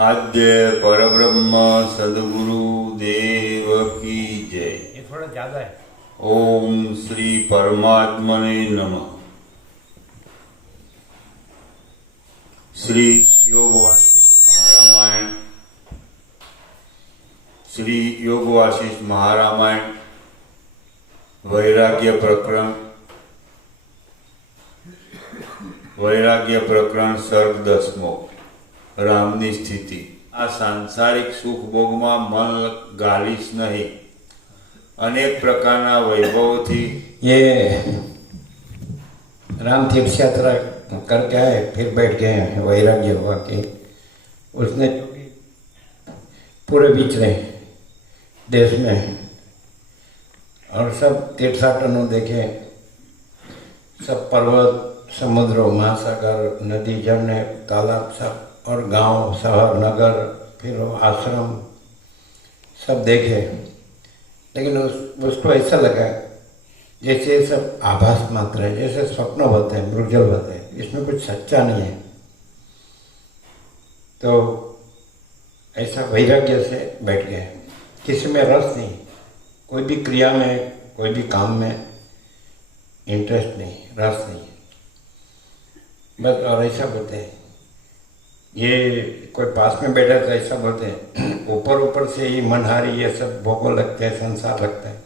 आद्य परब्रह्म सद्गुरु देव की जय। ये थोड़ा ज़्यादा है। ओम श्री परमात्मने नमः। श्री योग वासिष्ठ महारामायण, श्री योग वासिष्ठ महारामायण वैराग्य प्रकरण सर्ग 10मो। रामनी स्थिति। आ सांसारिक सुख भोगમાં મન ગાલીશ નહીં। अनेक प्रकारना वैभवથી ये राम तीर्थ यात्रा करके आए, फिर बैठ गए हैं। वैराग्य हुआ कि उसने पूरे विचरे देश में और सब तीर्थाटनों देखे, सब पर्वत, समुद्र, महासागर, नदी, झरने, तालाब, सब और गांव, शहर, नगर, फिर वो आश्रम सब देखे। लेकिन उसको ऐसा लगा जैसे ये सब आभास मात्र है, जैसे स्वप्न होते हैं, मृगजल होते हैं, इसमें कुछ सच्चा नहीं है। तो ऐसा वैराग्य से बैठ गए। किसी में रस नहीं, कोई भी क्रिया में, कोई भी काम में इंटरेस्ट नहीं, रस नहीं, बस। और ऐसा बोलते हैं, ये कोई पास में बैठा तो ऐसा बोलते हैं, ऊपर ऊपर से ही मनहारी ये सब भोगों लगते हैं, संसार लगता है,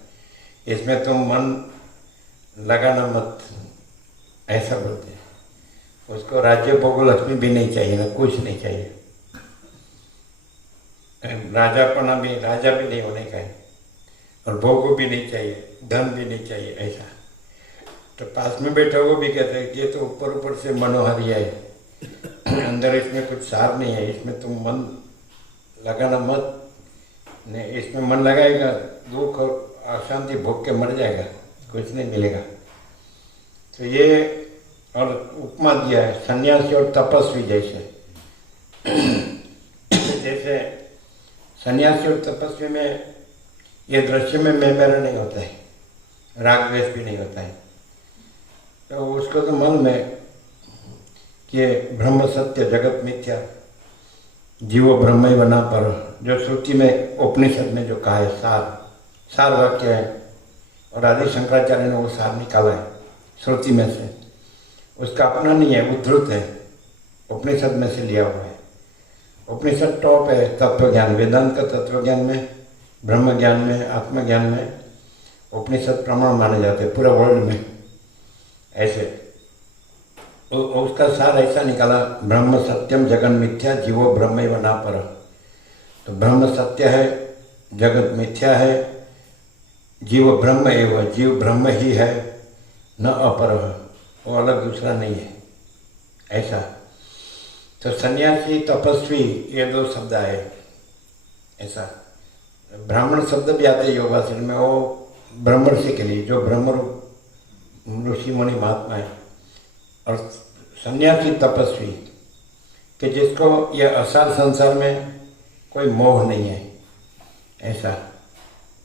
इसमें तुम मन लगाना मत, ऐसा बोलते हैं। उसको राज्य भोगो लक्ष्मी भी नहीं चाहिए, ना कुछ नहीं चाहिए, राजापना भी, राजा भी नहीं होने का है, और भोगो भी नहीं चाहिए, धन भी नहीं चाहिए, ऐसा। तो पास में बैठा वो भी कहते हैं कि ये तो ऊपर ऊपर से मनोहारी है, अंदर इसमें कुछ सार नहीं है, इसमें तुम मन लगाना मत। नहीं, इसमें मन लगाएगा दुख और अशांति भोग के मर जाएगा, कुछ नहीं मिलेगा। तो ये और उपमा दिया है सन्यासी और तपस्वी जैसे। जैसे सन्यासी और तपस्वी में ये दृश्य में मैं मेरा नहीं होता है, राग द्वेष भी नहीं होता है। तो उसको तो मन में कि ब्रह्म सत्य जगत मिथ्या, जीवो ब्रह्म बना पर, जो श्रुति में उपनिषद में जो कहा है, सार वाक्य है, और आदि शंकराचार्य ने वो सार निकाला है श्रुति में से। उसका अपना नहीं है, उद्धृत है, उपनिषद में से लिया हुआ है। उपनिषद टॉप है तत्व ज्ञान, वेदांत का तत्व ज्ञान में, ब्रह्म ज्ञान में, आत्मज्ञान में उपनिषद प्रमाण माने जाते हैं पूरे वर्ल्ड में। ऐसे उसका सार ऐसा निकाला, ब्रह्म सत्यम जगन मिथ्या, जीवो ब्रह्म व ना पर। तो ब्रह्म सत्य है, जगत मिथ्या है, जीव ब्रह्म एवं, जीव ब्रह्म ही है, न अपर, वो अलग दूसरा नहीं है, ऐसा। तो सन्यासी तपस्वी ये दो शब्द आए, ऐसा। ब्राह्मण शब्द भी आते हैं योगासन में, वो ब्रह्मर्षि के लिए, जो ब्रह्म ऋषि मुनि महात्मा है। और सन्यासी तपस्वी कि जिसको यह असार संसार में कोई मोह नहीं है, ऐसा।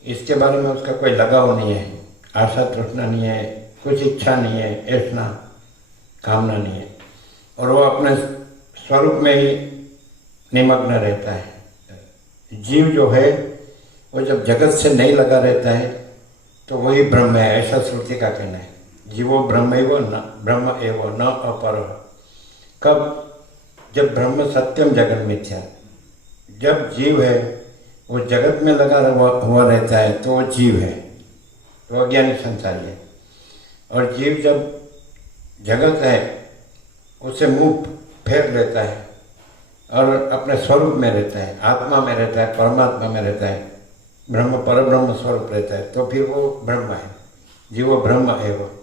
इसके बारे में उसका कोई लगाव नहीं है, आशा तृष्णा नहीं है, कुछ इच्छा नहीं है, ऐसा कामना नहीं है, और वो अपने स्वरूप में ही निमग्न रहता है। जीव जो है वो जब जगत से नहीं लगा रहता है तो वही ब्रह्म है, ऐसा श्रुति का कहना है। जीवो ब्रह्म एवं न अपर। कब? जब ब्रह्म सत्यम जगत मिथ्या, जब जीव है वो जगत में लगा हुआ रहता है तो वो जीव है, तो अज्ञानी संसारी है। और जीव जब जगत है उसे मुंह फेर लेता है और अपने स्वरूप में रहता है, आत्मा में रहता है, परमात्मा में रहता है, ब्रह्म परब्रह्म स्वरूप रहता है, तो फिर वो ब्रह्म है। जीवो ब्रह्म एवं।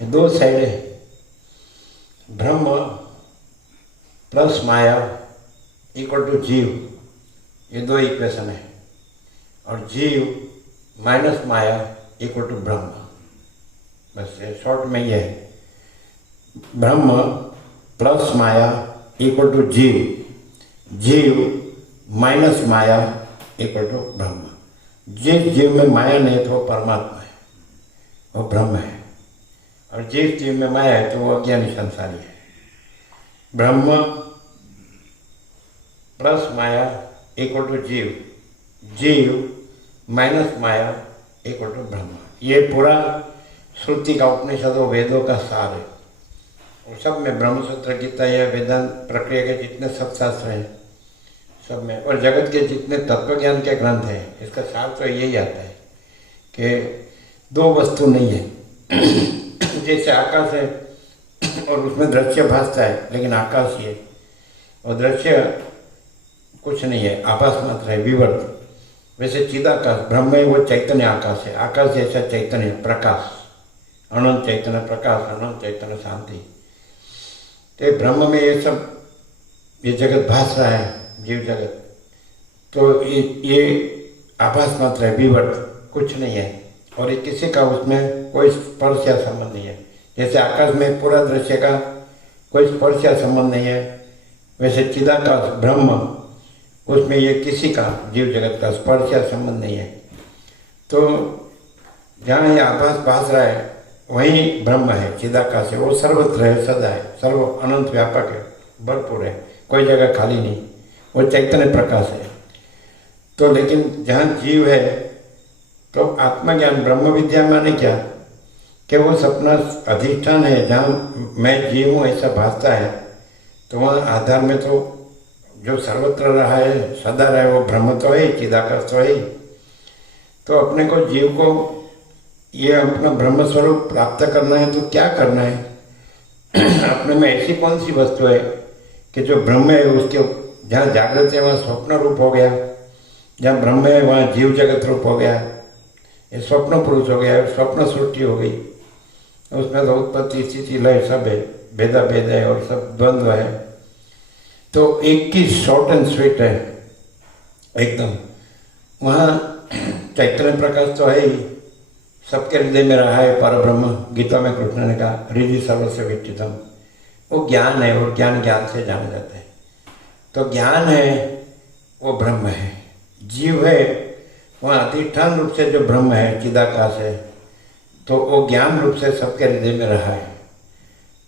दो साइड है, ब्रह्म प्लस माया इक्वल टू जीव, ये दो इक्वेशन है। और जीव माइनस माया इक्वल टू ब्रह्म, बस शॉर्ट में ये है। ब्रह्म प्लस माया इक्वल टू जीव, जीव माइनस माया इक्वल टू ब्रह्म। जिस जीव में माया नहीं तो वो परमात्मा है, वो ब्रह्म है। और जिस जीव में माया है तो वो अज्ञानी संसारी है। ब्रह्म प्लस माया इक्वल टू जीव, जीव माइनस माया इक्वल टू ब्रह्म। ये पूरा श्रुति का, उपनिषदों वेदों का सार है। और सब में ब्रह्मसूत्र, गीता या वेदांत प्रक्रिया के जितने सब शास्त्र हैं सब में, और जगत के जितने तत्व ज्ञान के ग्रंथ हैं, इसका सार तो यही आता है कि दो वस्तु नहीं है। जैसे आकाश है और उसमें दृश्य भासता है, लेकिन आकाश ही है, और दृश्य कुछ नहीं है, आभास मात्र है, विवर्त। वैसे चिदाकाश ब्रह्म है, वो चैतन्य आकाश है। आकाश जैसा चैतन्य प्रकाश, अनंत चैतन्य प्रकाश, अनंत चैतन्य शांति। तो ब्रह्म में ये सब, ये जगत भास रहा है, जीव जगत, तो ये आभास मात्र है, विवर्त, कुछ नहीं है। और ये किसी का उसमें कोई स्पर्श या संबंध नहीं है। जैसे आकाश में पूरा दृश्य का कोई स्पर्श या संबंध नहीं है, वैसे चिदाकाश ब्रह्म, उसमें ये किसी का, जीव जगत का स्पर्श या संबंध नहीं है। तो जहाँ ये आभास भास रहा है वहीं ब्रह्म है, चिदाकाश है, वो सर्वत्र है, सदा है, सर्व अनंत व्यापक है, भरपूर है, कोई जगह खाली नहीं, वो चैतन्य प्रकाश है। तो लेकिन जहाँ जीव है तो आत्मज्ञान ब्रह्म विद्या माने क्या कि वो सपना अधिष्ठान है, जहाँ मैं जीव हूँ ऐसा भासता है। तो वहाँ आधार में तो जो सर्वत्र रहा है, सदा रहे, वो ब्रह्म तो है, चिदाकाश तो है। तो अपने को, जीव को, ये अपना ब्रह्म स्वरूप प्राप्त करना है तो क्या करना है? अपने में ऐसी कौन सी वस्तु है कि जो ब्रह्म है, उसके जहाँ जागृत है वहाँ स्वप्न रूप हो गया, जहाँ ब्रह्म है वहाँ जीव जगत रूप हो गया, ये स्वप्न पुरुष हो गया, स्वप्न सृष्टि हो गई। उसमें तो उत्पत्ति स्थिति लय सब है, भेदा भेद है और सब द्वंद्व है। तो एक ही शॉर्ट एंड स्वीट है एकदम। वहाँ चैतन्य प्रकाश तो है ही, सबके हृदय में रहा है पर ब्रह्म। गीता में कृष्ण ने कहा हृदय सर्वस्य विचितम, वो ज्ञान है, और ज्ञान ज्ञान से जाना जाता है। तो ज्ञान है वो ब्रह्म है, जीव है वहाँ अधिष्ठान रूप से जो ब्रह्म है, चिदाकाश है, तो वो ज्ञान रूप से सबके हृदय में रहा है।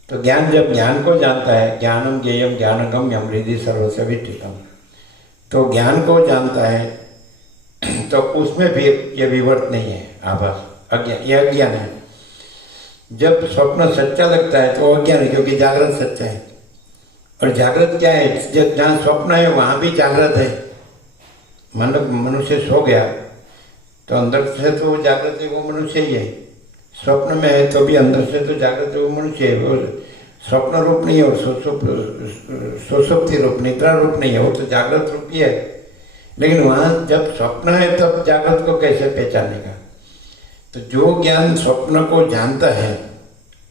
तो ज्ञान जब ज्ञान को जानता है, ज्ञानम ज्ञेयम ज्ञानगम्यम हृदय सर्वस्य विदितम, तो ज्ञान को जानता है, तो उसमें भी ये विवर्त नहीं है, आभास, अज्ञान, ये अज्ञान है। जब स्वप्न सच्चा लगता है तो अज्ञान है, क्योंकि जागृत सच्चा है। और जागृत क्या है? जब जहाँ स्वप्न है वहाँ भी जागृत है। मतलब मनुष्य सो गया तो अंदर से तो वो जागृत है, वो मनुष्य ही है। स्वप्न में है तो भी अंदर से तो जागृत है, वो मनुष्य है। वो स्वप्न रूप नहीं है, और सुषुप्ति रूप, निद्रा रूप नहीं है, वो तो जागृत रूप ही है। लेकिन वहाँ जब स्वप्न है तब जागृत को कैसे पहचानेगा? तो जो ज्ञान स्वप्न को जानता है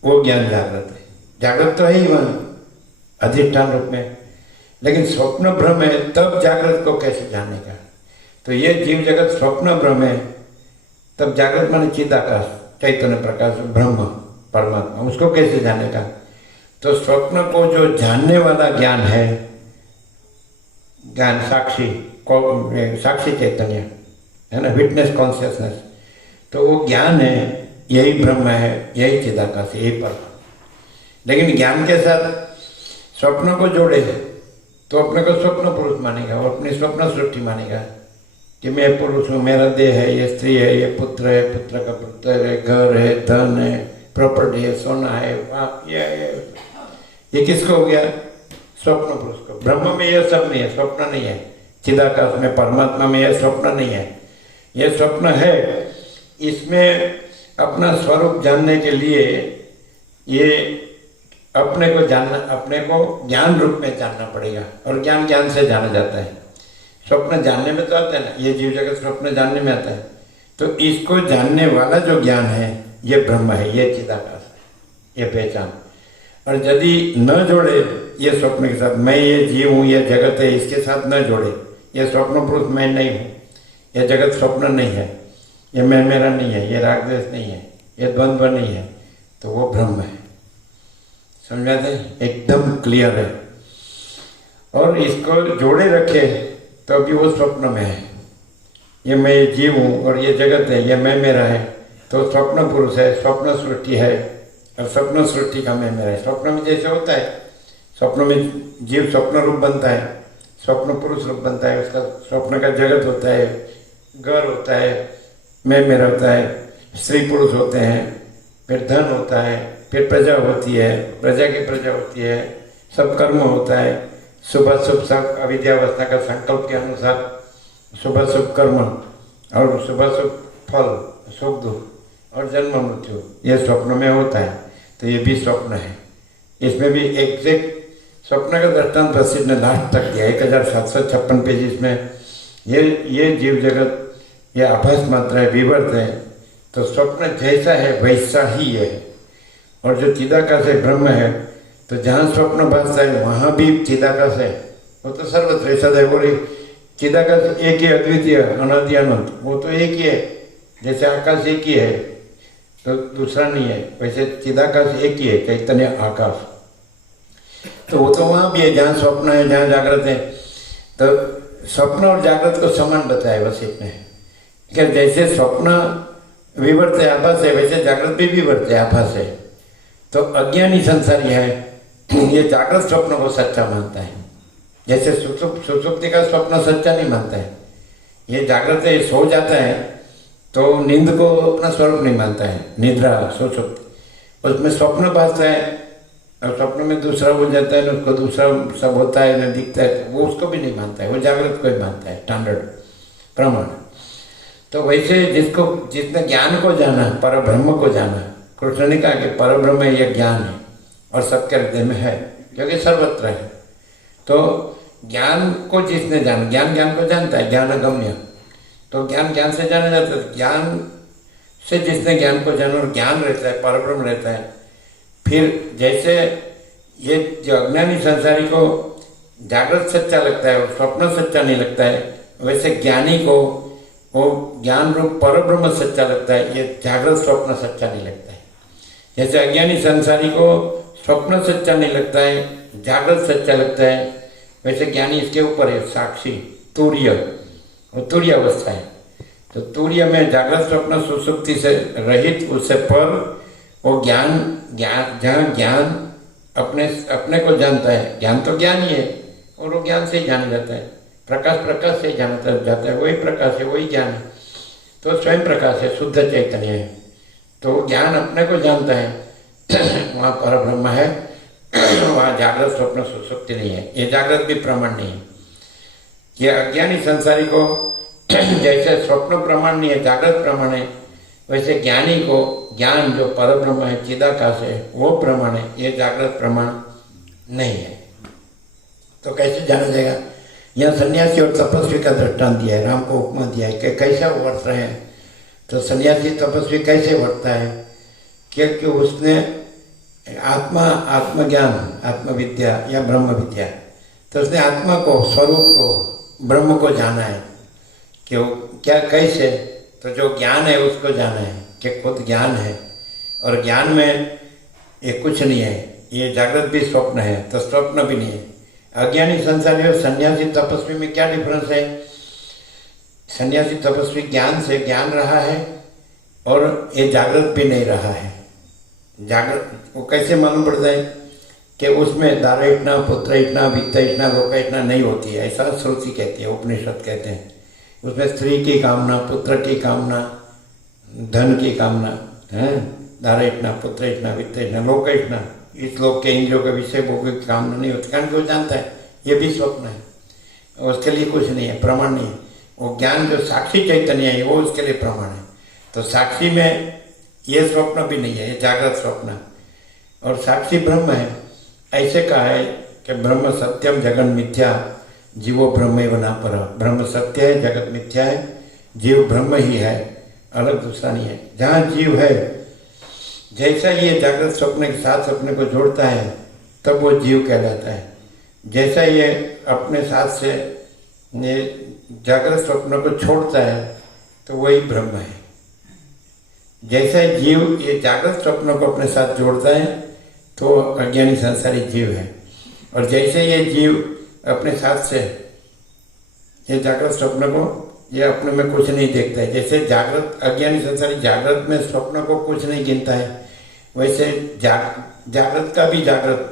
वो ज्ञान जागृत है। जागृत तो है ही वहाँ अधिष्ठान रूप में, लेकिन स्वप्न भ्रम है, तब जागृत को कैसे जानेगा? तो ये जीव जगत स्वप्न भ्रम है, तब जागृत माने चिदाकाश, चैतन्य प्रकाश, ब्रह्म परमात्मा, उसको कैसे जानेगा? तो स्वप्न को जो जानने वाला ज्ञान है, ज्ञान साक्षी, साक्षी चैतन्य है ना, विटनेस कॉन्शियसनेस, तो वो ज्ञान है, यही ब्रह्म है, यही चिदाकाश, यही परमात्मा। लेकिन ज्ञान के साथ स्वप्न को जोड़े तो अपने को स्वप्न पुरुष मानेगा, और अपनी स्वप्न सृष्टि मानेगा कि मैं पुरुष हूँ, मेरा देह है, ये स्त्री है, ये पुत्र है, पुत्र का पुत्र है, घर है, धन है, प्रॉपर्टी है, सोना है, ये किसको हो गया? स्वप्न पुरुष को। ब्रह्म में यह सब नहीं है, स्वप्न नहीं है। चिदाकाश में, परमात्मा में यह स्वप्न नहीं है, यह स्वप्न है। इसमें अपना स्वरूप जानने के लिए ये अपने को जानना, अपने को ज्ञान रूप में जानना पड़ेगा, और ज्ञान ज्ञान से जाना जाता है। स्वप्न जानने में तो आता है ना, ये जीव जगत स्वप्न जानने में आता है। तो इसको जानने वाला जो ज्ञान है ये ब्रह्म है, ये चिदाकाश है, ये पहचान। और यदि न जोड़े ये स्वप्न के साथ, मैं ये जीव हूँ, ये जगत है, इसके साथ न जोड़े, ये स्वप्न पुरुष मैं नहीं हूँ, ये जगत स्वप्न नहीं है, ये मैं मेरा नहीं है, ये राग द्वेष नहीं है, ये द्वंद्व नहीं है, तो वो ब्रह्म है। समझाते? एकदम क्लियर है। और इसको जोड़े रखे तो अभी वो स्वप्न में है, ये मैं ये जीव हूँ और ये जगत है, ये मैं मेरा है, तो स्वप्न पुरुष है, स्वप्न सृष्टि है, और स्वप्न सृष्टि का मैं मेरा है। स्वप्न में जैसे होता है, स्वप्न में जीव स्वप्न रूप बनता है, स्वप्न पुरुष रूप बनता है, उसका स्वप्न का जगत होता है, घर होता है, मैं मेरा होता है, स्त्री पुरुष होते हैं, फिर धन होता है, फिर प्रजा होती है, प्रजा की प्रजा होती है, सब कर्म होता है, शुभ शुभ सब अविद्यावस्था का संकल्प के अनुसार शुभ शुभ कर्म और शुभ शुभ फल, सुख दुख और जन्म मृत्यु ये स्वप्न में होता है। तो ये भी स्वप्न है। इसमें भी एग्जैक्ट स्वप्न का दृष्टांत वशिष्ठ ने लास्ट तक दिया 1756 पेज में। ये जीव जगत ये आभास मात्र है, विवर्त है। तो स्वप्न जैसा है वैसा ही है। और जो चिदाकाश है ब्रह्म है, तो जहाँ स्वप्न भासता है वहाँ भी चिदाकाश है। वो तो सर्वत्र सदैव बोले चिदाकाश एक ही, अद्वितीय, अनादि अनंत, वो तो एक ही है। जैसे आकाश एक ही है तो दूसरा नहीं है, वैसे चिदाकाश एक ही है, चैतन्य आकाश। तो वो तो वहाँ भी है जहाँ स्वप्न है, जहाँ जागृत है। तो स्वप्न और जागृत को समान बताया वशिष्ठ ने कि जैसे स्वप्न विवर्त है, आभास है, वैसे जागृत भी विवर्त है, आभास है। तो अज्ञानी संसारी है, ये जागृत स्वप्न को सच्चा मानता है। जैसे सुसुप्ति का स्वप्न सच्चा नहीं मानता है, ये जागृत है, सो जाता है तो नींद को अपना स्वरूप नहीं मानता है। निद्रा सुसुप्ति उसमें स्वप्न भासता है और स्वप्न में दूसरा हो जाता है, उसको दूसरा सब होता है, न दिखता है, वो उसको भी नहीं मानता है, वो जागृत को ही मानता है, स्टैंडर्ड प्रमाण। तो वैसे जिसने ज्ञान को जाना, पर ब्रह्म को जाना, कृष्ण ने कहा कि पर ब्रह्म यह ज्ञान है और सबके हृदय में है, क्योंकि सर्वत्र है। तो ज्ञान को जिसने जाना, ज्ञान को जानता है, ज्ञान अगम्य। तो ज्ञान से जाना जाता है, ज्ञान से जिसने ज्ञान को जाना और ज्ञान रहता है, परब्रह्म रहता है। फिर जैसे ये जो अज्ञानी संसारी को जागृत सच्चा लगता है और स्वप्न सच्चा नहीं लगता है, वैसे ज्ञानी को वो ज्ञान रूप परब्रह्म सच्चा लगता है, ये जागृत स्वप्न सच्चा नहीं लगता है। जैसे अज्ञानी संसारी को स्वप्न सच्चा नहीं लगता है, जागृत सच्चा लगता है, वैसे ज्ञानी इसके ऊपर है, साक्षी, तूर्य, वो तूर्य अवस्था है। तो तूर्य में जागृत स्वप्न सुसुप्ति से रहित, उससे पर वो जहाँ ज्ञान अपने को जानता है, ज्ञान तो ज्ञान ही है और वो ज्ञान से ही जाना जाता है, प्रकाश से ही जाना जाता है, वही प्रकाश है, वही ज्ञान है। तो स्वयं प्रकाश है, शुद्ध चैतन्य है। तो ज्ञान अपने को जानता है, वहाँ पर ब्रह्म है, वहाँ जागृत स्वप्न सुसुप्ति नहीं है। ये जागृत भी प्रमाण नहीं है। ये अज्ञानी संसारी को जैसे स्वप्न प्रमाण नहीं है, जागृत प्रमाण है, वैसे ज्ञानी को ज्ञान जो परब्रह्म है, चिदाकाश है, वो प्रमाण है, ये जागृत प्रमाण नहीं है। तो कैसे जाना जाएगा? यहाँ सन्यासी और तपस्वी का दृष्टांत दिया है, राम को उपमा दिया है कि कैसा वर्त रहे हैं। तो सन्यासी तपस्वी कैसे वर्तता है? क्योंकि उसने आत्मज्ञान, आत्मविद्या या ब्रह्म विद्या, तो उसने आत्मा को, स्वरूप को, ब्रह्म को जाना है कि वो क्या कैसे। तो जो ज्ञान है उसको जाना है कि खुद ज्ञान है और ज्ञान में ये कुछ नहीं है, ये जागृत भी स्वप्न है तो स्वप्न भी नहीं है। अज्ञानी संसारी और सन्यासी तपस्वी में क्या डिफरेंस है? सन्यासी तपस्वी ज्ञान से ज्ञान रहा है और ये जागृत भी नहीं रहा है। जागृत वो कैसे मालूम पड़ता है कि उसमें दारा इतना, पुत्र इतना, वित्त इतना, लोक इतना नहीं होती है, ऐसा श्रुति कहती है, उपनिषद कहते हैं। उसमें स्त्री की कामना, पुत्र की कामना, धन की कामना है, दारा इतना, पुत्र इतना, वित्त इतना, लोक इतना, इस लोक के इंद्रियों के विषय भोग की कामना नहीं होती, कारण वो जानता है ये भी स्वप्न है, उसके लिए कुछ नहीं है, प्रमाण नहीं है। वो ज्ञान जो साक्षी चैतन्य है वो उसके लिए प्रमाण है। तो साक्षी में ये स्वप्न भी नहीं है, ये जागृत स्वप्न और साक्षी ब्रह्म है। ऐसे कहा है कि ब्रह्म सत्यम जगन मिथ्या जीवो ब्रह्म ना पर। ब्रह्म सत्य है, जगत मिथ्या है, जीव ब्रह्म ही है, अलग दूसरा नहीं है। जहाँ जीव है, जैसा ये जागृत स्वप्न के साथ अपने को जोड़ता है तब वो जीव कहलाता है। जैसा ये अपने साथ से ये जागृत स्वप्न को छोड़ता है तो वही ब्रह्म है। जैसा जीव ये जागृत स्वप्न को अपने साथ जोड़ता है तो अज्ञानी संसारी जीव है, और जैसे ये जीव अपने साथ से ये जागृत स्वप्न को ये अपने में कुछ नहीं देखता है, जैसे जागृत अज्ञानी संसारी जागृत में स्वप्न को कुछ नहीं गिनता है, वैसे जागृत का भी जागृत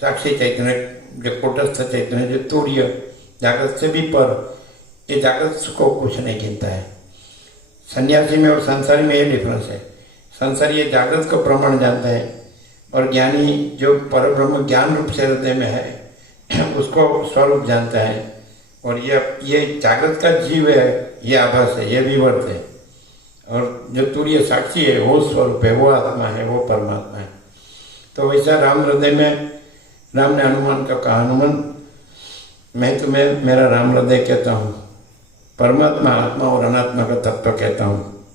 साक्षी चैतन्य जो कुटस्थ चैतन्य जो तूर्य जागृत से भी पर, ये जागृत को कुछ नहीं गिनता है। सन्यासी में और संसारी में ये डिफरेंस है। संसारी ये जागृत को प्रमाण जानता है और ज्ञानी जो परब्रह्म ज्ञान रूप से हृदय में है उसको स्वरूप जानता है। और ये जागृत का जीव है, ये आभास है, ये विवर्त है। और जो तुरीय साक्षी है वो स्वरूप है, वो आत्मा है, वो परमात्मा है। तो वैसा राम हृदय में राम ने हनुमान का कहा, हनुमान मैं तुम्हें मेरा राम हृदय कहता हूँ, परमात्मा आत्मा और अनात्मा का तत्व कहता हूँ।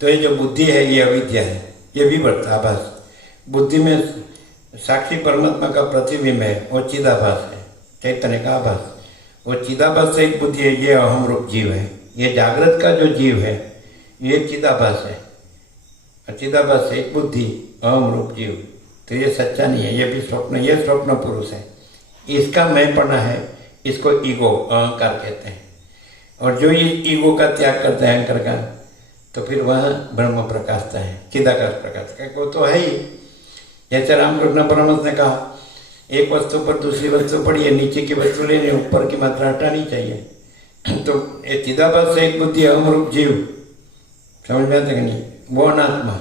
तो ये जो बुद्धि है ये अविद्या है, ये विवर्त आभास। बुद्धि में साक्षी परमात्मा का प्रतिबिंब है, वो चिदाभास है, चैतन्य का आभास। वो चिदाभास से एक बुद्धि है, ये अहम रूप जीव है। ये जागृत का जो जीव है ये चिदाभास है। चिदाभास से एक बुद्धि अहम रूप जीव, तो ये सच्चा नहीं है, ये भी स्वप्न, ये स्वप्न पुरुष है। इसका मैं पना है, इसको ईगो अहंकार कहते हैं। और जो ये ईगो का त्याग करता है अहंकार का, तो फिर वह ब्रह्म प्रकाशता है, चिदाकाश प्रकाशता है। वो तो है ही। जैसे रामकृष्ण परमहंस ने कहा, एक वस्तु पर दूसरी वस्तु पड़ी है, नीचे की वस्तु लेनी, ऊपर की मात्रा हटानी चाहिए। तो ये चिदाभास से एक बुद्धि अहम रूप जीव, समझ में आता कि नहीं? वो अनात्मा,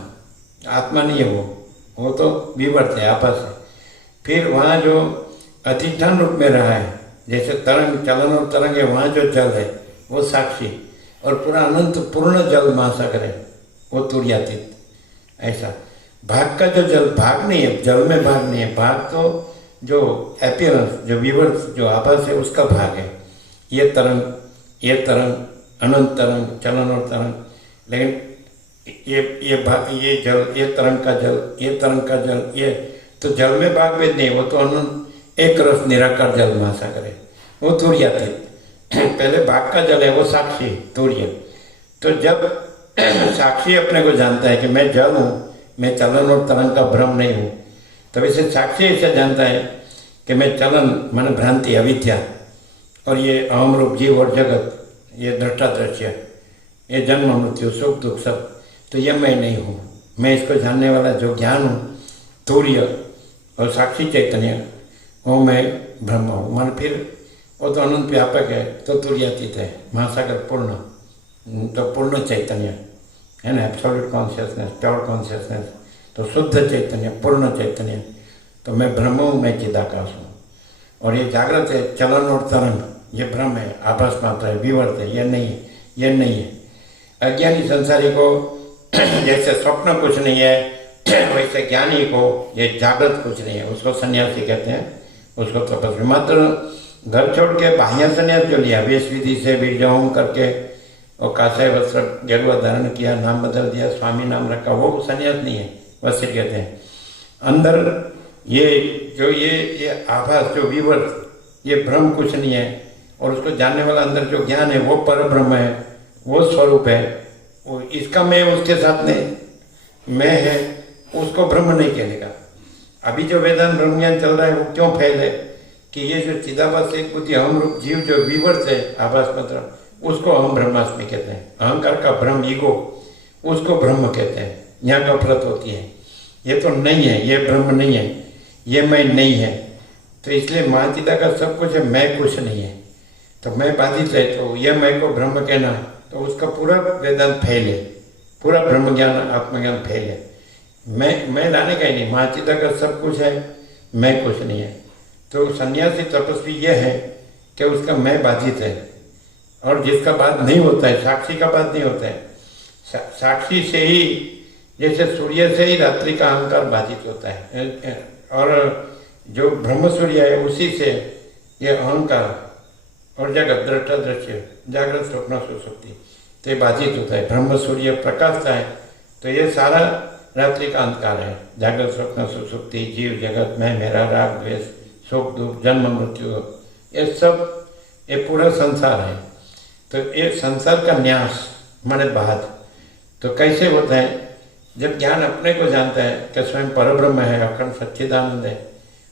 आत्मा नहीं है वो तो विवर्त है, आभास है। फिर वहाँ जो अधिष्ठान रूप में रहा है, जैसे तरंग, चलन और तरंग है, वहाँ जो जल है वो साक्षी, और पूरा अनंत पूर्ण जल महासागर है, वो तुर्यातीत। ऐसा भाग का जो जल, भाग नहीं है, जल में भाग नहीं है, भाग तो जो अपीयरेंस, जो विवर्त, जो आभास है उसका भाग है। ये तरंग, अनंत तरंग, चलन और तरंग। लेकिन ये जल, ये तरंग का जल, ये तरंग का जल, ये तो जल में भाग भेद नहीं, वो तो अनंत एक रस निराकार जल महासागर है, वो तुर्यातीत। पहले भाग का जल है वो साक्षी तुर्य। तो जब साक्षी अपने को जानता है कि मैं जल हूँ, मैं चलन और तरंग का भ्रम नहीं हूँ, तब इसे साक्षी ऐसा जानता है कि मैं चलन मन भ्रांति अविद्या और ये अहम रूप जीव और जगत, ये दृष्टा दृश्य, ये जन्म मृत्यु सुख दुख सब, तो ये मैं नहीं हूँ। मैं इसको जानने वाला जो ज्ञान हूँ तुर्य और साक्षी चैतन्य, वो मैं ब्रह्म हूँ। मन फिर वो तो अनंत व्यापक है, तो तुर्यातीत है, महासागर पूर्ण, तो पूर्ण चैतन्य है ना, एब्सोल्यूट कॉन्शियसनेस, प्योर कॉन्शियसनेस, तो शुद्ध चैतन्य, पूर्ण चैतन्य। तो मैं ब्रह्म हूँ, मैं चिदाकाश हूँ। और ये जागृत है, चलन और तरंग, ये भ्रम है, आभास मात्र है, विवर्त है, ये नहीं है, ये नहीं है। अज्ञानी संसारी को जैसे स्वप्न कुछ नहीं है, वैसे ज्ञानी को ये जागृत कुछ नहीं है, उसको सन्यासी कहते हैं, उसको तपस्वी। मात्र घर छोड़ के बाह्य सन्यास जो लिया, वेश विधि से बीर्ज होम करके और काषाय वस्त्र गेरुआ धारण किया, नाम बदल दिया, स्वामी नाम रखा, वो सन्यास नहीं है, वस्त्र कहते हैं। अंदर ये आभास, जो विवर्त, ये भ्रम कुछ नहीं है, और उसको जानने वाला अंदर जो ज्ञान है वो पर ब्रह्म है, वो स्वरूप है। वो इसका मैं उसके साथ नहीं, मैं है, उसको ब्रह्म नहीं कहने का। अभी जो वेदांत ब्रह्म ज्ञान चल रहा है वो क्यों फैले कि ये जो चिदाभास एक बुद्धि अहम रूप जीव जो विवर्त है, आभास मात्र, उसको हम ब्रह्मास्मि कहते हैं। अहंकार का भ्रम, ईगो, उसको ब्रह्म कहते हैं। यहाँ गफलत होती है, ये तो नहीं है, ये ब्रह्म नहीं है, ये मैं नहीं है। तो इसलिए महाचिदा का सब कुछ है, मैं कुछ नहीं है। तो मैं बाधित है, तो ये मैं को ब्रह्म कहना, तो उसका पूरा वेदांत फैले, पूरा ब्रह्म ज्ञान आत्मज्ञान फैले। मैं लाने का ही नहीं, महाचिदा का सब कुछ है, मैं कुछ नहीं है। तो सन्यासी तपस्वी ये है कि उसका मैं बाधित है, और जिसका बात नहीं होता है, साक्षी का बात नहीं होता है। साक्षी से ही, जैसे सूर्य से ही रात्रि का अहंकार बाधित होता है, और जो ब्रह्म सूर्य है उसी से ये अहंकार और जगत दृष्टा दृश्य, जागृत स्वप्न सुसुप्ति, तो ये बाधित होता है। ब्रह्म सूर्य प्रकाशता है, तो ये सारा रात्रि का अंधकार है, जागृत स्वप्न सुसुप्ति, जीव जगत, मैं मेरा, राग द्वेष, सुख दुख, जन्म मृत्यु, ये सब, ये पूरा संसार है। तो ये संसार का न्यास माने बाध। तो कैसे होता है? जब ज्ञान अपने को जानता है कि स्वयं परब्रह्म है, अखंड सच्चिदानंद है,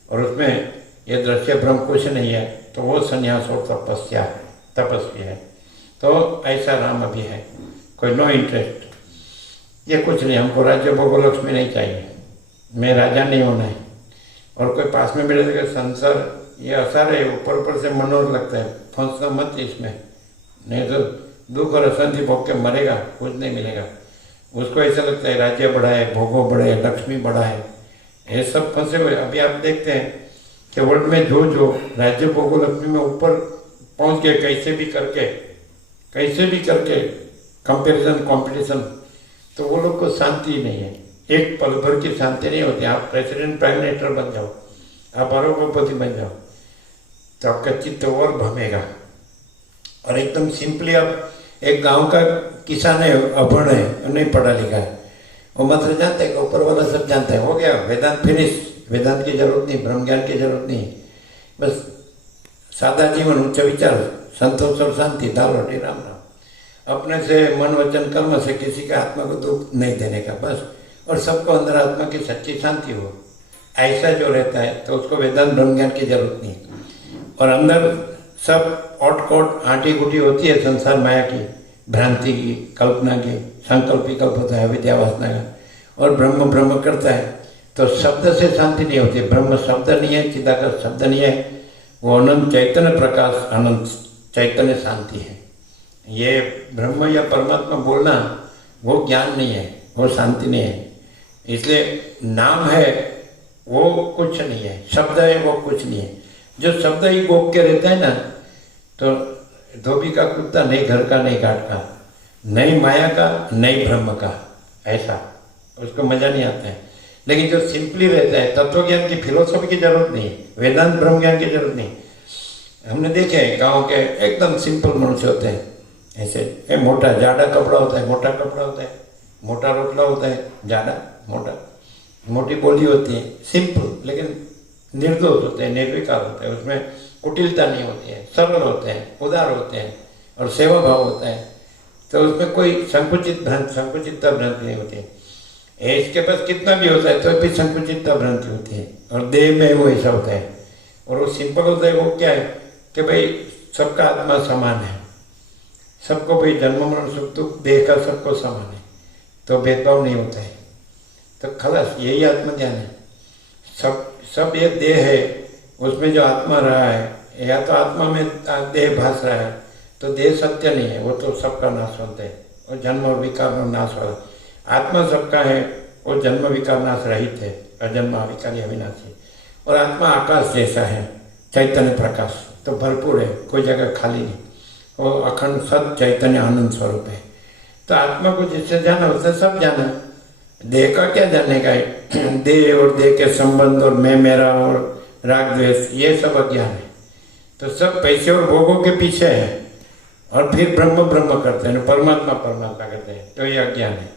और उसमें ये दृश्य ब्रह्म कुछ नहीं है, तो वो संन्यास और तपस्या है, तपस्वी है। तो ऐसा राम अभी है, कोई नो इंटरेस्ट, ये कुछ नहीं, हमको राज्य भोग लक्ष्मी नहीं चाहिए, मैं राजा नहीं होना है। और कोई पास में बैठे संसार ये असर है, ऊपर ऊपर से मनोहर लगता है, फंसना मत इसमें, नहीं तो दुख और अशांति भोग के मरेगा, कुछ नहीं मिलेगा। उसको ऐसा लगता है राज्य बड़ा है, भोगो बड़े है, लक्ष्मी बड़ा है, ये सब फंसे हुए। अभी आप देखते हैं कि वर्ल्ड में जो जो राज्य भोगो लक्ष्मी में ऊपर पहुंच गए, कैसे भी करके कंपैरिजन कंपटीशन, तो वो लोग को शांति नहीं है, एक पल भर की शांति नहीं होती। आप प्रेसिडेंट प्राइम मिनिस्टर बन जाओ, आप अरबपति बन जाओ, तो आपका चित्त और भमेगा। और एकदम सिंपली आप एक गांव का किसान है, अभण है, नहीं पढ़ा लिखा है, वो मात्र जानते हैं कि ऊपर वाला सब जानता है, हो गया वेदांत फिनिश, वेदांत की जरूरत नहीं, ब्रह्म ज्ञान की जरूरत नहीं, बस सादा जीवन, उच्च विचार, संतोष और शांति, दाल रोटी राम राम, अपने से मन वचन कर्म से किसी के आत्मा को दुख नहीं देने का बस, और सबको अंदर आत्मा की सच्ची शांति हो, ऐसा जो रहता है तो उसको वेदांत ब्रह्म ज्ञान की जरूरत नहीं। और अंदर सब ओट कोट आंटी गुटी होती है संसार माया की, भ्रांति की, कल्पना की, संकल्प विकल्प होता है विद्या वासना का, और ब्रह्म ब्रह्म करता है तो शब्द से शांति नहीं होती। ब्रह्म शब्द नहीं है, चिदाकार शब्द नहीं है, वो अनंत चैतन्य प्रकाश, अनंत चैतन्य शांति है। ये ब्रह्म या परमात्मा बोलना वो ज्ञान नहीं है, वो शांति नहीं है। इसलिए नाम है वो कुछ नहीं है, शब्द है वो कुछ नहीं है। जो शब्द ही गोप के रहता है ना, तो धोबी का कुत्ता नहीं घर का, नहीं घाट का, नहीं माया का, नहीं ब्रह्म का, ऐसा उसको मजा नहीं आता है। लेकिन जो सिंपली रहता है, तत्व ज्ञान की फिलोसफी की जरूरत नहीं, वेदांत ब्रह्म ज्ञान की जरूरत नहीं। हमने देखे हैं गाँव के एकदम सिंपल मनुष्य होते हैं, ऐसे मोटा जाड़ा कपड़ा होता है, मोटा कपड़ा होता है, मोटा रोटला होता है, जाड़ा मोटा, मोटी बोली होती है, सिंपल लेकिन निर्दोष होते हैं, निर्विकार होते हैं, उसमें कुटिलता नहीं होती है, सरल होते हैं, उदार होते हैं, और सेवा भाव होता है, तो उसमें कोई संकुचितता भ्रांति नहीं होती है। इसके पास कितना भी होता है तो भी संकुचितता भ्रांति होती है, और देह में वो ऐसा होता है। और वो सिंपल होता है, वो क्या है कि भाई सबका आत्मा समान है, सबको भाई जन्म मरण सुख दुख देह का सबको समान है, तो भेदभाव नहीं होता है, तो खलास यही आत्मज्ञान है। सब ये देह है, उसमें जो आत्मा रहा है, या तो आत्मा में देह भास रहा है, तो देह सत्य नहीं है, वो तो सबका नाश होता है, और जन्म और विकार में नाश हो रहा। आत्मा सबका है, वो जन्म विकार नाश रहित है, अजन्म अविकारी अविनाशी। और आत्मा आकाश जैसा है, चैतन्य प्रकाश तो भरपूर है, कोई जगह खाली नहीं, वो अखंड सत चैतन्य आनंद स्वरूप है। तो आत्मा को जिससे जाना उससे सब जाना, देह का क्या जानने का है। देह और देह के संबंध और मैं मेरा और राग द्वेष, ये सब अज्ञान है। तो सब पैसे और भोगों के पीछे है, और फिर ब्रह्म ब्रह्म करते हैं, परमात्मा परमात्मा करते हैं, तो ये अज्ञान है।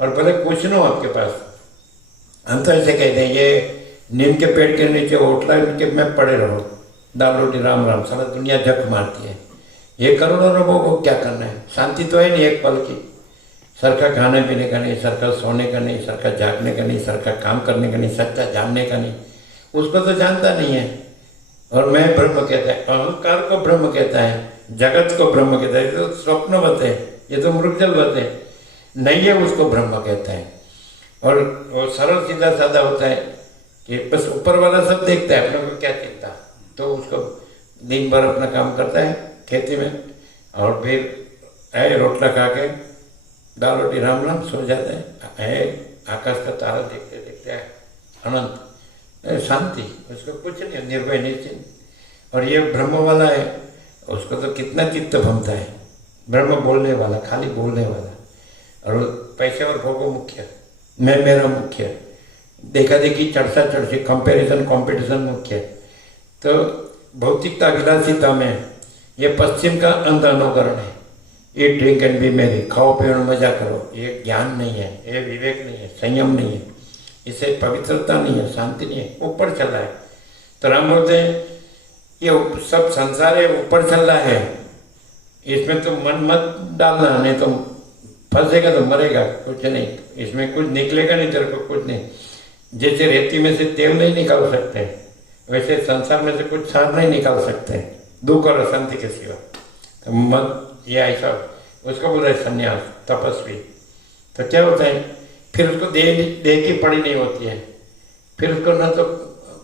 और भले कुछ ना हो आपके पास, हम तो ऐसे कहते हैं ये नीम के पेड़ के नीचे होटला के में पड़े रहो, दाल रोटी राम राम, सारा दुनिया झक मारती है, ये करोड़ों लोगों को क्या करना है, शांति तो है नहीं एक पल की। सरका खाने पीने का नहीं, सरका सोने का नहीं, सरका जागने का नहीं, सरका काम करने का नहीं, सच्चा जानने का नहीं, उसको तो जानता नहीं है। और मैं ब्रह्म कहता है, अहंकार को ब्रह्म कहता है, जगत को ब्रह्म कहता है, तो स्वप्नवत है, ये तो मृगजलवत है, नहीं है उसको ब्रह्म कहता है। और वो सरल सीधा साधा होता है कि बस ऊपर वाला सब देखता है, अपने को क्या चिंता, तो उसको दिन भर अपना काम करता है खेती में, और फिर रोटला खा के दाल रोटी राम राम सो जाते हैं, आकाश का तारा देखते देखते है अनंत शांति, उसको कुछ नहीं, निर्भय निश्चिंत। और ये ब्रह्म वाला है, उसको तो कितना चित्त भमता है, ब्रह्म बोलने वाला, खाली बोलने वाला, और पैसे और भोगो मुख्य, मैं मेरा मुख्य, देखा देखी चर्चा चर्ची, कंपैरिजन कंपटीशन मुख्य। तो भौतिकता विलासिता में ये पश्चिम का अंध अनुकरण है, ये ड्रिंक एंड बी मेरी, खाओ पियो मजा करो, ये ज्ञान नहीं है, ये विवेक नहीं है, संयम नहीं है, इससे पवित्रता नहीं है, शांति नहीं है, ऊपर चल रहा है। तो राम बोलते हैं ये सब संसार है, ऊपर चल रहा है, इसमें तो मन मत डालना, नहीं तो फंसेगा तो मरेगा, कुछ नहीं, इसमें कुछ निकलेगा नहीं, तेरे को कुछ नहीं। जैसे रेती में से तेल नहीं निकाल सकते, वैसे संसार में से कुछ सार नहीं निकाल सकते दुख और अशांति के सिवा। तो मत ये ऐसा, उसको बोल रहे संन्यास, तपस्वी। तो क्या होता है, फिर उसको देह की पड़ी नहीं होती है, फिर उसको ना तो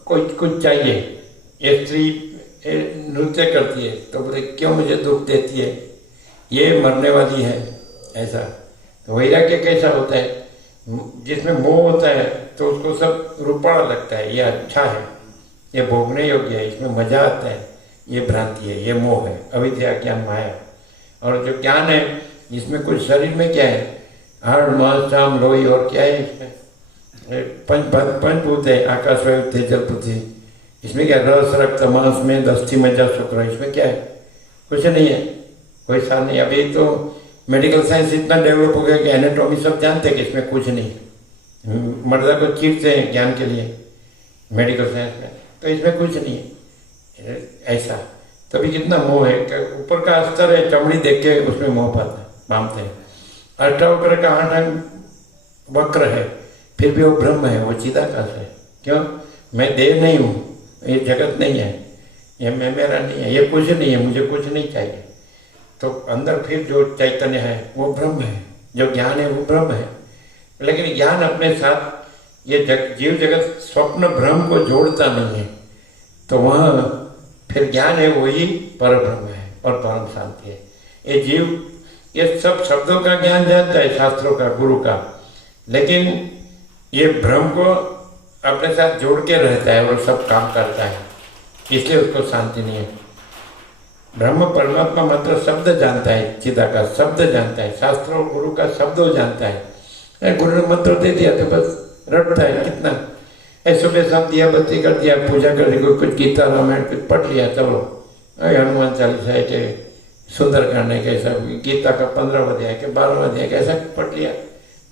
कोई कुछ चाहिए, ये स्त्री नृत्य करती है तो बोले क्यों मुझे दुख देती है, ये मरने वाली है, ऐसा। तो वैराग्य कैसा होता है, जिसमें मोह होता है तो उसको सब रूपाड़ा लगता है, ये अच्छा है, ये भोगने योग्य है, इसमें मजा आता है, ये भ्रांति है, ये मोह है, अविद्या ज्ञान माया। और जो ज्ञान है इसमें कुछ शरीर में क्या है, हाड़ मांस चाम लोही, और क्या है इसमें पंचभूत है, आकाश वायु तेज जल पृथ्वी। इसमें क्या रस रक्त मांस में दस्ती मज्जा शुक्र, इसमें क्या है, कुछ नहीं है, कोई सार नहीं। अभी तो मेडिकल साइंस इतना डेवलप हो गया कि एनाटॉमी सब जानते हैं कि इसमें कुछ नहीं। मर्दा को चीरते हैं ज्ञान के लिए मेडिकल साइंस में, तो इसमें कुछ नहीं है, ऐसा। तभी कितना मोह है कि ऊपर का अस्तर है, चमड़ी देख के उसमें मोह पाता मानते हैं। अष्टावक्र का 8 अंग वक्र है, फिर भी वो ब्रह्म है, वो चिदाकाश है। क्यों, मैं देह नहीं हूँ, ये जगत नहीं है, ये मैं मेरा नहीं है, ये कुछ नहीं है, मुझे कुछ नहीं चाहिए। तो अंदर फिर जो चैतन्य है वो ब्रह्म है, जो ज्ञान है वो ब्रह्म है। लेकिन ज्ञान अपने साथ ये जीव जगत स्वप्न भ्रम को जोड़ता नहीं है, तो वहाँ फिर ज्ञान है वही पर ब्रह्म है और परम शांति है। ये जीव ये सब शब्दों का ज्ञान जानता है, शास्त्रों का, गुरु का, लेकिन ये भ्रम को अपने साथ जोड़ के रहता है और सब काम करता है, इसलिए उसको शांति नहीं है। ब्रह्म परमात्मा मात्र शब्द जानता है, चिदाकाश शब्द जानता है, शास्त्र और गुरु का शब्द जानता है। गुरु ने मंत्र दे दिया तो बस रटता है, कितना सुबह शाम दिया बत्ती कर दिया, पूजा कर दी, कुछ गीता रामायण कुछ पढ़ लिया, चलो हनुमान चालीसा है कि सुंदरकांड है, कैसा गीता का 15वां अध्याय के 12वां अध्याय कैसा पढ़ लिया,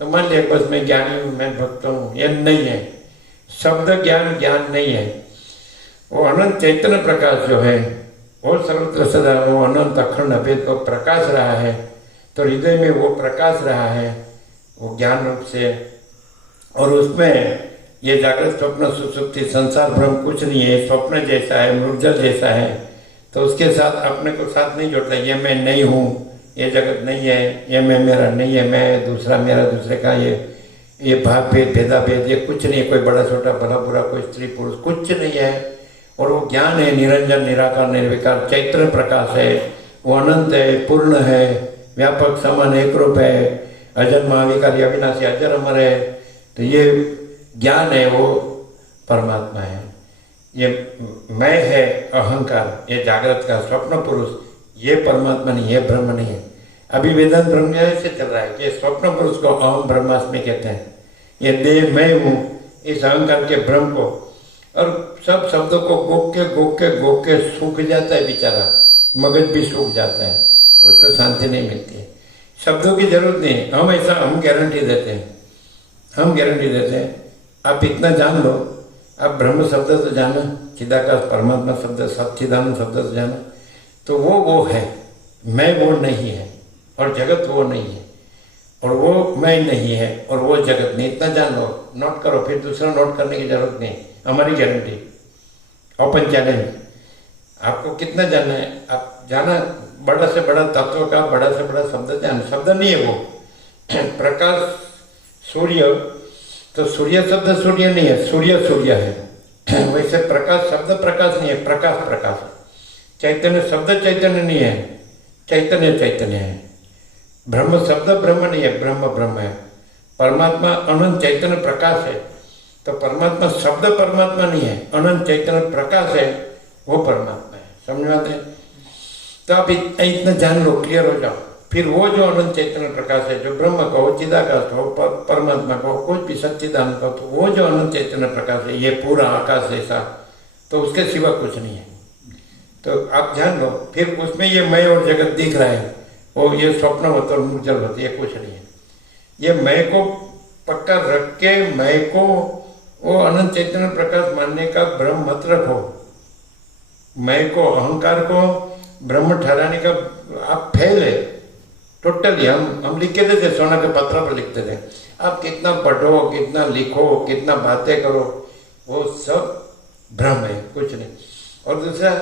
तो मान लिया बस मैं ज्ञानी हूँ, मैं भक्त हूँ। ये नहीं है, शब्द ज्ञान ज्ञान नहीं है। वो अनंत चैतन्य प्रकाश जो है वो सर्वत्र सदा, वो अनंत अखंड अभेद को प्रकाश रहा है, तो हृदय में वो प्रकाश रहा है वो ज्ञान रूप से। और उसमें ये जागृत स्वप्न सुसुप्ति संसार भ्रम कुछ नहीं है, स्वप्न जैसा है, मृगजल जैसा है, तो उसके साथ अपने को साथ नहीं जोड़ता। ये मैं नहीं हूँ, ये जगत नहीं है, ये मैं मेरा नहीं है, मैं दूसरा मेरा दूसरे का, ये भाव भेद भेदा भेद, ये कुछ नहीं है, कोई बड़ा छोटा भला बुरा, कोई स्त्री पुरुष, कुछ नहीं है। और वो ज्ञान है, निरंजन निराकार निर्विकार चैतन्य प्रकाश है, वो अनंत है, पूर्ण है, व्यापक समान एक रूप है, अजन्म अविकारी अविनाशी अजर अमर है। तो ये ज्ञान है, वो परमात्मा है। ये मैं है अहंकार, ये जागृत का स्वप्न पुरुष, ये परमात्मा नहीं, ये ब्रह्म नहीं है। अभी वेदांत ब्रह्म से चल रहा है कि स्वप्न पुरुष को अहम ब्रह्मास्मि कहते हैं, ये देह मैं हूँ, इस अहंकार के ब्रह्म को। और सब शब्दों को गोक के सूख जाता है बेचारा, मगज भी सूख जाता है, उसको शांति नहीं मिलती है। शब्दों की जरूरत नहीं, हम गारंटी देते हैं, हम गारंटी देते हैं, आप इतना जान लो, आप ब्रह्म शब्द तो जाना, चिदाकाश परमात्मा शब्द, सच्चिदानंद शब्द तो जाना, तो वो है, मैं वो नहीं है, और जगत वो नहीं है, और वो मैं नहीं है, और वो जगत नहीं। इतना जान लो, नोट करो, फिर दूसरा नोट करने की जरूरत नहीं, हमारी गारंटी, ओपन चैलेंज। आपको कितना जानना है, आप जाना, बड़ा से बड़ा तत्व का बड़ा से बड़ा शब्द जान, शब्द नहीं है वो प्रकाश सूर्य, तो सूर्य शब्द सूर्य नहीं है, सूर्य सूर्य है। वैसे प्रकाश शब्द प्रकाश नहीं है, प्रकाश प्रकाश। चैतन्य शब्द चैतन्य नहीं है, चैतन्य चैतन्य है। ब्रह्म शब्द ब्रह्म नहीं है, ब्रह्म ब्रह्म है। परमात्मा अनंत चैतन्य प्रकाश है, तो परमात्मा शब्द परमात्मा नहीं है, अनंत चैतन्य प्रकाश है, वो परमात्मा है। समझ में आता है? तो आप इतना जान लो, क्लियर हो जाओ। फिर वो जो अनंत चैतन्य प्रकाश है, जो ब्रह्म कहो, चिदाकाश कहो, परमात्मा कहो, कुछ भी सच्चिदानंद कहो, तो वो जो अनंत चैतन्य प्रकाश है, ये पूरा आकाश जैसा, तो उसके सिवा कुछ नहीं है। तो आप जान लो, फिर उसमें ये मैं और जगत दिख रहा है, वो ये स्वप्न होता और मुझल होती, ये कुछ नहीं है। ये मैं को पक्का रख के मैं को वो अनंत चैतन्य प्रकाश मानने का भ्रम मत रखो। मैं को, अहंकार को ब्रह्म ठहराने का आप फेल है टोटली। हम लिख के देते, सोना के पत्थर पर लिखते थे। आप कितना पढ़ो, कितना लिखो, कितना बातें करो, वो सब भ्रम है, कुछ नहीं। और दूसरा,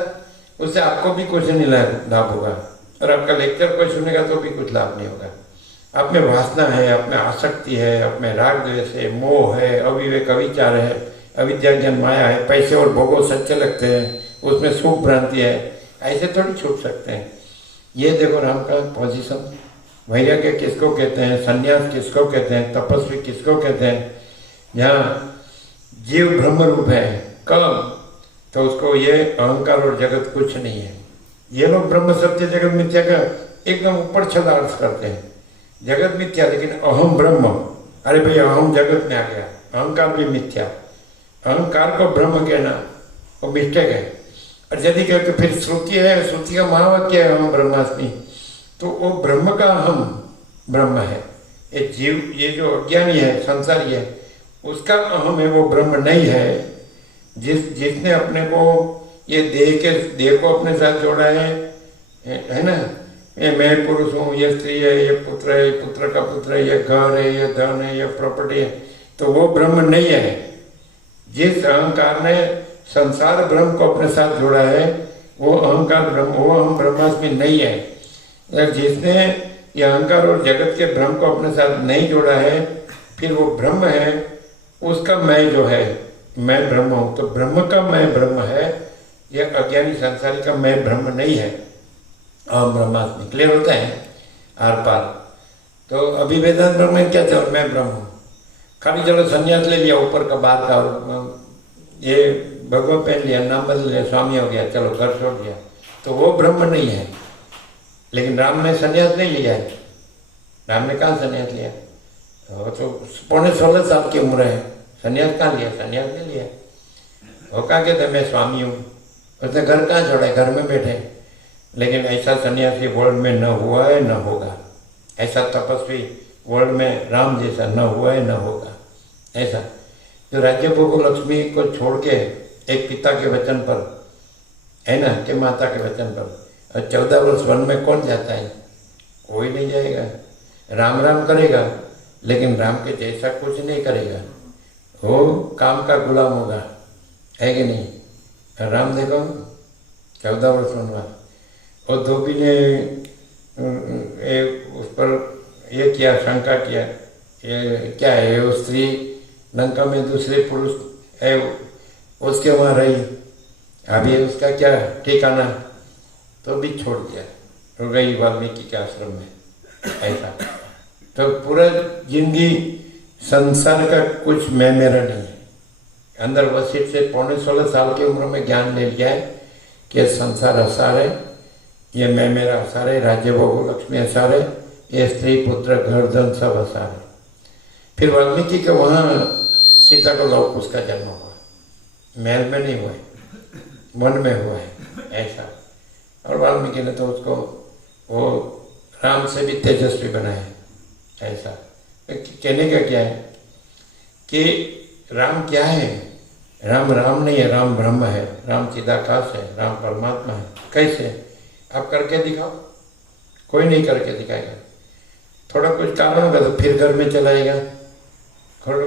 उससे आपको भी कुछ नहीं लाभ होगा, और आपका लेक्चर कोई सुनेगा तो भी कुछ लाभ नहीं होगा। आप में वासना है, आप में आसक्ति है, आप में राग द्वेष है, मोह है, अविवेक अविचार है, अविद्या ज्ञान माया है, पैसे और भोगो सच्चे लगते हैं, उसमें सुख भ्रांति है, ऐसे थोड़ी छूट सकते हैं। ये देखो राम का पोजीशन, वैराग्य किसको कहते हैं, संन्यास किसको कहते हैं, तपस्वी किसको कहते हैं। यहाँ जीव ब्रह्म रूप है कब, तो उसको ये अहंकार और जगत कुछ नहीं है। ये लोग ब्रह्म सत्य जगत मिथ्या का एकदम ऊपर छला अर्थ करते हैं, जगत मिथ्या लेकिन अहम ब्रह्म। अरे भाई अहम जगत में आ गया, अहंकार भी मिथ्या, अहंकार को ब्रह्म कहना वो मिस्टेक है। और यदि कहे तो फिर श्रुति है, श्रुति का महावाक्य है अहम ब्रह्मास्मि, तो वो ब्रह्म का अहम ब्रह्म है। ये जीव, ये जो अज्ञानी है, संसारी है, उसका अहम है, वो ब्रह्म नहीं है। जिसने अपने को ये देह को अपने साथ जोड़ा है ना, ये मैं पुरुष हूँ, ये स्त्री है, ये पुत्र है, पुत्र का पुत्र है, ये घर है, ये धन है, ये प्रॉपर्टी है, तो वो ब्रह्म नहीं है। जिस अहंकार ने संसार ब्रह्म को अपने साथ जोड़ा है वो अहंकार ब्रह्म, वो अहम ब्रह्मास्मि नहीं है। जिसने ये अहंकार और जगत के ब्रह्म को अपने साथ नहीं जोड़ा है, फिर वो ब्रह्म है, उसका मैं जो है, मैं ब्रह्म हूँ, तो ब्रह्म का मैं ब्रह्म है, यह अज्ञानी संसारी का मैं ब्रह्म नहीं है। अहम ब्रह्मास्मि क्लियर होता है आर पार। तो अभी वेदांत ब्रह्म में क्या था, मैं ब्रह्म हूँ, खाली चलो संन्यास ले लिया ऊपर का बाहर का, और ये भगवत पहन लिया, नाम बदल लिया, स्वामी हो गया, चलो घर छोड़ दिया, तो वो ब्रह्म नहीं है। लेकिन राम ने संन्यास नहीं लिया है, राम ने कहाँ संन्यास लिया, वो तो 16.5 साल की उम्र है, संन्यास कहाँ लिया, संन्यास नहीं लिया। वो कहाँ कहते मैं स्वामी हूँ, उसने घर कहाँ छोड़ा है, घर में बैठे। लेकिन ऐसा सन्यासी वर्ल्ड में न हुआ है न होगा, ऐसा तपस्वी वर्ल्ड में राम जैसा न हुआ है न होगा। ऐसा जो राज्य भोग लक्ष्मी को छोड़ के एक पिता के वचन पर है ना, कि माता के वचन पर, और 14 वर्ष वन में कौन जाता है, कोई नहीं जाएगा। राम राम करेगा लेकिन राम के जैसा कुछ नहीं करेगा, वो काम का गुलाम होगा, है कि नहीं। राम देखो 14 वर्ष वनवास, और धोबी ने उस पर ये किया, शंका किया, ये क्या है, वो स्त्री लंका में दूसरे पुरुष है, उसके वहाँ रही, अभी उसका क्या ठिकाना, तो भी छोड़ दिया, तो गई वाल्मीकि के आश्रम में। ऐसा तो पूरा जिंदगी संसार का कुछ मैं मेरा नहीं है। अंदर वशिष्ठ से 16.5 साल की उम्र में ज्ञान ले लिया है कि संसार असार है, ये मैं मेरा असार है, राज्य भोग लक्ष्मी असार है, ये स्त्री पुत्र घर धन सब असार है। फिर वाल्मीकि के वहाँ सीता को लौक उसका जन्म हुआ, महल में नहीं हुआ है, वन में हुआ है, ऐसा। और वाल्मीकि ने तो उसको वो राम से भी तेजस्वी बनाया, ऐसा। कहने का क्या है कि राम क्या है, राम राम नहीं है, राम ब्रह्म है, राम चिदाकाश है, राम परमात्मा है। कैसे, आप करके दिखाओ, कोई नहीं करके दिखाएगा। थोड़ा कुछ कारण होगा तो फिर घर में चलाएगा, थोड़ा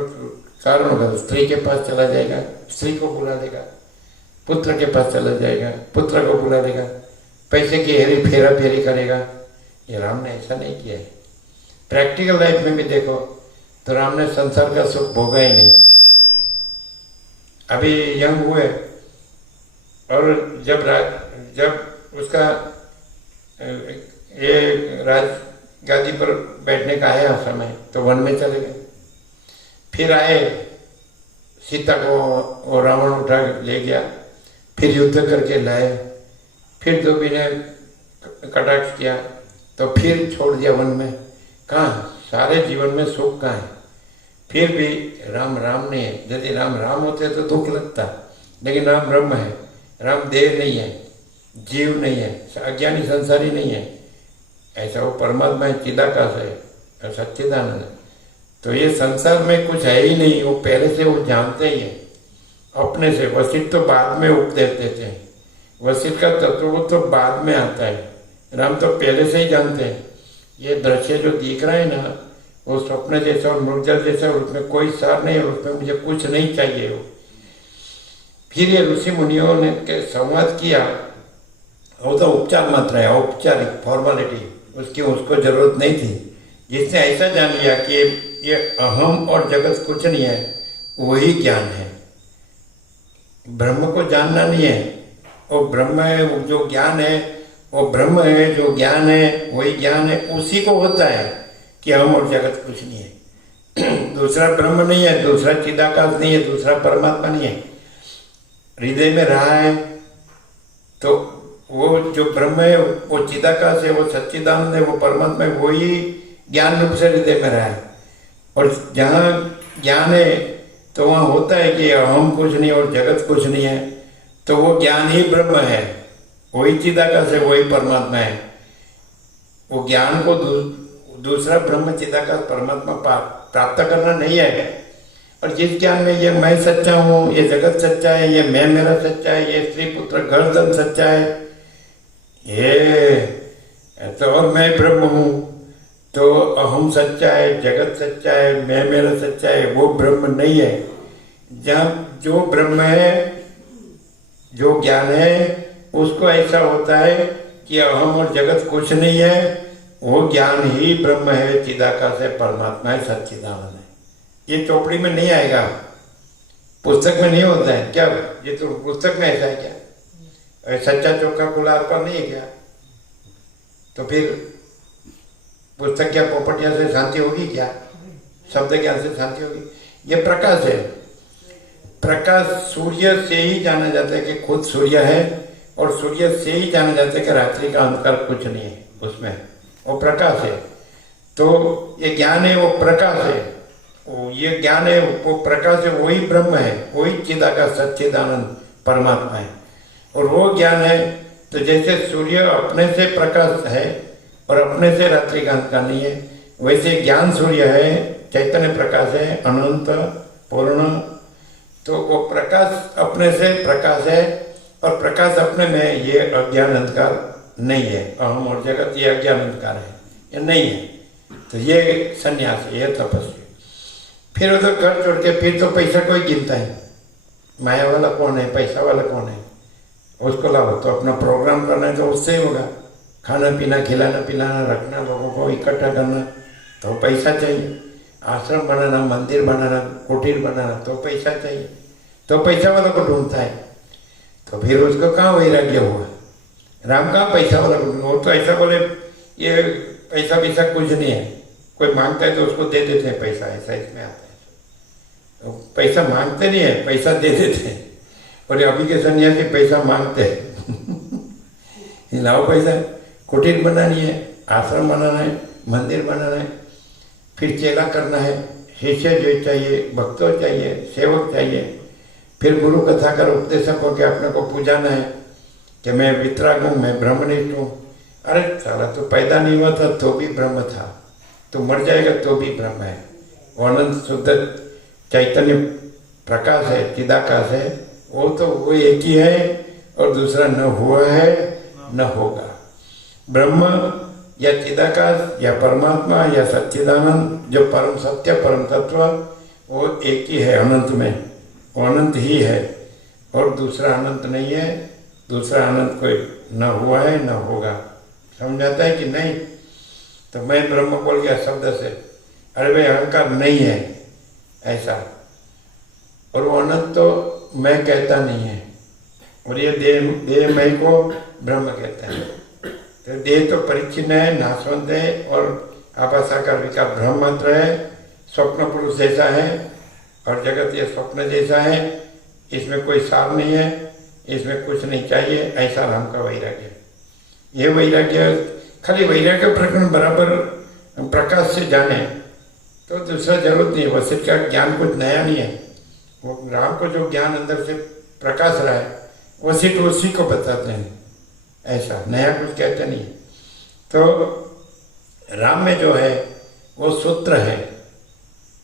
कारण होगा तो स्त्री के पास चला जाएगा, स्त्री को बुला देगा, पुत्र के पास चला जाएगा, पुत्र को बुला देगा, पैसे की हेरी फेरा फेरी करेगा। ये राम ने ऐसा नहीं किया है। प्रैक्टिकल लाइफ में भी देखो तो राम ने संसार का सुख भोगा ही नहीं। अभी यंग हुए और जब उसका ये राज गादी पर बैठने का आया समय, तो वन में चले गए। फिर आए, सीता को वो रावण उठा ले गया, फिर युद्ध करके लाए, फिर धोबी ने कटाक्ष किया, तो फिर छोड़ दिया वन में। कहाँ, सारे जीवन में सुख कहाँ है। फिर भी राम राम नहीं है। यदि राम राम होते तो दुख लगता, लेकिन राम ब्रह्म है, राम देह नहीं है, जीव नहीं है, अज्ञानी संसारी नहीं है, ऐसा वो परमात्मा है, चिदाकाश है, सच्चिदानंद है। तो ये संसार में कुछ है ही नहीं, वो पहले से वो जानते ही है अपने से। वशिष्ठ तो बाद में उपदेश देते हैं, वशिष्ठ का तत्व तो बाद में आता है, राम तो पहले से ही जानते हैं। ये दृश्य जो दिख रहा है ना, वो स्वप्न जैसा और मृगजल जैसा, उसमें कोई सार नहीं, और उसमें मुझे कुछ नहीं चाहिए। वो फिर ये ऋषि मुनियों ने के संवाद किया, वो तो उपचार मात्र है, औपचारिक फॉर्मेलिटी, उसकी उसको जरूरत नहीं थी। जिसने ऐसा जान लिया कि ये अहम और जगत कुछ नहीं है, वही ज्ञान है। ब्रह्म को जानना नहीं है, वो ब्रह्म है, वो जो ज्ञान है वो ब्रह्म है, जो ज्ञान है वही ज्ञान है, उसी को होता है कि हम और जगत कुछ नहीं है। दूसरा ब्रह्म नहीं है, दूसरा चिदाकाश नहीं है, दूसरा परमात्मा नहीं है। हृदय में रहा है तो वो जो ब्रह्म है वो चिदाकाश है, वो सच्चिदानंद है, वो परमात्मा है, वही ज्ञान रूप से हृदय में रहा है। और जहाँ ज्ञान है तो वहाँ होता है कि हम कुछ नहीं और जगत कुछ नहीं है, तो वो ज्ञान ही ब्रह्म है, वही चिदाकाश है, वही परमात्मा है। वो ज्ञान को दूसरा ब्रह्म चिदाकाश परमात्मा प्राप्त करना नहीं है। और जिस ज्ञान में ये मैं सच्चा हूँ, ये जगत सच्चा है, ये मैं मेरा सच्चा है, ये स्त्री पुत्र घर धन सच्चा है, ये तो और मैं ब्रह्म हूँ, तो अहम सच्चा है, जगत सच्चा है, मैं मेरा सच्चा है, वो ब्रह्म नहीं है। जहाँ जो ब्रह्म है, जो ज्ञान है, उसको ऐसा होता है कि अहम और जगत कुछ नहीं है, वो ज्ञान ही ब्रह्म है, चिदाकाश है, परमात्मा है, सच्चिदानंद है। ये चौपड़ी में नहीं आएगा, पुस्तक में नहीं होता है क्या? ये तो पुस्तक में ऐसा है क्या? सच्चा चौका खुला अर्पण नहीं है क्या? तो फिर पुस्तक क्या पोपटिया से शांति होगी क्या? शब्द ज्ञान से शांति होगी? ये प्रकाश है। प्रकाश सूर्य से ही जाना जाता है कि खुद सूर्य है, और सूर्य से ही जाना जाता है कि रात्रि का अंधकार कुछ नहीं है उसमें, वो प्रकाश है। तो ये ज्ञान है, वो प्रकाश है, वो ये ज्ञान है, वो प्रकाश है, वही ब्रह्म है, वही चिदाकाश सच्चिदानंद परमात्मा है। और वो ज्ञान है तो जैसे सूर्य अपने से प्रकाश है और अपने से रात्रि का अंधकार नहीं है, वैसे ज्ञान सूर्य है, चैतन्य प्रकाश है, अनंत पूर्ण। तो वो प्रकाश अपने से प्रकाश है, और प्रकाश अपने में ये अज्ञान अंधकार नहीं है। अहम और जगत ये अज्ञान अंधकार है, ये नहीं है। तो ये सन्यास है, ये तपस्या। फिर उधर घर छोड़ के फिर तो पैसा कोई गिनता है, माया वाला कौन है, पैसा वाला कौन है, उसको लाओ तो अपना प्रोग्राम करना है तो उससे ही होगा। खाना पीना, खिलाना पिलाना, रखना, लोगों को इकट्ठा करना तो पैसा चाहिए। आश्रम बनाना, मंदिर बनाना, कुटीर बनाना तो पैसा चाहिए, तो पैसा वाला को ढूंढता है। तो फिर उसको कहाँ वैराग्य हुआ? राम कहाँ पैसा वाला को? वो तो ऐसा बोले ये पैसा वैसा कुछ नहीं है, कोई मांगता है तो उसको दे देते हैं पैसा, ऐसा इसमें आता है। तो पैसा मांगते नहीं है, पैसा दे देते हैं। और अभी के सन्यासी पैसा मांगते हैं। लाओ पैसा, कुटीर बनानी है, आश्रम बनाना है, मंदिर बनाना है, फिर चेला करना है, शिष्य जो चाहिए, भक्तों चाहिए, सेवक चाहिए, फिर गुरु कथा कर उपदेशक होकर अपने को पूजाना है कि मैं वितराग हूँ, मैं ब्रह्मनिष्ठ हूँ। अरे साला तो पैदा नहीं हुआ था तो भी ब्रह्म था, तो मर जाएगा तो भी ब्रह्म है। वो अनंत शुद्ध चैतन्य प्रकाश है, चिदाकाश है, वो तो वो एक ही है, और दूसरा न हुआ है न होगा। ब्रह्म या चिदाकाश या परमात्मा या सच्चिदानंद, जो परम सत्य परम तत्व, वो एक ही है अनंत में, वो अनंत ही है, और दूसरा अनंत नहीं है। दूसरा अनंत कोई न हुआ है न होगा। समझाता है कि नहीं? तो मैं ब्रह्म बोल गया शब्द से, अरे भाई अहंकार नहीं है ऐसा। और वो अनंत तो मैं कहता नहीं है, और ये देह मैं को ब्रह्म कहता है। तो देह तो परिच्छिन्न है, नाशवंत है, और आभासाकार विकार ब्रह्म मात्र है, स्वप्न पुरुष जैसा है, और जगत ये स्वप्न जैसा है, इसमें कोई सार नहीं है, इसमें कुछ नहीं चाहिए, ऐसा राम का वैराग्य है। ये वैराग्य खाली वैराग्य प्रकरण बराबर प्रकाश से जाने तो दूसरा जरूरत नहीं है। वशिष्ठ का ज्ञान कुछ नया नहीं है, वो राम को जो ज्ञान अंदर से प्रकाश रहा है वशिष्ठ उसी को बताते हैं, ऐसा नया कुछ कहते नहीं। तो राम में जो है वो सूत्र है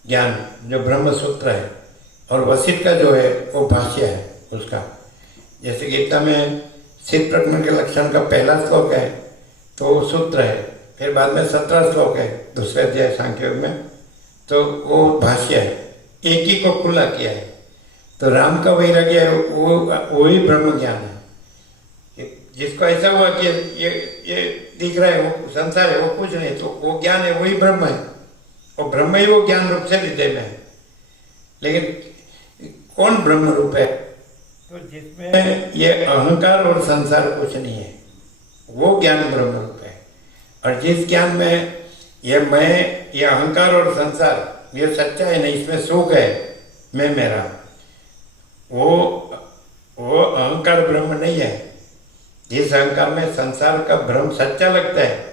ज्ञान, जो ब्रह्म सूत्र है, और वशिष्ठ का जो है वो भाष्य है उसका। जैसे गीता में सिद्ध प्रकरण के लक्षण का पहला श्लोक है तो वो सूत्र है, फिर बाद में 17 श्लोक है दूसरे अध्याय सांख्य योग में, तो वो भाष्य है, एक ही को खुला किया है। तो राम का वैराग्य है वो ही ब्रह्म ज्ञान है। जिसको ऐसा हुआ कि ये दिख रहा है वो संसार है, वो कुछ नहीं, तो वो ज्ञान है वही ब्रह्म है, और ब्रह्म ही वो ज्ञान रूप से हृदय में है। लेकिन कौन ब्रह्म रूप है? तो जिसमें ये अहंकार और संसार कुछ नहीं है, वो ज्ञान ब्रह्म रूप है। और जिस ज्ञान में ये मैं, ये अहंकार और संसार ये सच्चा है नहीं, इसमें सुख है, मैं मेरा, वो अहंकार ब्रह्म नहीं है। जिस अहंकार में संसार का भ्रम सच्चा लगता है,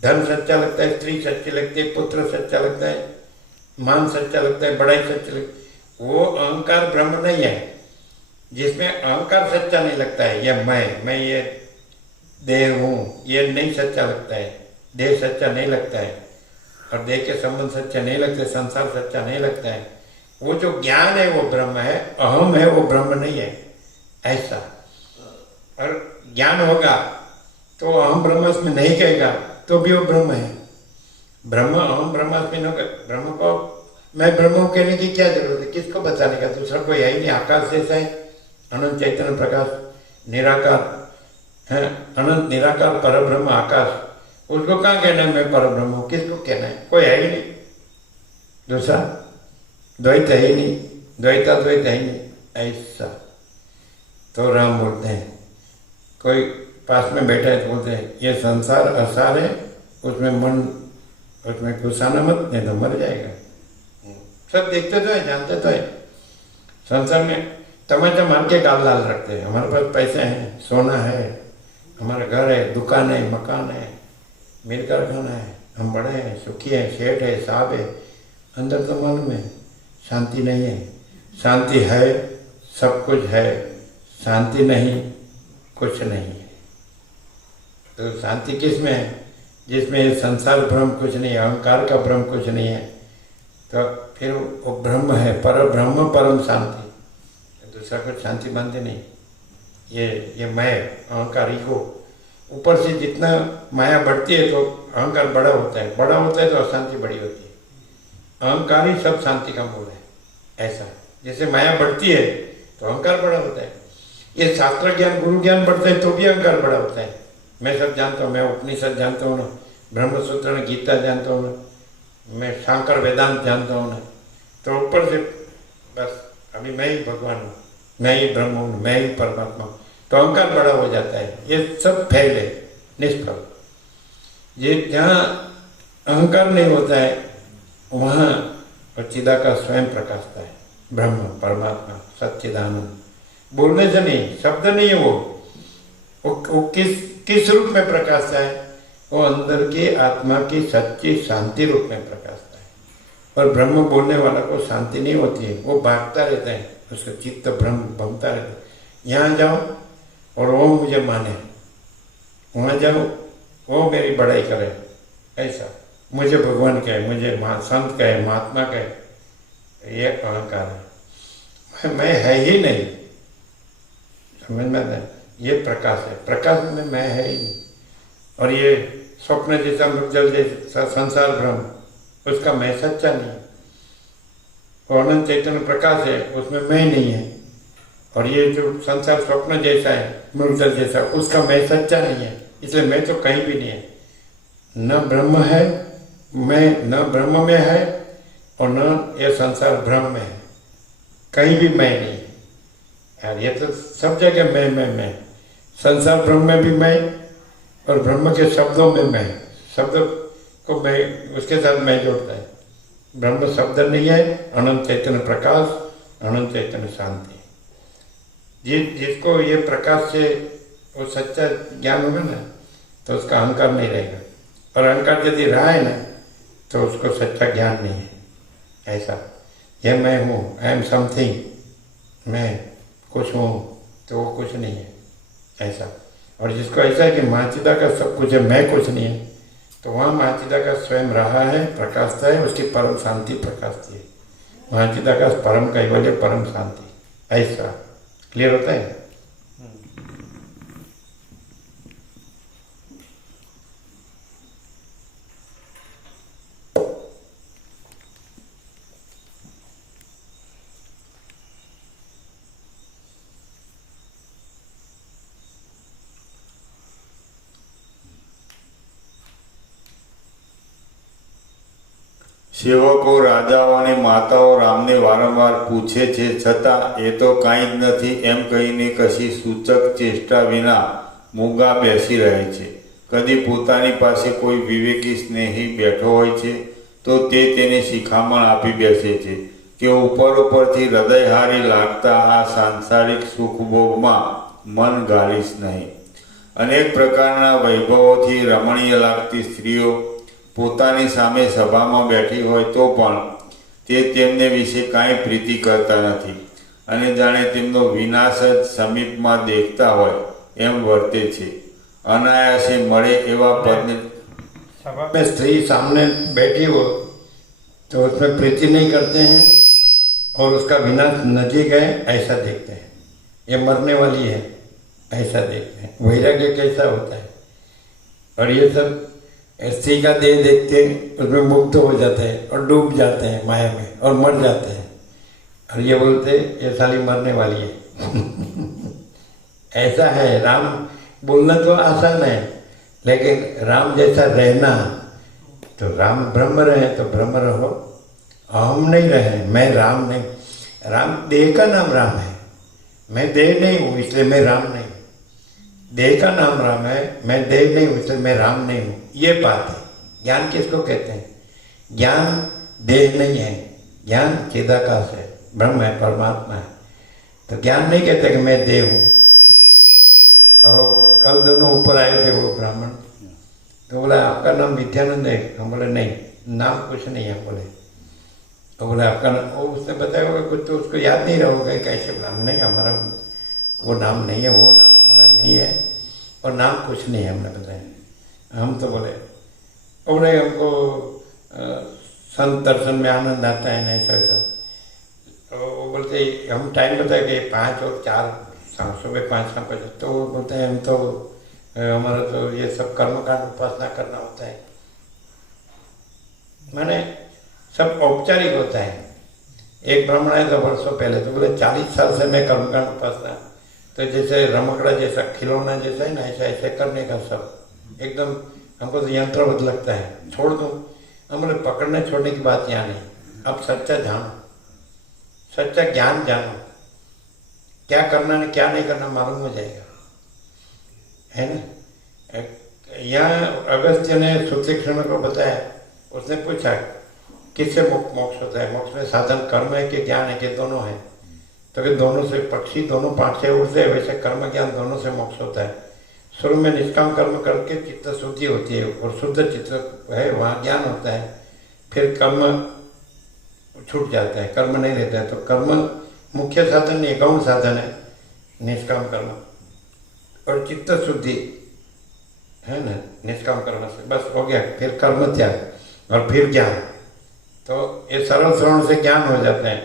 धन सच्चा लगता है, स्त्री सच्ची लगती है, पुत्र सच्चा लगता है, मान सच्चा लगता है, बड़ाई सच्ची लगती है, वो अहंकार ब्रह्म नहीं है। जिसमें अहंकार सच्चा नहीं लगता है, ये मैं ये देह हूँ, ये नहीं सच्चा लगता है, देह सच्चा नहीं लगता है, और देह के संबंध सच्चा नहीं लगते, संसार सच्चा नहीं लगता है। वो जो ज्ञान है वो ब्रह्म है, अहम है वो ब्रह्म नहीं है, ऐसा। और ज्ञान होगा तो अहम ब्रह्मास्मि नहीं कहेगा तो भी वो ब्रह्म है। ब्रह्म अहम ब्रह्मास्मि न ब्रह्म को मैं ब्रह्म हूँ कहने की क्या जरूरत है, किसको बताने का, दूसरा कोई है ही नहीं। आकाश जैसा है, अनंत चैतन्य प्रकाश, निराकार है, अनंत निराकार पर ब्रह्म आकाश, उसको कहाँ कहना है मैं पर ब्रह्म हूँ, किसको कहना है, कोई है ही नहीं। दूसरा द्वैत है ही नहीं, द्वैताद्वैत है ही नहीं, ऐसा। तो राम बोलते हैं, कोई पास में बैठा है तो बोलते हैं ये संसार असार है, उसमें मन, उसमें घुसाना मत, नहीं तो मर जाएगा। सब देखते तो है, जानते तो है। संसार में तमाचा मार के गाल लाल रखते हैं, हमारे पास पैसे हैं, सोना है, हमारा घर है, दुकान है, मकान है, मिल कारखाना है, हम बड़े हैं, सुखी हैं, सेठ है, साहब है। अंदर तो मालूम है शांति नहीं है। शांति है, सब कुछ है, शांति नहीं, कुछ नहीं है। तो शांति किस में है? जिसमें संसार भ्रम कुछ नहीं है, अहंकार का भ्रम कुछ नहीं है, तो फिर वो ब्रह्म है, पर ब्रह्म परम शांति। दूसरा कुछ शांति मानते नहीं। ये मैं, अहंकार, ईगो, ऊपर से जितना माया बढ़ती है तो अहंकार बड़ा होता है, बड़ा होता है तो अशांति बड़ी होती है। अहंकार ही सब शांति का मूल है, ऐसा। जैसे माया बढ़ती है तो अहंकार बड़ा होता है। ये शास्त्र ज्ञान, गुरु ज्ञान बढ़ता है तो भी अहंकार बड़ा होता है। मैं सब जानता हूँ, मैं उपनिषद जानता हूँ ना, ब्रह्मसूत्र में गीता जानता हूँ ना, मैं शांकर वेदांत जानता हूँ ना, तो ऊपर से बस अभी मैं ही भगवान हूँ, मैं ही ब्रह्म हूँ, मैं ही परमात्मा हूँ, तो अहंकार बड़ा हो जाता है। ये सब फैल है, निष्फल। ये जहाँ अहंकार नहीं होता है वहाँ चिदाकाश स्वयं प्रकाशता है, ब्रह्म परमात्मा सच्चिदानंद। बोलने से नहीं, शब्द नहीं है वो किस रूप में प्रकाशता है? वो अंदर की आत्मा की सच्ची शांति रूप में प्रकाशता है। और ब्रह्म बोलने वाला को शांति नहीं होती है, वो भागता रहता है, उसका चित्त ब्रह्म भमता रहता है। यहाँ जाओ और वो मुझे माने, वहाँ जाओ वो मेरी बड़ाई करे, ऐसा। मुझे भगवान कहे, मुझे संत कहे, महात्मा कहे, ये अहंकार है। मैं है ही नहीं, समझ में आता है? ये प्रकाश है, प्रकाश में मैं है ही नहीं। और ये स्वप्न जैसा, मृगजल जैसा संसार भ्रम, उसका मैं सच्चा नहीं। और अनंत चैतन्य प्रकाश है, उसमें मैं नहीं है। और ये जो संसार स्वप्न जैसा है, मृगजल जैसा, उसका मैं सच्चा नहीं है। इसलिए मैं तो कहीं भी नहीं है, न ब्रह्म है, मैं न ब्रह्म में है और न ये संसार भ्रम में है, कहीं भी मैं नहीं है। यार ये तो सब जगह मैं। संसार ब्रह्म में भी मैं, और ब्रह्म के शब्दों में मैं। शब्द को मैं, उसके साथ मैं जोड़ता है। ब्रह्म शब्द नहीं है, अनंत चैतन्य प्रकाश, अनंत चैतन्य शांति। जिसको ये प्रकाश से वो सच्चा ज्ञान होगा ना, तो उसका अहंकार नहीं रहेगा। और अहंकार यदि रहा है ना, तो उसको सच्चा ज्ञान नहीं है, ऐसा। यह मैं हूँ, आई एम समथिंग, मैं कुछ हूँ, तो वो कुछ नहीं है, ऐसा। और जिसको ऐसा है कि महाचिदा का सब कुछ है, मैं कुछ नहीं है, तो वहाँ महाचिदा का स्वयं रहा है, प्रकाशता है, उसकी परम शांति प्रकाशती है। महाचिदा का परम कैवल्य, परम शांति, ऐसा। क्लियर होता है? સેવકો રાજાઓ અને માતાઓ રામને વારંવાર પૂછે છે, છતાં એ તો કાંઈ જ નથી એમ કહીને કશી સૂચક ચેષ્ટા વિના મૂંગા બેસી રહે છે. કદી પોતાની પાસે કોઈ વિવેકી સ્નેહી બેઠો હોય છે તો તે તેને શિખામણ આપી બેસે છે કે ઉપરથી હૃદયહારી લાગતા આ સાંસારિક સુખભોગમાં મન ગાળીશ નહીં. અનેક પ્રકારના વૈભવોથી રમણીય લાગતી સ્ત્રીઓ પોતાની સામે સભામાં બેઠી હોય તો પણ તે તેમને વિશે કાંઈ પ્રીતિ કરતા નથી અને જાણે તેમનો વિનાશ જ સમીપમાં દેખતા હોય એમ વર્તે છે. अनायासे मरे एवं पद सभा में स्त्री सामने बैठी हो तो उसमें प्रीति नहीं करते हैं और उसका विनाश नजीक है ऐसा देखते हैं. ये मरने वाली है ऐसा देखते हैं. वैराग्य कैसा होता है. और ये सब स्त्री का देह देखते हैं उसमें मुक्त हो जाते हैं और डूब जाते हैं माया में और मर जाते हैं. और ये बोलते ये साली मरने वाली है. ऐसा है. राम बोलना तो आसान है लेकिन राम जैसा रहना, तो राम ब्रह्म रहे तो ब्रह्म रहो, अहम नहीं रहे, मैं राम नहीं. राम देह का नाम राम है, मैं देह नहीं हूँ इसलिए मैं राम नहीं. देह का नाम राम है, मैं देह नहीं हूँ इसलिए मैं राम नहीं हूँ. ये बात है. ज्ञान किसको कहते हैं. ज्ञान देह नहीं है, ज्ञान चिदाकाश है, ब्रह्म है, परमात्मा है. तो ज्ञान नहीं कहते कि मैं देह हूँ. और कल दोनों ऊपर आए थे वो ब्राह्मण, तो बोला आपका नाम विद्यानंद है. हम बोले नहीं, नाम कुछ नहीं है. बोले तो बोले आपका नाम, वो उसने बताया होगा कुछ तो उसको याद नहीं रहा होगा. कैसे नाम नहीं, हमारा वो नाम नहीं है, वो नाम हमारा नहीं है और नाम कुछ नहीं है. हमने बताया. हम तो बोले हमको संत दर्शन में आनंद आता है ना ऐसा ऐसा. तो वो बोलते हम टाइम बताए कि 5 और 4 सुबह 5 ना बजे. तो वो बोलते हैं हम तो हमारा तो ये सब कर्मकांड उपासना करना होता है. माने सब औपचारिक होता है. एक ब्राह्मण आया था वर्षों पहले, तो बोले 40 साल से मैं कर्मकांड उपासना, तो जैसे रमकड़ा जैसा खिलौना जैसा है ना ऐसा ऐसे करने का सब एकदम हमको तो यंत्रवत लगता है. छोड़ दो. हम बोले पकड़ने छोड़ने की बात यहाँ नहीं. अब सच्चा जानो, सच्चा ज्ञान जानो, क्या करना है क्या नहीं करना मालूम हो जाएगा, है ना. यहाँ अगस्त्य ने सूत्रक्षण को बताया. उसने पूछा किससे मोक्ष होता है. मोक्ष में साधन कर्म है कि ज्ञान है कि दोनों है. तो कि दोनों से, पक्षी दोनों पांच से उड़ते हैं, वैसे कर्म ज्ञान दोनों से मोक्ष होता है. शुरू में निष्काम कर्म करके चित्त शुद्धि होती है और शुद्ध चित्त है वहाँ ज्ञान होता है. फिर कर्म छूट जाता है, कर्म नहीं रहता है. तो कर्म मुख्य साधन नहीं, गौण साधन है निष्काम कर्म. और चित्त शुद्धि है ना निष्काम कर्म से बस हो गया. फिर कर्म त्याग और फिर ज्ञान. तो ये सरल श्रवण से ज्ञान हो जाते हैं.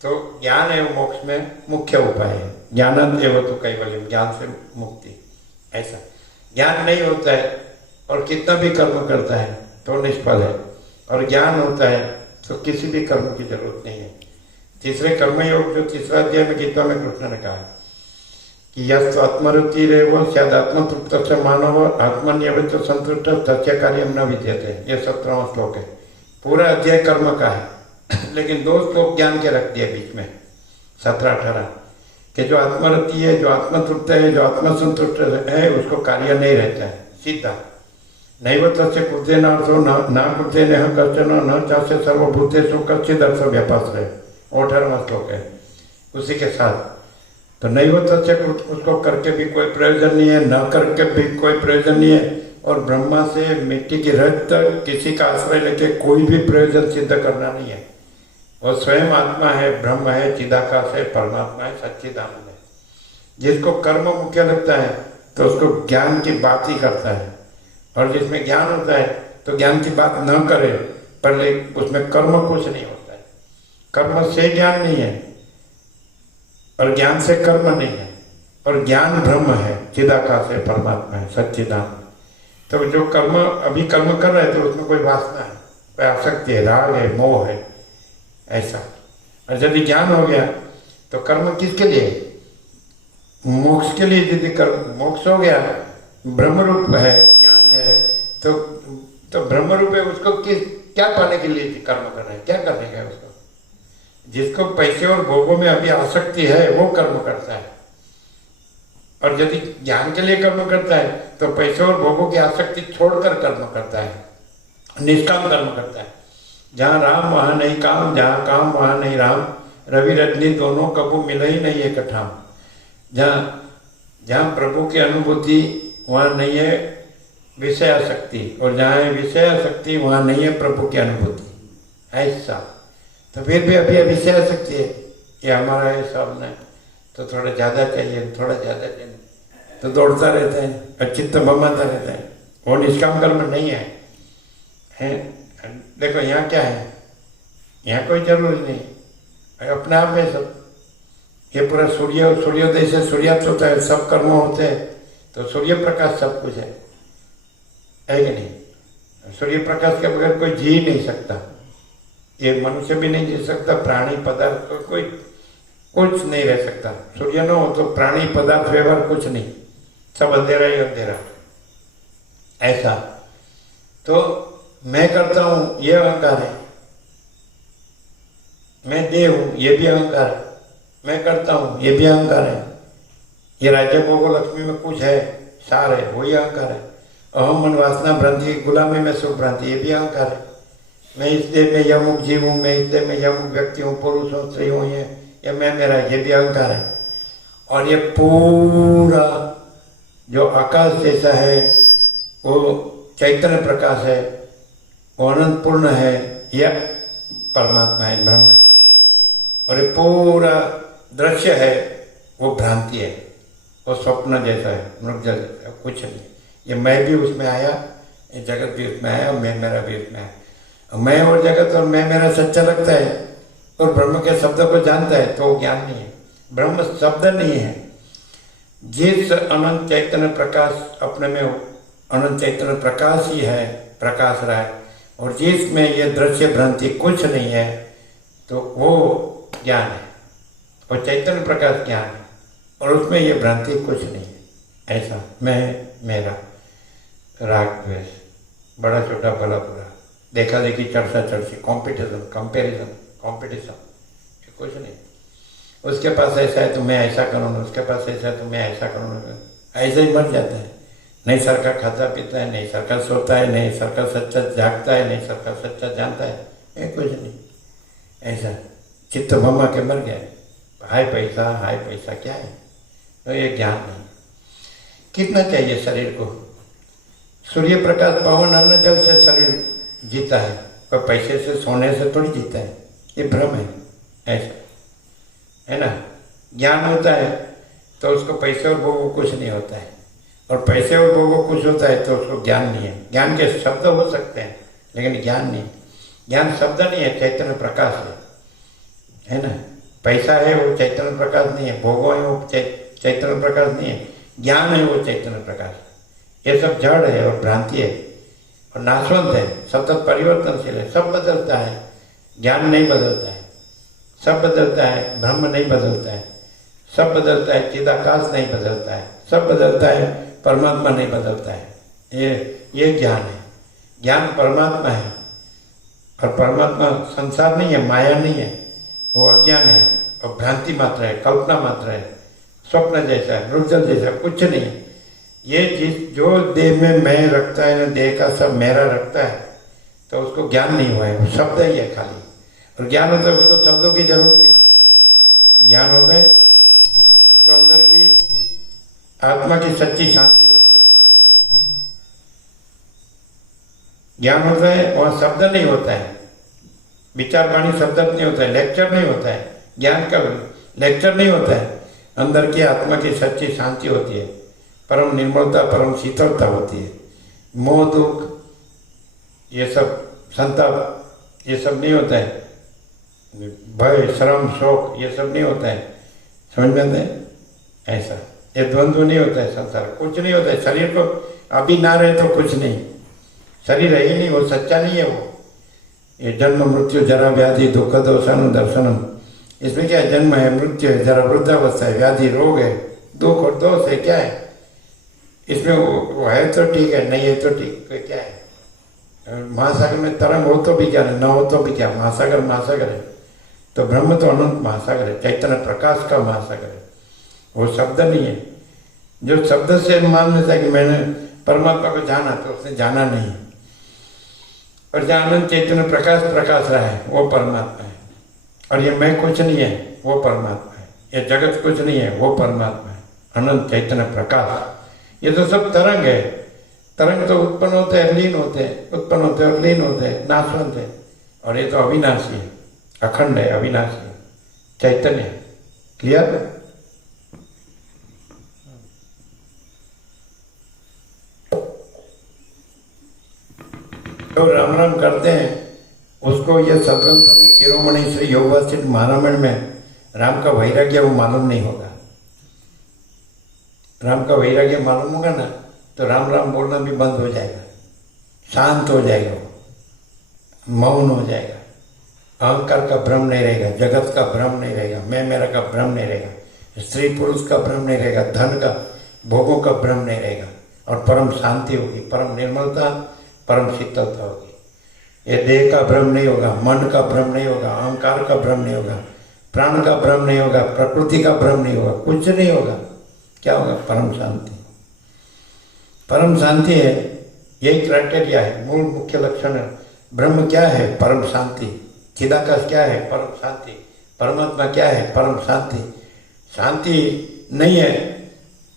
तो ज्ञान एवं मोक्ष में मुख्य उपाय है. ज्ञानंद एवं तो कैवल्यम, ज्ञान से मुक्ति. ऐसा ज्ञान नहीं होता है और कितना भी कर्म करता है तो निष्फल है. और ज्ञान होता है तो किसी भी कर्म की जरूरत नहीं है. तीसरे कर्मयोग जो तीसरा अध्याय में गीता में कृष्ण ने कहा कि यस्तु आत्मरुचि रेव सद आत्मतृप्त से मानव आत्मनियमित संतुष्ट तस्य कार्यम न विद्यते. ये 17वां श्लोक है. पूरा अध्याय कर्म का है लेकिन 2 श्लोक ज्ञान के रख दिए बीच में 17-18 कि जो आत्मरति है, जो आत्मतृप्त है, जो आत्मसंतुष्ट है उसको कार्य नहीं रहता है सीधा. नैव तस्य कृतेनार्थो न कृतेनः कश्चन न चास्य सर्वभूतेषु कश्चिदर्थ व्यपाश्रय. 18वां श्लोक है उसी के साथ. तो नैव तस्य उसको करके भी कोई प्रयोजन नहीं है, न करके भी कोई प्रयोजन नहीं है. और ब्रह्मा से मिट्टी की रज तक किसी का आश्रय लेके कोई भी प्रयोजन सिद्ध करना नहीं है. और स्वयं आत्मा है, ब्रह्म है, चिदाकाश है, परमात्मा है, सच्चिदानंद है. जिसको कर्म मुख्य लगता है तो उसको ज्ञान की बात ही करता है. और जिसमें ज्ञान होता है तो ज्ञान की बात न करे, पर उसमें कर्म कुछ नहीं होता है. कर्म से ज्ञान नहीं है और ज्ञान से कर्म नहीं है. और ज्ञान ब्रह्म है, चिदाकाश है, परमात्मा है, सच्चिदानंद. तो जो कर्म अभी कर्म कर रहे हैं तो उसमें कोई वासना है, कोई आसक्ति है, राग है, मोह है ऐसा. और यदि ज्ञान हो गया तो कर्म किसके लिए, मोक्ष के लिए. यदि कर्म मोक्ष हो गया, ब्रह्म रूप है, ज्ञान है, तो तो ब्रह्म रूप है, उसको किस क्या पाने के लिए कर्म कर रहे हैं, क्या करने का है उसको? जिसको पैसे और भोगों में अभी आसक्ति है वो कर्म करता है, और यदि ज्ञान के लिए कर्म करता है तो पैसे और भोगों की आसक्ति छोड़कर कर्म करता है, निष्काम कर्म करता है। जहाँ राम वहाँ नहीं काम, जहाँ काम वहाँ नहीं राम, रवि रजनी दोनों कबू मिले ही नहीं एक ठाम। जहाँ प्रभु की अनुभूति वहाँ नहीं है विषय आसक्ति, और जहाँ है विषय आसक्ति वहाँ नहीं है प्रभु की अनुभूति, ऐसा। तो फिर भी अभी विषय आसक्ति है, ये हमारा है सब ने, तो थोड़ा ज़्यादा चाहिए, थोड़ा ज़्यादा चाहिए, तो दौड़ता रहता है और चित्त भमाता रहता है, वो निष्काम कर्म नहीं है। देखो यहाँ क्या है, यहाँ कोई जरूरी नहीं, अपने आप में सब, ये पूरा सूर्योदय से सूर्यास्त होता है, सब कर्म होते हैं, तो सूर्य प्रकाश सब कुछ है कि नहीं? सूर्य प्रकाश के बगैर कोई जी नहीं सकता, ये मनुष्य भी नहीं जी सकता, प्राणी पदार्थ कोई कुछ नहीं रह सकता। सूर्य न हो तो प्राणी पदार्थ व्यवहार कुछ नहीं, सब अंधेरा ही अंधेरा, ऐसा। तो मैं करता हूँ ये अहंकार है, मैं देव हूँ ये भी अहंकार है, मैं करता हूँ ये भी अहंकार है, ये राज्य भोगो लक्ष्मी में कुछ है सार है वही अहंकार है, अहम मन वासना भ्रांति गुलामी में सुख भ्रांति ये भी अहंकार है, मैं इस देह में यमुक जीव हूँ, मैं इस देह में यमुक व्यक्ति हूँ, पुरुष हूँ, स्त्री हूँ, ये मैं मेरा ये भी अहंकार है। और ये पूरा जो आकाश जैसा है वो चैतन्य प्रकाश है, वो अनंत पूर्ण है, यह परमात्मा है, ब्रह्म है। और ये पूरा दृश्य है वो भ्रांति है, वो स्वप्न जैसा है, मृगजल जैसा, कुछ नहीं। ये मैं भी उसमें आया, ये जगत भी उसमें आया, और मैं मेरा भी उसमें आया। मैं और जगत और मैं मेरा सच्चा लगता है और ब्रह्म के शब्द को जानता है तो वो ज्ञान नहीं है, ब्रह्म शब्द नहीं है। जिस अनंत चैतन्य प्रकाश अपने में अनंत चैतन्य प्रकाश ही है, प्रकाश रहा है, और जिसमें ये दृश्य भ्रांति कुछ नहीं है तो वो ज्ञान है, और चैतन्य प्रकाश ज्ञान है, और उसमें ये भ्रांति कुछ नहीं है। ऐसा मैं मेरा राग द्वेष, बड़ा छोटा भला बुरा, देखा देखी चर्चा चर्ची, कॉम्पिटिशन कंपेरिजन कॉम्पिटिशन, कुछ नहीं। उसके पास ऐसा है तो मैं ऐसा करूँगा, उसके पास ऐसा है तो मैं ऐसा करूँगा, ऐसा ही मर जाता है। नहीं सर का खाता पीता है, नहीं सर का सोता है, नहीं सर का सच्चा जागता है, नहीं सर का सच्चा जानता है, ये कुछ नहीं। ऐसा चित्त भमा के मर गए, हाय पैसा क्या है, तो ये ज्ञान नहीं। कितना चाहिए शरीर को? सूर्य प्रकाश पवन अन्न जल से शरीर जीता है, पर पैसे से सोने से थोड़ी जीता है, ये भ्रम है, ऐसा है ना। ज्ञान होता है तो उसको पैसे और भोगों कुछ नहीं होता है, और पैसे और भोगों कुछ होता है तो उसको ज्ञान नहीं है। ज्ञान के शब्द हो सकते हैं लेकिन ज्ञान नहीं, ज्ञान शब्द नहीं है, चैतन्य प्रकाश है ना। पैसा है वो चैतन्य प्रकाश नहीं है, भोगों है वो चैतन्य प्रकाश नहीं है, ज्ञान है वो चैतन्य प्रकाश। ये सब जड़ है और भ्रांति है और नाशवंत है, सतत परिवर्तनशील है, सब बदलता है, ज्ञान नहीं बदलता है, सब बदलता है, ब्रह्म नहीं बदलता है, सब बदलता है, चिदाकाश नहीं बदलता है, सब बदलता है, परमात्मा नहीं बदलता है। ये ज्ञान है, ज्ञान परमात्मा है, और परमात्मा संसार नहीं है, माया नहीं है, वो अज्ञान है और भ्रांति मात्र है, कल्पना मात्र है, स्वप्न जैसा है, मृगजल जैसा, कुछ नहीं है। ये जो देह में मैं रखता है ना, देह का सब मेरा रखता है, तो उसको ज्ञान नहीं हुआ है, वो शब्द ही है खाली। और ज्ञान होता है उसको शब्दों की जरूरत नहीं, ज्ञान होता है तो अंदर की आत्मा की सच्ची शांति होती है। ज्ञान होता है वहाँ शब्द नहीं होता है, विचार वाणी शब्द नहीं होता है, लेक्चर नहीं होता है, ज्ञान का लेक्चर नहीं होता है, अंदर की आत्मा की सच्ची शांति होती है, परम निर्मलता, परम शीतलता होती है। मोह दुख ये सब, संताप ये सब नहीं होता है, भय श्रम शोक ये सब नहीं होता है, समझ में आता है? ऐसा ये द्वंद्व नहीं होता है, संसार कुछ नहीं होता है। शरीर को अभी ना रहे तो कुछ नहीं, शरीर है ही नहीं, वो सच्चा नहीं है। वो ये जन्म मृत्यु जरा व्याधि दुख दोषानु दर्शनम, इसमें क्या है? जन्म है, मृत्यु है, जरा वृद्धावस्था है, व्याधि रोग है, दुख और दोष है, क्या है इसमें? वो है तो ठीक है, नहीं है तो ठीक, क्या है? महासागर में तरंग हो तो भी क्या, न हो तो भी क्या, महासागर महासागर है। तो ब्रह्म तो अनंत महासागर है, चैतन्य प्रकाश का महासागर है, वो शब्द नहीं है। जो शब्द से मान लेता है कि मैंने परमात्मा को जाना, तो उसने जाना नहीं। और जहाँ अनंत चैतन्य प्रकाश प्रकाश रहा है वो परमात्मा है। और ये मैं कुछ नहीं है, वो परमात्मा है। ये जगत कुछ नहीं है, वो परमात्मा है, अनंत चैतन्य प्रकाश। ये तो सब तरंग है। तरंग तो उत्पन्न होते हैं, लीन होते हैं, उत्पन्न होते हैं और लीन होते हैं, नाशवंत है। और ये तो अविनाशी है, अखंड है, अविनाशी है, चैतन्य है। क्लियर? तो राम राम करते हैं उसको ये सदग्रंथों में शिरोमणि श्री योगवासिष्ठ महारामायण में राम का वैराग्य वो मालूम नहीं होगा। राम का वैराग्य मालूम होगा ना तो राम राम बोलना भी बंद हो जाएगा, शांत हो जाएगा, वो मौन हो जाएगा, अहंकार का भ्रम नहीं रहेगा, जगत का भ्रम नहीं रहेगा, मैं मेरा का भ्रम नहीं रहेगा, स्त्री पुरुष का भ्रम नहीं रहेगा, धन का भोगों का भ्रम नहीं रहेगा। और परम शांति होगी, परम निर्मलता, परम शीतलता होगी। ये देह का भ्रम नहीं होगा, मन का भ्रम नहीं होगा, अहंकार का भ्रम नहीं होगा, प्राण का भ्रम नहीं होगा, प्रकृति का भ्रम नहीं होगा, कुछ नहीं होगा। क्या होगा? परम शांति। परम शांति है, यही क्राइटेरिया है, मूल मुख्य लक्षण है। ब्रह्म क्या है? परम शांति। चिदाकाश क्या है? परम शांति। परमात्मा क्या है? परम शांति। शांति नहीं है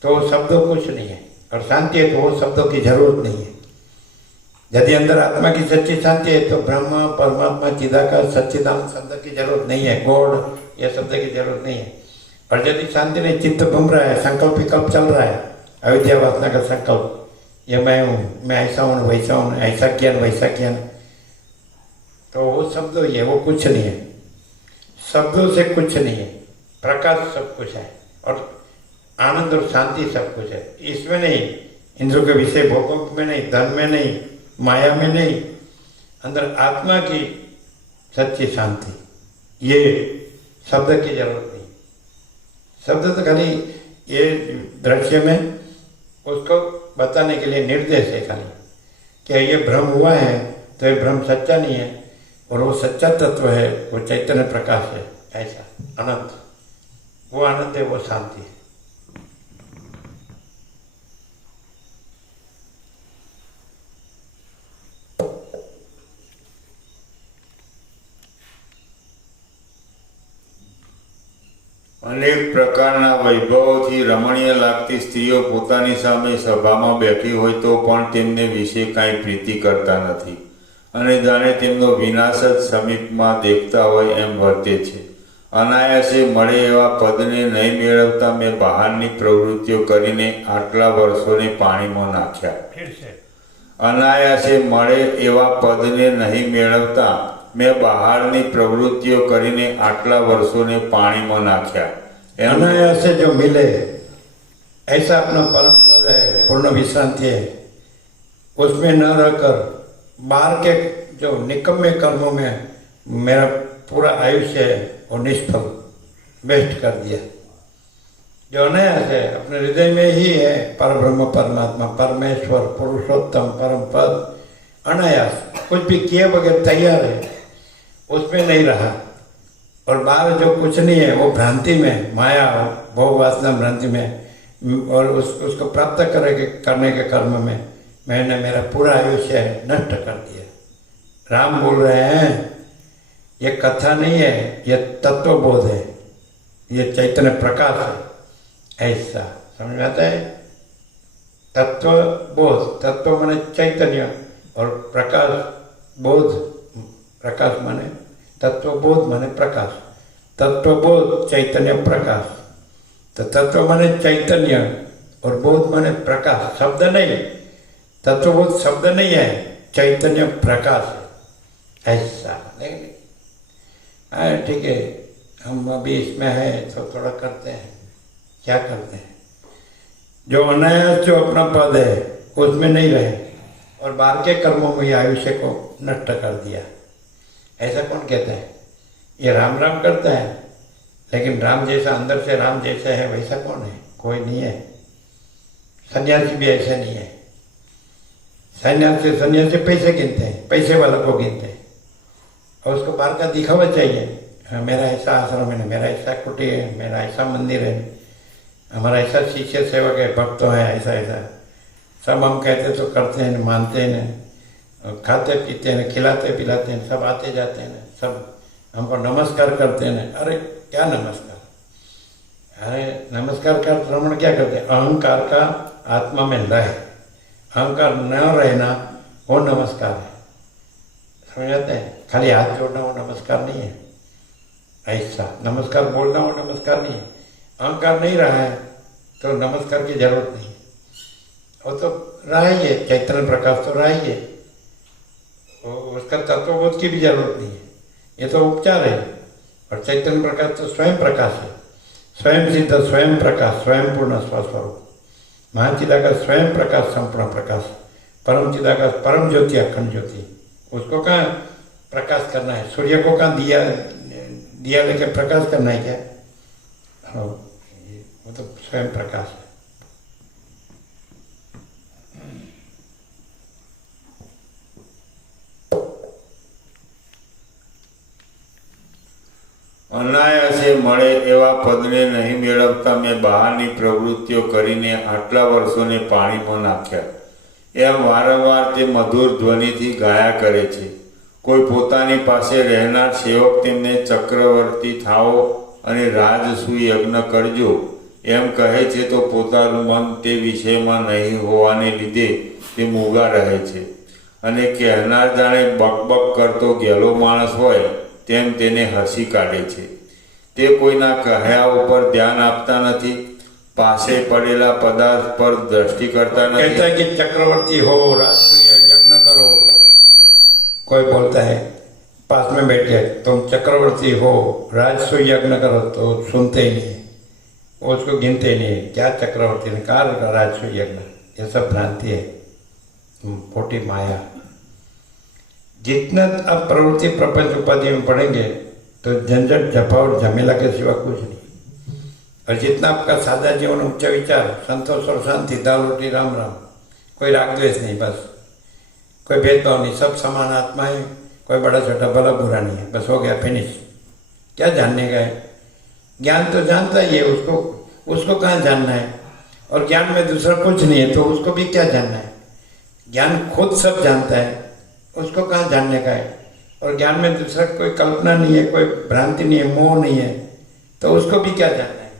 तो शब्दों कुछ नहीं है, और शांति है तो वो शब्दों की जरूरत नहीं है। यदि अंदर आत्मा की सच्ची शांति है तो ब्रह्म, परमात्मा, चिदाकाश, सच्चिदानंद शब्द की जरूरत नहीं है, गॉड यह शब्द की जरूरत नहीं है। और यदि शांति नहीं, चित्त घूम रहा है, संकल्प विकल्प चल रहा है, अविद्या वासना का संकल्प, ये मैं हूँ, मैं ऐसा हूँ, वैसा हूँ, ऐसा किया वैसा किया, तो वो शब्द ही है, वो कुछ नहीं है। शब्दों से कुछ नहीं है, प्रकाश सब कुछ है, और आनंद और शांति सब कुछ है। इसमें नहीं, इंद्रियों के विषय भोगों में नहीं, धन में नहीं, माया में नहीं, अंदर आत्मा की सच्ची शांति, ये शब्द की जरूरत नहीं। शब्द तो खाली ये दृश्य में उसको बताने के लिए निर्देश है खाली, कि ये भ्रम हुआ है तो ये भ्रम सच्चा नहीं है, और वो सच्चा तत्व है, वो चैतन्य प्रकाश है, ऐसा अनंत, वो आनंद है, वो शांति है। અનેક પ્રકારના વૈભવોથી રમણીય લાગતી સ્ત્રીઓ પોતાની સામે સભામાં બેઠી હોય તો પણ તેમને વિશે કાંઈ પ્રીતિ કરતા નથી અને જાણે તેમનો વિનાશ જ સમીપમાં દેખતા હોય એમ વર્તે છે। અનાયાસે મળે એવા પદને નહીં મેળવતા મેં બહારની પ્રવૃત્તિઓ કરીને આટલા વર્ષોને પાણીમાં નાખ્યા। અનાયાસે મળે એવા પદને નહીં મેળવતા मैं બહારની પ્રવૃત્તિઓ કરીને આટલા વર્ષોને પાણીમાં નાખ્યા। अनायास से जो मिले ऐसा अपना परम पद है, पूर्ण विश्रांति है, उसमें न रहकर बाहर के जो निकम्मे कर्मों में मेरा पूरा आयुष्य है वो निष्फल वेस्ट कर दिया। जो अनायास है अपने हृदय में ही है, परब्रह्म परमात्मा, परमेश्वर, पुरुषोत्तम, परम पद, अनायास कुछ भी किए बगैर तैयार है, उसमें नहीं रहा। और बाहर जो कुछ नहीं है वो भ्रांति में, माया भोग वासना भ्रांति में, और उसको प्राप्त करने के कर्म में मैंने मेरा पूरा आयुष्य नष्ट कर दिया। राम बोल रहे हैं ये कथा नहीं है, ये तत्वबोध है, ये चैतन्य प्रकाश है, ऐसा समझ में आता है। तत्वबोध, तत्व माने चैतन्य और प्रकाश बोध, प्रकाश माने तत्वबोध माने प्रकाश, तत्वबोध चैतन्य प्रकाश। तो तत्व माने चैतन्य और बोध माने प्रकाश, शब्द नहीं, तत्वबोध शब्द नहीं है, चैतन्य प्रकाश है, ऐसा। ठीक है, हम अभी इसमें है तो थोड़ा करते हैं। क्या करते हैं? जो अनायास जो अपना पद है उसमें नहीं रहे और बाहर के कर्मों में आयुष्य को नष्ट कर दिया, ऐसा कौन कहता है? ये राम राम करता है, लेकिन राम जैसा अंदर से राम जैसा है वैसा कौन है? कोई नहीं है। सन्यासी भी ऐसे नहीं है। सन्यासी पैसे गिनते हैं, पैसे वाला को गिनते हैं, और उसको बाहर का दिखावा चाहिए। हाँ, मेरा ऐसा आश्रम है, मेरा ऐसा कुटी है, मेरा ऐसा मंदिर है, हमारा ऐसा शिष्य सेवक है, भक्त है, ऐसा ऐसा सब हम कहते तो करते हैं, मानते हैं, खाते पीते हैं, खिलाते पिलाते हैं, सब आते जाते हैं, सब हमको नमस्कार करते हैं। अरे क्या नमस्कार, अरे नमस्कार का श्रवण क्या करते हैं? अहंकार का आत्मा में लय, अहंकार न रहना वो नमस्कार है, समझ जाते हैं? खाली हाथ जोड़ना वो नमस्कार नहीं है, ऐसा नमस्कार बोलना वो नमस्कार नहीं है। अहंकार नहीं रहा है तो नमस्कार की जरूरत नहीं है, वो तो रहा ही है, चैतन्य प्रकाश तो रहा ही है, उसका तत्वबोध की भी जरूरत नहीं है, ये तो उपचार है। और चैतन्य प्रकाश तो स्वयं प्रकाश है, स्वयं सिद्ध, स्वयं प्रकाश, स्वयं पूर्ण स्वस्वरूप, महाचिदाकाश स्वयं प्रकाश, संपूर्ण प्रकाश, परम चिदाकाश, परम ज्योति, अखंड ज्योति। उसको कहाँ प्रकाश करना है? सूर्य को कहाँ दिया लेके प्रकाश करना है क्या? हाँ, वो तो स्वयं प्रकाश है। અનાયાસે મળે એવા પદને નહીં મેળવતા મેં બહારની પ્રવૃત્તિઓ કરીને આટલા વર્ષોને પાણીમાં નાખ્યા, એમ વારંવાર તે મધુર ધ્વનિથી ગાયા કરે છે। કોઈ પોતાની પાસે રહેનાર સેવક તેમને ચક્રવર્તી થાઓ અને રાજસૂય યજ્ઞ કરજો એમ કહે છે તો પોતાનું મન તે વિષયમાં નહીં હોવાને લીધે તે મૂંગા રહે છે અને કહેનાર જાણે બકબક કરતો ગેલો માણસ હોય તેમ તેને હસી કાઢે છે। તે કોઈના કહ્યા ઉપર ध्यान આપતા નથી, પાસે પડેલા પદાર્થ પર દ્રષ્ટિ કરતા નથી। कहता है कि चक्रवर्ती हो, राजसूय यज्ञ करो, कोई बोलता है पास में बैठ के तुम चक्रवर्ती हो, राजसूय यज्ञ करो, तो सुनते ही नहीं है, उसको गिनते ही नहीं है। क्या चक्रवर्ती ने कहा राजसूय यज्ञ? ये सब भ्रांति है, खोटी माया। जितना आप प्रवृत्ति प्रपंच उपाधि में पढ़ेंगे तो झंझट झपा और झमेला के सिवा कुछ नहीं, और जितना आपका सादा जीवन, उच्च विचार, संतोष और शांति, दाल रोटी राम राम, कोई राग द्वेष नहीं, बस कोई भेदभाव नहीं, सब समान आत्मा है, कोई बड़ा छोटा भला बुरा नहीं है, बस हो गया, फिनिश। क्या जानने का है? ज्ञान तो जानता ही है, उसको कहाँ जानना है? और ज्ञान में दूसरा कुछ नहीं है तो उसको भी क्या जानना है? ज्ञान खुद सब जानता है, उसको कहाँ जानने का है? और ज्ञान में दूसरा कोई कल्पना नहीं है, कोई भ्रांति नहीं है, मोह नहीं है, तो उसको भी क्या जानना है?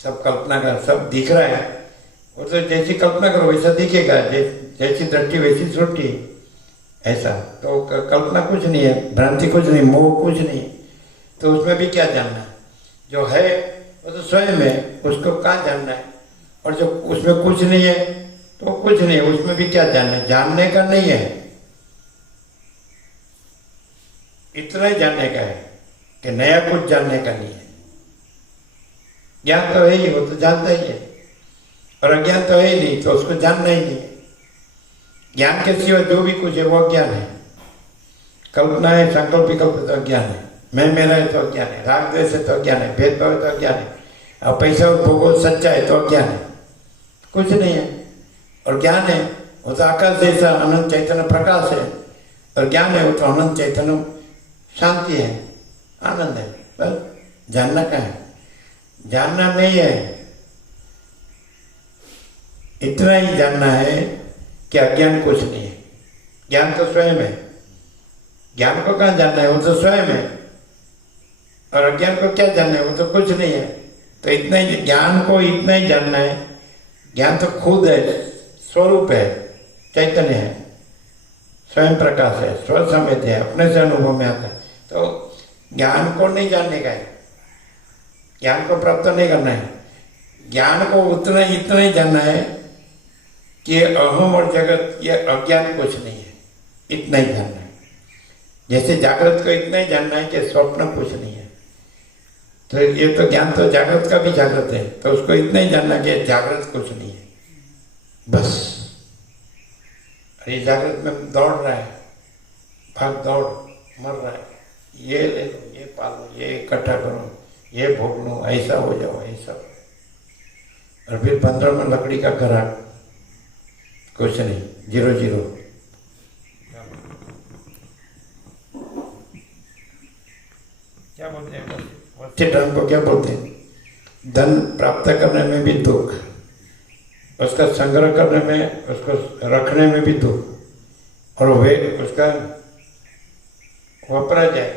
सब कल्पना का, सब दिख रहा है, वो तो जैसी कल्पना करो वैसा दिखेगा, जैसी दृष्टि वैसी सृष्टि, ऐसा। तो कल्पना कुछ नहीं है, भ्रांति कुछ नहीं, मोह कुछ नहीं, तो उसमें भी क्या जानना है? जो है वो तो स्वयं है, उसको कहाँ जानना है? और जो उसमें कुछ नहीं है तो कुछ नहीं है, उसमें भी क्या जानना है? जानने का नहीं है, इतना ही जानने का है कि नया कुछ जानने का नहीं है। ज्ञान तो है ही, वो तो जानता ही है, और अज्ञान तो है ही नहीं, तो उसको जानना ही नहीं है। ज्ञान के सिवा जो भी कुछ है वो अज्ञान है, कल्पना है, संकल्प विकल्प तो अज्ञान है, मैं मेरा है तो अज्ञान है, राग द्वेष है तो अज्ञान है, भेदभाव है तो अज्ञान है, और पैसा और भोगो सच्चा है तो अज्ञान है, कुछ नहीं है। और ज्ञान है वो तो आकाश जैसा अनंत चैतन्य प्रकाश है, और ज्ञान है वो तो अनंत चैतन्य शांति है, आनंद है। बस जानना क्या है? जानना नहीं है, इतना ही जानना है कि अज्ञान कुछ नहीं है, ज्ञान तो स्वयं है। ज्ञान को कहाँ जानना है? वो तो स्वयं है, और अज्ञान को क्या जानना है? वो तो कुछ नहीं है। तो इतना ही ज्ञान को इतना ही जानना है, ज्ञान तो खुद है, स्वरूप है, चैतन्य है, स्वयं प्रकाश है, स्वसमित है, अपने से अनुभव में आता है। तो ज्ञान को नहीं जानने का है, ज्ञान को प्राप्त नहीं करना है, ज्ञान को इतना ही जानना है कि अहम और जगत ये अज्ञान कुछ नहीं है, इतना ही जानना है। जैसे जागृत को इतना ही जानना है कि स्वप्न कुछ नहीं है, तो ये तो ज्ञान तो जागृत का भी जागृत है, तो उसको इतना ही जानना कि जागृत कुछ नहीं है, बस। अरे जागृत में दौड़ रहा है, भाग दौड़, मर रहा है, ये ले लो, ये पालो, ये इकट्ठा करो, ये भोग लो, ऐसा हो जाओ, ऐसा। और फिर 15 में लकड़ी का घराट, कुछ नहीं। 00। क्या बोलते हैं? अच्छे टर्म को क्या बोलते हैं? धन प्राप्त करने में भी दुख, उसका संग्रह करने में, उसको रखने में भी दुख, और वे उसका वापरा जाए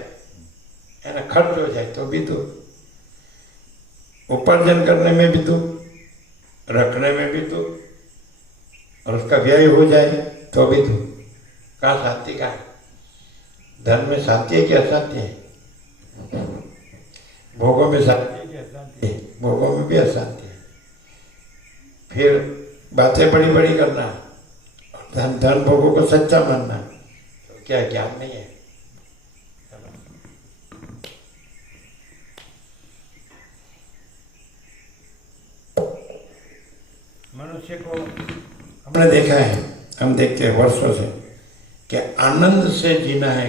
है ना, खर्च हो जाए तो भी दुख, उपार्जन करने में भी दुख, रखने में भी दुख, और उसका व्यय हो जाए तो भी दुख। कहाँ शांति कहाँ है? धन में शांति है कि अशांति है? भोगों में शांति है कि अशांति है? भोगों में भी अशांति है। फिर बातें बड़ी बड़ी करना, धन धन भोगों को सच्चा मानना, तो क्या ज्ञान नहीं है? मनुष्य को हमने देखा है, हम देखते हैं वर्षों से कि आनंद से जीना है,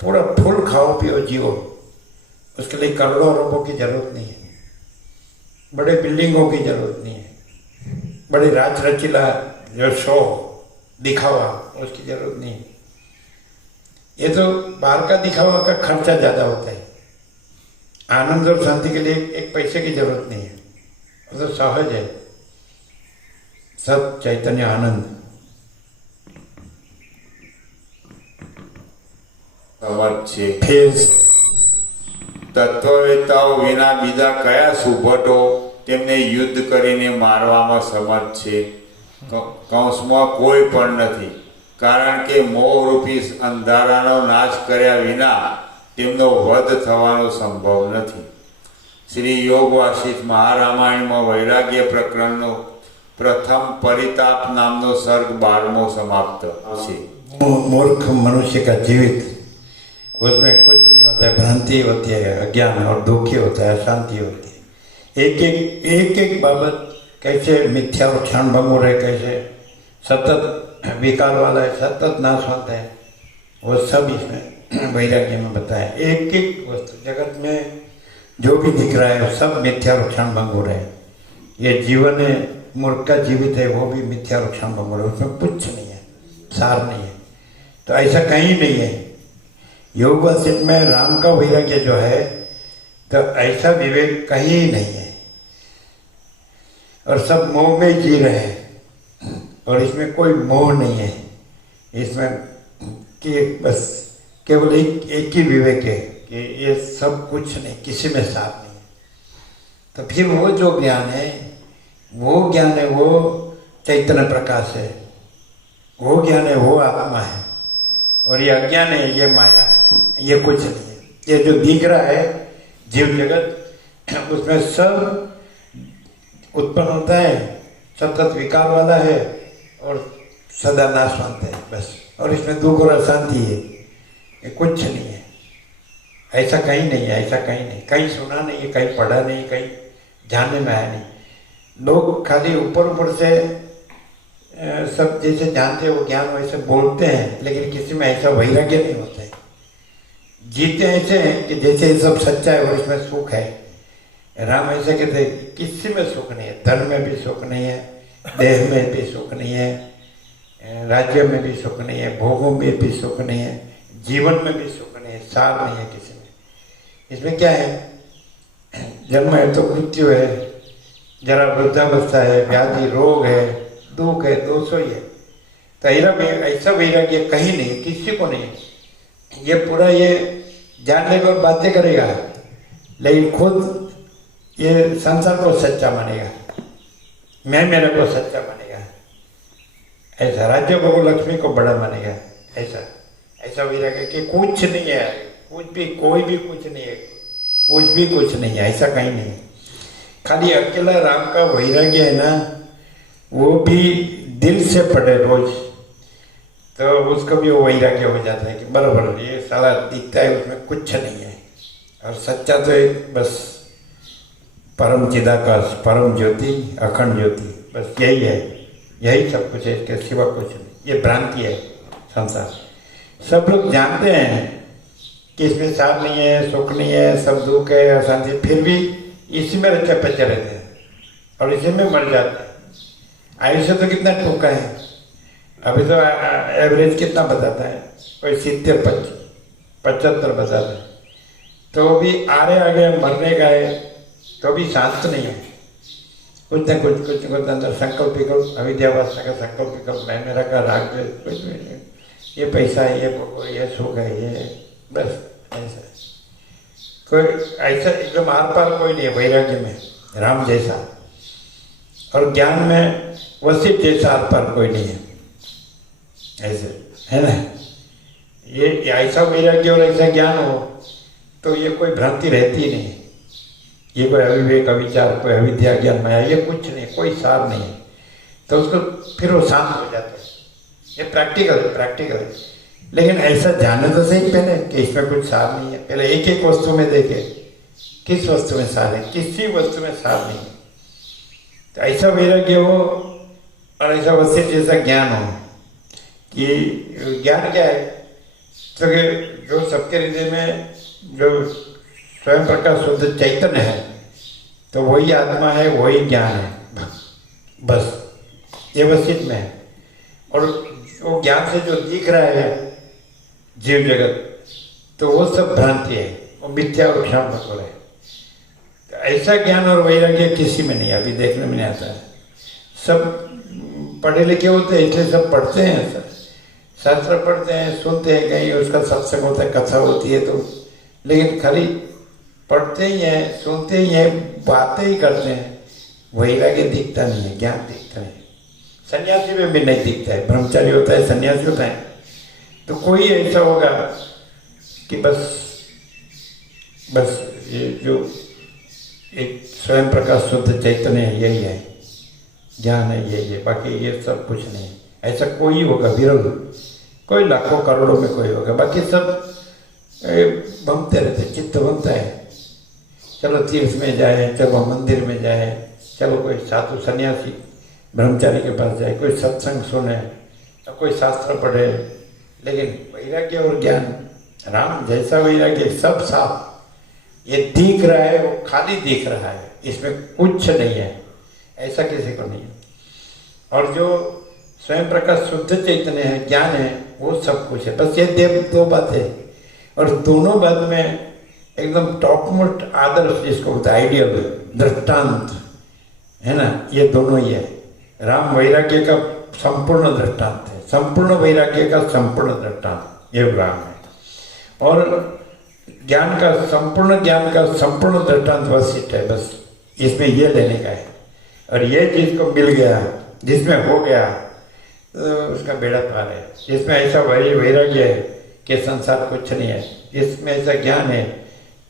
पूरा फुल खाओ पियो जियो, उसके लिए करोड़ों अरबों की जरूरत नहीं है, बड़े बिल्डिंगों की जरूरत नहीं है, बड़ी राज रचीला जो शो दिखावा उसकी जरूरत नहीं है। ये तो बाहर का दिखावा का खर्चा ज़्यादा होता है। आनंद और शांति के लिए एक पैसे की जरूरत नहीं है, वो तो सहज है। सत चैतन्य आनंद સમજ છે फिर તત્વવેતાઓ વિના બીજા કયા સુભટો તેમને યુદ્ધ કરીને મારવામાં સમર્થ છે? કૌંસમાં કોઈ પણ નથી, કારણ કે મોહરૂપી અંધારાનો નાશ કર્યા વિના તેમનો વધ થવાનો સંભવ નથી. શ્રી યોગ વાસિષ્ઠ મહારામાયણમાં વૈરાગ્ય પ્રકરણનો પ્રથમ પરિતાપ નામનો સર્ગ 12મો સમાપ્ત છે. मूर्ख मनुष्य का जीवित, उसमें कुछ नहीं होता है, भ्रांति होती है, अज्ञान और दुखी होता है, अशांति होती है। एक एक बाबत कैसे मिथ्या और क्षण भंगुर है, कैसे सतत विकार वाला है, सतत नाशवंत है, वो सब इसमें वैराग्य में बताया। एक एक वस्तु जगत में जो भी दिख रहा है सब मिथ्या और क्षण भंगुर है। ये जीवन है, मूर्ख का जीवित है, वो भी मिथ्या और क्षण भंगुर है, उसमें कुछ नहीं है, सार नहीं है। तो ऐसा कहीं नहीं है। योग वासिष्ठ में राम का वैराग्य जो है, तो ऐसा विवेक कहीं नहीं है, और सब मोह में जी रहे हैं, और इसमें कोई मोह नहीं है। इसमें कि बस केवल एक ही विवेक है कि ये सब कुछ नहीं, किसी में सार नहीं है। तो फिर वो जो ज्ञान है, वो ज्ञान है, वो चैतन्य प्रकाश है, वो ज्ञान है, वो आत्मा है। और ये अज्ञान है, ये माया है, ये कुछ नहीं है। ये जो दिख रहा है जीव जगत, उसमें सब उत्पन्न होता है, सतत विकार वाला है और सदा नाशवंत है, बस। और इसमें दुख और अशांति है, ये कुछ नहीं है। ऐसा कहीं नहीं है, ऐसा कहीं नहीं, कहीं सुना नहीं है, कहीं पढ़ा नहीं, कहीं जानने में आया नहीं। लोग खाली ऊपर ऊपर से सब जैसे जानते हैं वो ज्ञान वैसे बोलते हैं, लेकिन किसी में ऐसा वैराग्य नहीं होता है। जीते ऐसे हैं कि जैसे ये सब सच्चा है और इसमें सुख है। राम ऐसे कहते हैं किसी में सुख नहीं है, धन में भी सुख नहीं है, देह में भी सुख नहीं है, राज्य में भी सुख नहीं है, भोगों में भी सुख नहीं है, जीवन में भी सुख नहीं है, सार नहीं है किसी में। इसमें क्या है? जन्म है तो मृत्यु है, जरा वृद्धावस्था है, व्याधि रोग है, दुख है, दोष ही है। तो ऐसा वैराग्य कहीं नहीं, किसी को नहीं। ये पूरा ये जानने को बातें करेगा, लेकिन खुद ये संसार को सच्चा मानेगा, मैं मेरे को सच्चा मानेगा, ऐसा राज्य को लक्ष्मी को बड़ा मानेगा। ऐसा वैराग्य कि कुछ नहीं है, कुछ भी, कोई भी कुछ नहीं है, कुछ भी कुछ नहीं है, ऐसा कहीं नहीं है। खाली अकेला राम का वैराग्य है ना, वो भी दिल से पढ़े रोज, तो उसको भी वो वैराग्य हो जाता है कि बराबर ये सारा दिखता है, उसमें कुछ नहीं है। और सच्चा तो एक बस परम चिदाकाश, परम ज्योति, अखंड ज्योति, बस यही है, यही सब कुछ है, इसके सिवा कुछ नहीं। ये भ्रांति है संसार। सब लोग जानते हैं कि इसमें सार नहीं है, सुख नहीं है, सब दुख है, अशांति, फिर भी इसी में रचे पचे रहते हैं और इसी में मर जाते हैं। आयुष्य तो कितना टूका है, अभी तो एवरेज कितना बताता है, कोई 70-75 बताता है, तो भी आगे मरने का है, तो भी शांत नहीं है। कुछ न कुछ अंदर संकल्प विकल्प, अविद्यावस्था का संकल्प विकल्प, मैं मेरा का राग द्वेष, कुछ भी नहीं। ये पैसा है, ये सुख है, ये बस ऐसा। कोई ऐसा एकदम आर पार कोई नहीं है वैराग्य में, राम जैसा। और ज्ञान में वशिष्ठ जैसा आर पार कोई नहीं है, ऐसे है ना। ये ऐसा वैराग्य और ऐसा ज्ञान हो तो ये कोई भ्रांति रहती ही नहीं। ये कोई अविवेक, अविचार, कोई अविद्या, ज्ञान, माया, ये कुछ नहीं, कोई सार नहीं है। तो उसको फिर वो शांत हो जाता है। ये प्रैक्टिकल है। लेकिन ऐसा जाने तो सही पहले कि इसमें कुछ सार नहीं है। पहले एक एक वस्तु में देखे किस वस्तु में सार है, किसी वस्तु में सार नहीं है। तो ऐसा वैराग्य हो और ऐसा वशिष्ठ जैसा ज्ञान हो कि ज्ञान क्या है, तो कि जो सबके हृदय में जो स्वयं प्रकाश शुद्ध चैतन्य है, तो वही आत्मा है, वही ज्ञान है, बस ये वशिष्ठ में है। और वो ज्ञान से जो दिख रहा है जीव जगत, तो वो सब भ्रांति है, वो मिथ्या और क्षण हो रहा है। तो ऐसा ज्ञान और वैराग्य किसी में नहीं, अभी देखने में नहीं आता है। सब पढ़े लिखे होते हैं, इसलिए सब पढ़ते हैं, सर शास्त्र पढ़ते हैं, सुनते हैं, कहीं उसका सत्संग होता है, कथा होती है, तो लेकिन खाली पढ़ते ही हैं, सुनते ही हैं, बातें ही करते हैं, वैराग्य दिखता नहीं है, ज्ञान दिखता नहीं। सन्यासी में भी नहीं दिखता है, ब्रह्मचारी होता है, सन्यासी होता है, तो कोई ऐसा होगा कि बस ये जो एक स्वयं प्रकाश शुद्ध चैतन्य है, यही है ज्ञान है, यही है, बाकी ये सब कुछ नहीं। ऐसा कोई होगा, विरल, कोई लाखों करोड़ों में कोई होगा, बाकी सब भमते रहते, चित्त भमता है। चलो तीर्थ में जाए, चलो मंदिर में जाए, चलो कोई साधु सन्यासी ब्रह्मचारी के पास जाए, कोई सत्संग सुने, कोई शास्त्र पढ़े, लेकिन वैराग्य और ज्ञान, राम जैसा वैराग्य, सब साफ, ये दिख रहा है, वो खाली दिख रहा है, इसमें कुछ नहीं है, ऐसा किसी को नहीं है। और जो स्वयं प्रकाश शुद्ध चैतन्य है, ज्ञान है, वो सब कुछ है। बस ये दो बातें, और दोनों बात में एकदम टॉप मोस्ट आदर्श जिसको होता है, आइडियल दृष्टांत है ना, ये दोनों ही है। राम वैराग्य का संपूर्ण दृष्टांत है, संपूर्ण वैराग्य का संपूर्ण दृष्टांत ये राम है। और ज्ञान का संपूर्ण दृष्टांत वशिष्ठ है। बस इसमें ये लेने का है, और ये जिसको मिल गया, जिसमें हो गया, तो उसका बेड़ा पार है। जिसमें ऐसा वैराग्य है कि संसार कुछ नहीं है, जिसमें ऐसा ज्ञान है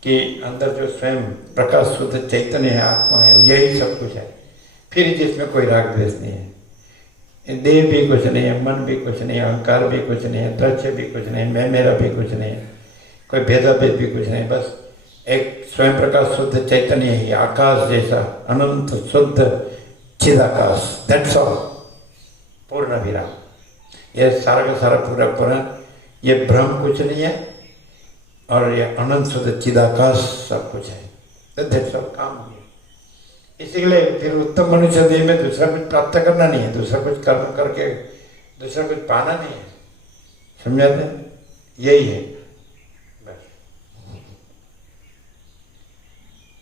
कि अंदर जो स्वयं प्रकाश शुद्ध चैतन्य है, आत्मा है, यही सब कुछ है, फिर जिसमें कोई राग द्वेष नहीं है, देह भी कुछ नहीं है, मन भी कुछ नहीं है, अहंकार भी कुछ नहीं है, दृश्य भी कुछ नहीं है, मैं मेरा भी कुछ नहीं है, कोई भेदाभेद भी कुछ नहीं, बस एक स्वयं प्रकाश शुद्ध चैतन्य ही, आकाश जैसा अनंत शुद्ध चिदाकाश, दैट्स ऑल, पूर्ण विराम। ये सारा का सारा पूरा ये भ्रम कुछ नहीं है, और ये अनंत शुद्ध चिदाकाश सब कुछ है, तो दैट्स ऑल, काम हो गया। इसीलिए फिर उत्तम मनुष्य देह में दूसरा कुछ प्राप्त करना नहीं है, दूसरा कुछ कर्म करके दूसरा कुछ पाना नहीं है, समझाते? यही है बस।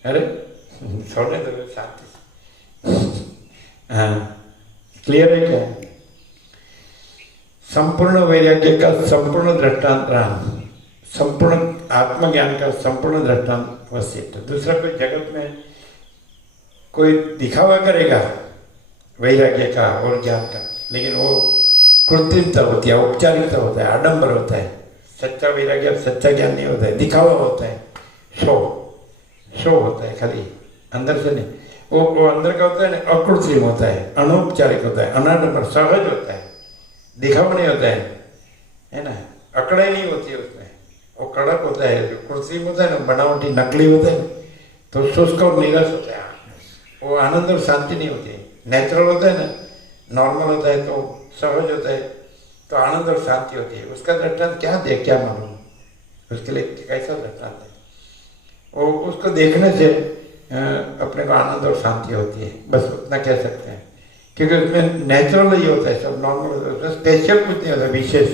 अरे छोड़ने दो शांति से। हाँ, क्लियर है क्या? संपूर्ण वैराग्य का संपूर्ण दृष्टांत राम, संपूर्ण आत्मज्ञान का संपूर्ण दृष्टांत वशिष्ठ। दूसरा कोई जगत में कोई दिखावा करेगा वैराग्य का और ज्ञान का, लेकिन वो कृत्रिमता होती है, औपचारिकता होता है, आडंबर होता है। सच्चा वैराग्य, सच्चा ज्ञान नहीं होता है, दिखावा होता है, शो होता है, खाली अंदर से नहीं। वो अंदर का होता है ना, अकृत्रिम होता है, अनौपचारिक होता है, अनाडंबर, सहज होता है, दिखावा नहीं होता है ना, अकड़ाई नहीं होती है उसमें, वो कड़क होता है। जो कृत्रिम होता है ना, बनावटी नकली होता है, तो शुष्क और नीरस होता है, वो आनंद और शांति नहीं होती है। नेचुरल होता है ना, नॉर्मल होता है, तो सहज होता है, तो आनंद और शांति होती है। उसका दृष्टांत क्या दे, क्या मालूम उसके लिए कैसा दृष्टांत है? वो उसको देखने से अपने को आनंद और शांति होती है, बस उतना कह सकते हैं क्योंकि उसमें नेचुरल ही होता है, सब नॉर्मल होता है, उसमें स्पेशल कुछ नहीं होता विशेष।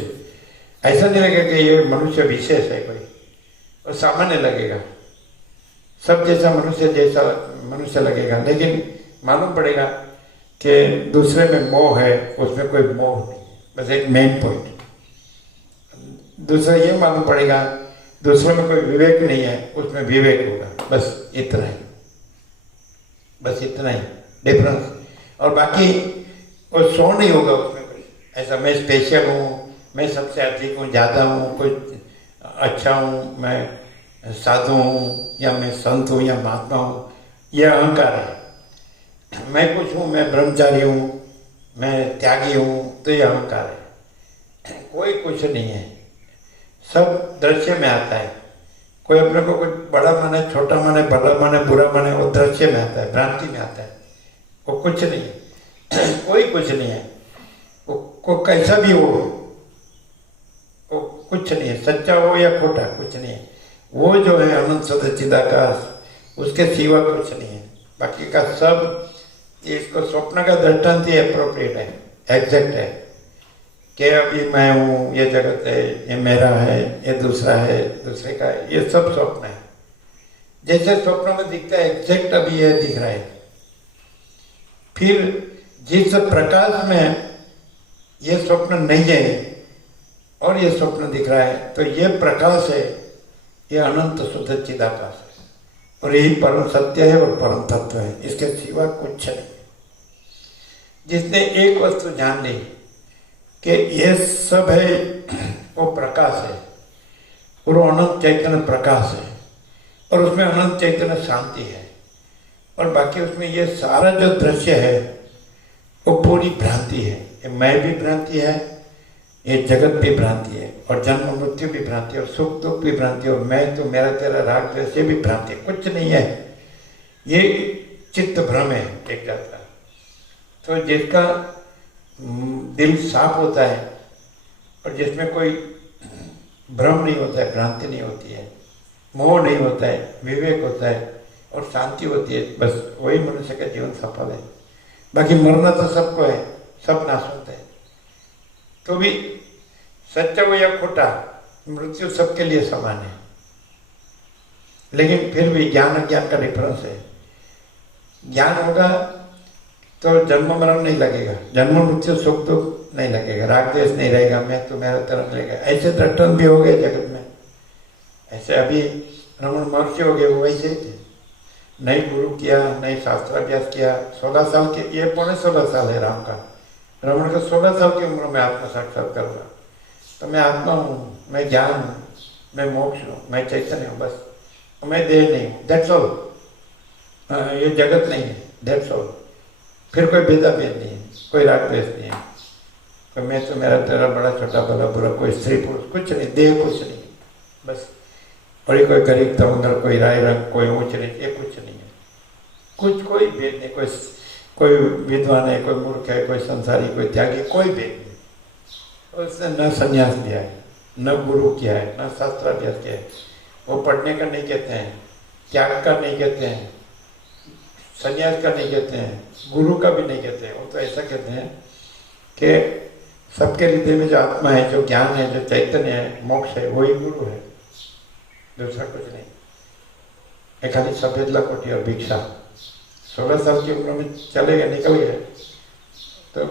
ऐसा नहीं लगेगा कि ये मनुष्य विशेष है कोई, और सामान्य लगेगा, सब जैसा मनुष्य लगेगा, लेकिन मालूम पड़ेगा कि दूसरे में मोह है, उसमें कोई मोह नहीं है। बस एक मेन पॉइंट। दूसरा ये मालूम पड़ेगा दूसरों में कोई विवेक नहीं है, उसमें विवेक होगा। बस इतना ही, बस इतना ही डिफरेंस। और बाकी वो शो नहीं होगा उसमें कुछ ऐसा, मैं स्पेशल हूँ, मैं सबसे अधिक हूँ, ज़्यादा हूँ, कुछ अच्छा हूँ, मैं साधु हूँ, या मैं संत हूँ, या महात्मा हूँ, यह अहंकार है। मैं कुछ हूँ, मैं ब्रह्मचारी हूँ, मैं त्यागी हूँ, तो यह अहंकार है। कोई कुछ नहीं है, सब दृश्य में आता है। कोई अपने को कुछ बड़ा माने, छोटा माने, भला माने, बुरा माने, वो दृश्य में आता है, भ्रांति में आता है। वो कुछ नहीं है, कोई कुछ नहीं है, वो कैसा भी हो, वो कुछ नहीं है, सच्चा हो या खोटा, कुछ नहीं है। वो जो है अनंत सत चिदाकाश, उसके सिवा कुछ नहीं है। बाकी का सब, इसको स्वप्न का दृष्टांत ही अप्रोप्रिएट है, एग्जैक्ट है, कि अभी मैं हूँ, ये जगत है, ये मेरा है, ये दूसरा है, दूसरे का है, ये सब स्वप्न है। जैसे स्वप्न में दिखता है एग्जैक्ट अभी ये दिख रहा है। फिर जिस प्रकाश में ये स्वप्न नहीं है और ये स्वप्न दिख रहा है, तो ये प्रकाश है, ये अनंत शुद्ध चिदाकाश है, और यही परम सत्य है और परम तत्व है, इसके सिवा कुछ नहीं। जिसने एक वस्तु जान ली कि ये सब है, वो प्रकाश है, और वो अनंत चैतन्य प्रकाश है, और उसमें अनंत चैतन्य शांति है, और बाकी उसमें ये सारा जो दृश्य है वो पूरी भ्रांति है। ये मैं भी भ्रांति है, ये जगत भी भ्रांति है, और जन्म मृत्यु भी भ्रांति है, और सुख दुख भी भ्रांति है, और मैं तो मेरा तेरा राग द्वेष, ये भी भ्रांति है, कुछ नहीं है। ये चित्त भ्रम है एक जाता। तो जिसका दिल साफ होता है और जिसमें कोई भ्रम नहीं होता है, भ्रांति नहीं होती है, मोह नहीं होता है, विवेक होता है और शांति होती है, बस वही मनुष्य का जीवन सफल है। बाकी मरना तो सबको है, सब नाश होता है, तो भी सच्चा हो या खोटा, मृत्यु सबके लिए समान है। लेकिन फिर भी ज्ञान अज्ञान का डिफरेंस है। ज्ञान होगा तो जन्म मरण नहीं लगेगा, जन्म मृत्यु सुख दुख नहीं लगेगा, राग द्वेष नहीं रहेगा, मैं तो मेरा तरफ रहेगा। ऐसे दृष्टांत भी हो गए जगत में। ऐसे अभी रमण महर्षि हो गए, वो वैसे ही थे, नहीं गुरु किया, नहीं शास्त्राभ्यास किया, 16 साल के, ये 16.5 साल है राम का, रमण का 16 साल की उम्र में आत्मा साक्षात्कार हुआ। तो मैं आत्मा हूँ, मैं ज्ञान हूँ, मैं मोक्ष हूँ, मैं चैतन्य हूँ, बस मैं देह नहीं हूँ, दैट्स ऑल। ये जगत नहीं है, दैट्स ऑल। फिर कोई भेदाभेद नहीं है, कोई राग द्वेष नहीं है, कोई मैं तो मेरा तेरा, बड़ा छोटा बड़ा बुरा, कोई स्त्री पुरुष, कुछ नहीं, देह कुछ नहीं, बस। और ये कोई गरीब तमंगल, कोई राय रंग, कोई ऊंच नीच, ये कुछ नहीं है, कुछ कोई भेद नहीं। कोई विद्वान है, कोई मूर्ख है, कोई संसारी, कोई त्यागी, कोई भेद नहीं। उसने न संन्यास लिया है, न गुरु किया है, न शास्त्राभ्यास किया है। वो पढ़ने का नहीं कहते हैं, त्याग का नहीं कहते हैं, संन्यास का नहीं कहते हैं, गुरु का भी नहीं कहते हैं। वो तो ऐसा कहते हैं कि सबके हृदय में जो आत्मा है, जो ज्ञान है, जो चैतन्य है, मोक्ष है, वही गुरु है, दूसरा कुछ नहीं। एक खाली सफेद लकोटी और भिक्षा। 16 साल की उम्र में चले गए, निकल गए, तो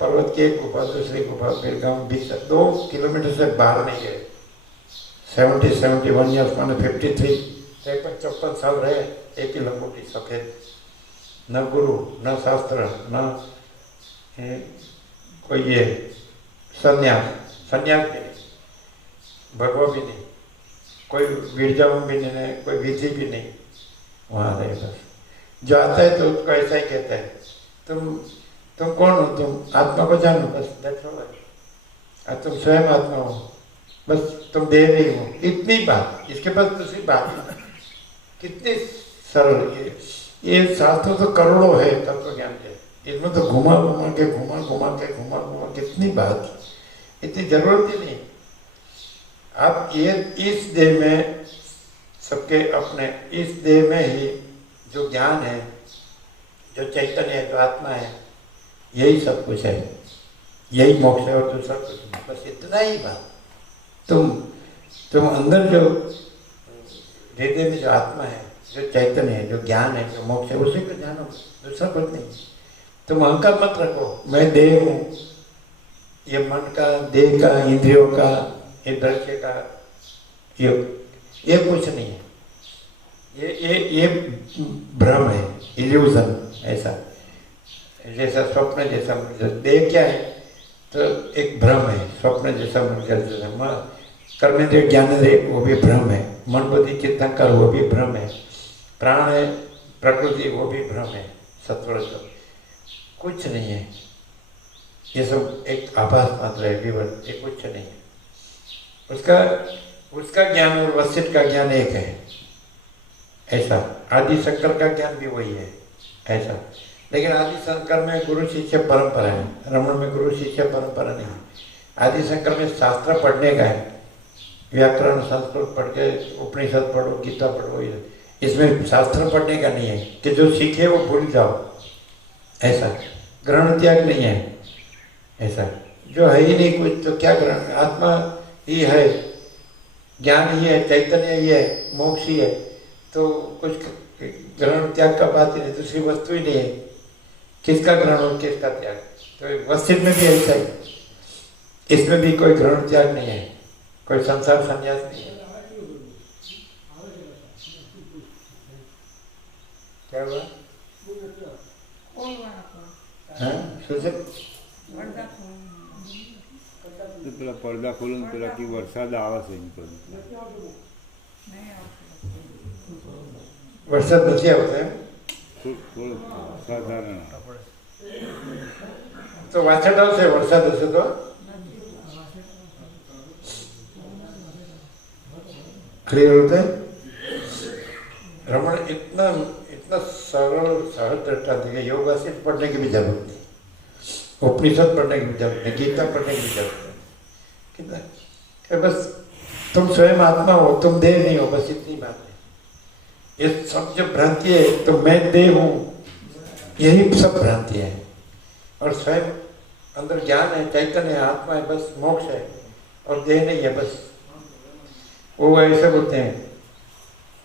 पर्वत की एक गुफा, दूसरी गुफा, फिर गाँव, भिक्षा, 2 किलोमीटर से बाहर नहीं गए। 71 ईयर्स माने 53, 53-54 साल रहे, एक ही लंगोटी सफेद, न गुरु, न शास्त्र, न कोई ये संन्यास भी नहीं, भगवा भी नहीं, कोई वीरजाम भी नहीं, कोई विधि भी नहीं, वहाँ रहे बस। जो आता है तो उसको ऐसा ही कहता है, तुम कौन हो, तुम आत्मा को जानो, बस दैट्स ऑल। तुम स्वयं आत्मा हो, बस तुम देह नहीं हो, इतनी बात। इसके पास दूसरी बात नहीं। कितनी सरल ये शास्त्र तो करोड़ों है तत्व ज्ञान के, इसमें तो घुमा घुमा के कितनी बात, इतनी जरूरत ही नहीं। आप ये इस देह में, सबके अपने इस देह में ही जो ज्ञान है, जो चैतन्य है, जो आत्मा है, यही सब कुछ है, यही मोक्ष है और दूसरा कुछ नहीं, बस इतना ही बात। तुम अंदर जो हृदय में जो आत्मा है, जो चैतन्य है, जो ज्ञान है, जो मोक्ष है, उसी को जानो, दूसरा कुछ नहीं। तुम अहंकार मत रखो, मैं देह हूँ, ये मन का, देह का, इंद्रियों का, ये दृश्य का, ये कुछ नहीं है, ये भ्रम है, इल्यूजन। ऐसा जैसा स्वप्न जैसा देह क्या है, तो एक भ्रम है, स्वप्न जैसा कर्मेंद्रिय ज्ञानेंद्रिय वो भी भ्रम है, मन बुद्धि चित्तंकर वो भी भ्रम है, प्राण है, प्रकृति वो भी भ्रम है, सत्वर सब कुछ नहीं है, ये सब एक आभास मात्र है, विवन, ये कुछ नहीं है। उसका ज्ञान और वशिष्ठ का ज्ञान एक है, ऐसा। आदि शंकर का ज्ञान भी वही है, ऐसा। लेकिन आदि शंकर में गुरु शिष्य परंपरा है, रमण में गुरु शिष्य परंपरा नहीं। आदि शंकर में शास्त्र पढ़ने का है, व्याकरण संस्कृत पढ़ के उपनिषद पढ़ो, गीता पढ़ो, इसमें शास्त्र पढ़ने का नहीं है कि जो सीखे वो भूल जाओ, ऐसा। ग्रहण त्याग नहीं है, ऐसा। जो है ही नहीं कुछ तो क्या ग्रहण, आत्मा ही है, ज्ञान ही है, चैतन्य ही है, मोक्ष ही है, तो कुछ ग्रहण त्याग का बात ही नहीं, दूसरी वस्तु ही नहीं है, किसका ग्रहण और किसका त्याग। तो वस्तित में भी ऐसा ही, इसमें भी कोई ग्रहण त्याग नहीं है, कोई संसार संन्यास नहीं है। क्या हुआ? પેલા પડદા ખોલો ને પેલા કે વરસાદ આવે છે એમ કહ્યું. વરસાદ નથી આવતો એમ? થોડો સાધારણ. તો વાછટ આવશે વરસાદ હશે તો? क्लियर होता है? रमण इतना इतना सरल सहज दृष्टांत है, योग वशिष्ठ पढ़ने की भी जरूरत नहीं, उपनिषद पढ़ने की भी जरूरत नहीं, गीता पढ़ने की भी जरूरत नहीं। कितना कि बस तुम स्वयं आत्मा हो, तुम देह नहीं हो, बस इतनी बात है। ये सब जो भ्रांति है, तो मैं देह हूँ, यही सब भ्रांति है। और स्वयं अंदर ज्ञान है, चैतन्य है, आत्मा है, बस मोक्ष है, और देह नहीं है, बस। वो ऐसे बोलते हैं,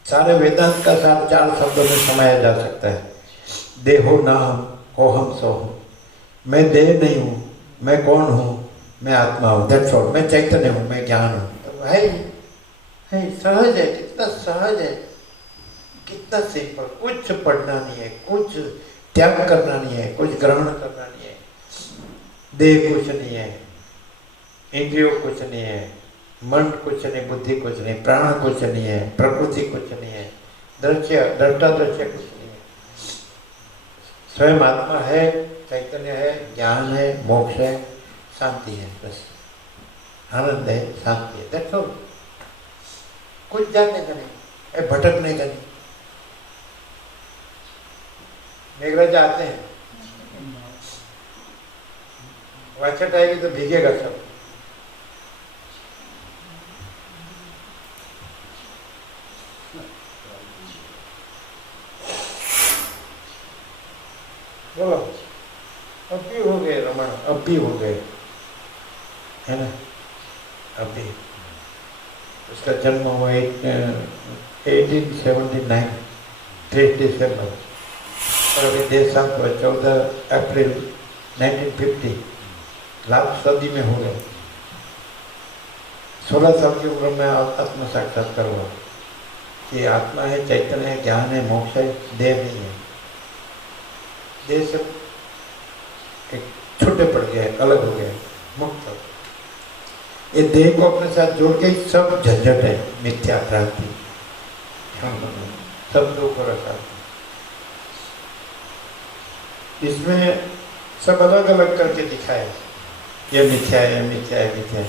सारे वेदांत का सार 4 शब्दों में समाया जा सकता है। देहो ना हम, हो हम सो हूँ। मैं देह नहीं हूँ, मैं कौन हूँ, मैं आत्मा हूँ, दैट्स ऑल। मैं चैतन्य हूँ, मैं ज्ञान हूँ। तो है सहज है, कितना सहज है, कितना सिंपल। कुछ पढ़ना नहीं है, कुछ त्याग करना नहीं है, कुछ ग्रहण करना नहीं है। देह कुछ नहीं है, इंद्रियों कुछ नहीं है, मन कुछ नहीं, बुद्धि कुछ नहीं, प्राण कुछ नहीं है, प्रकृति कुछ नहीं है, दृश्य दृष्टा दृश्य कुछ नहीं है। स्वयं आत्मा है, चैतन्य है, ज्ञान है, मोक्ष है, शांति है, बस आनंद है, शांति है, दैट्स ऑल। कुछ जानने का नहीं, भटकने का नहीं। मेघराज आते हैं, वाचट आएगी तो भीगेगा सब। बोलो, अब भी हो गए रमण, अब भी हो गए, है ना? अब भी उसका जन्म हुआ 1879 3 दिसंबर, और अभी 1.5 साल हुआ, 14 अप्रैल 1950, लास्ट सदी में हो गए। 16 साल की उम्र में आत्म साक्षात्कार हुआ कि आत्मा है, चैतन्य है, ज्ञान है, मोक्ष है, देह नहीं है। देह से एक छोटे पड़ गए, अलग हो गए, मुक्त हो। ये देह को अपने साथ जोड़ के सब झंझट है, मिथ्या भ्रांति, सब दुख और अशांति। इसमें सब अलग अलग करके दिखाए, ये मिथ्या है, मिथ्या है, मिथ्या है।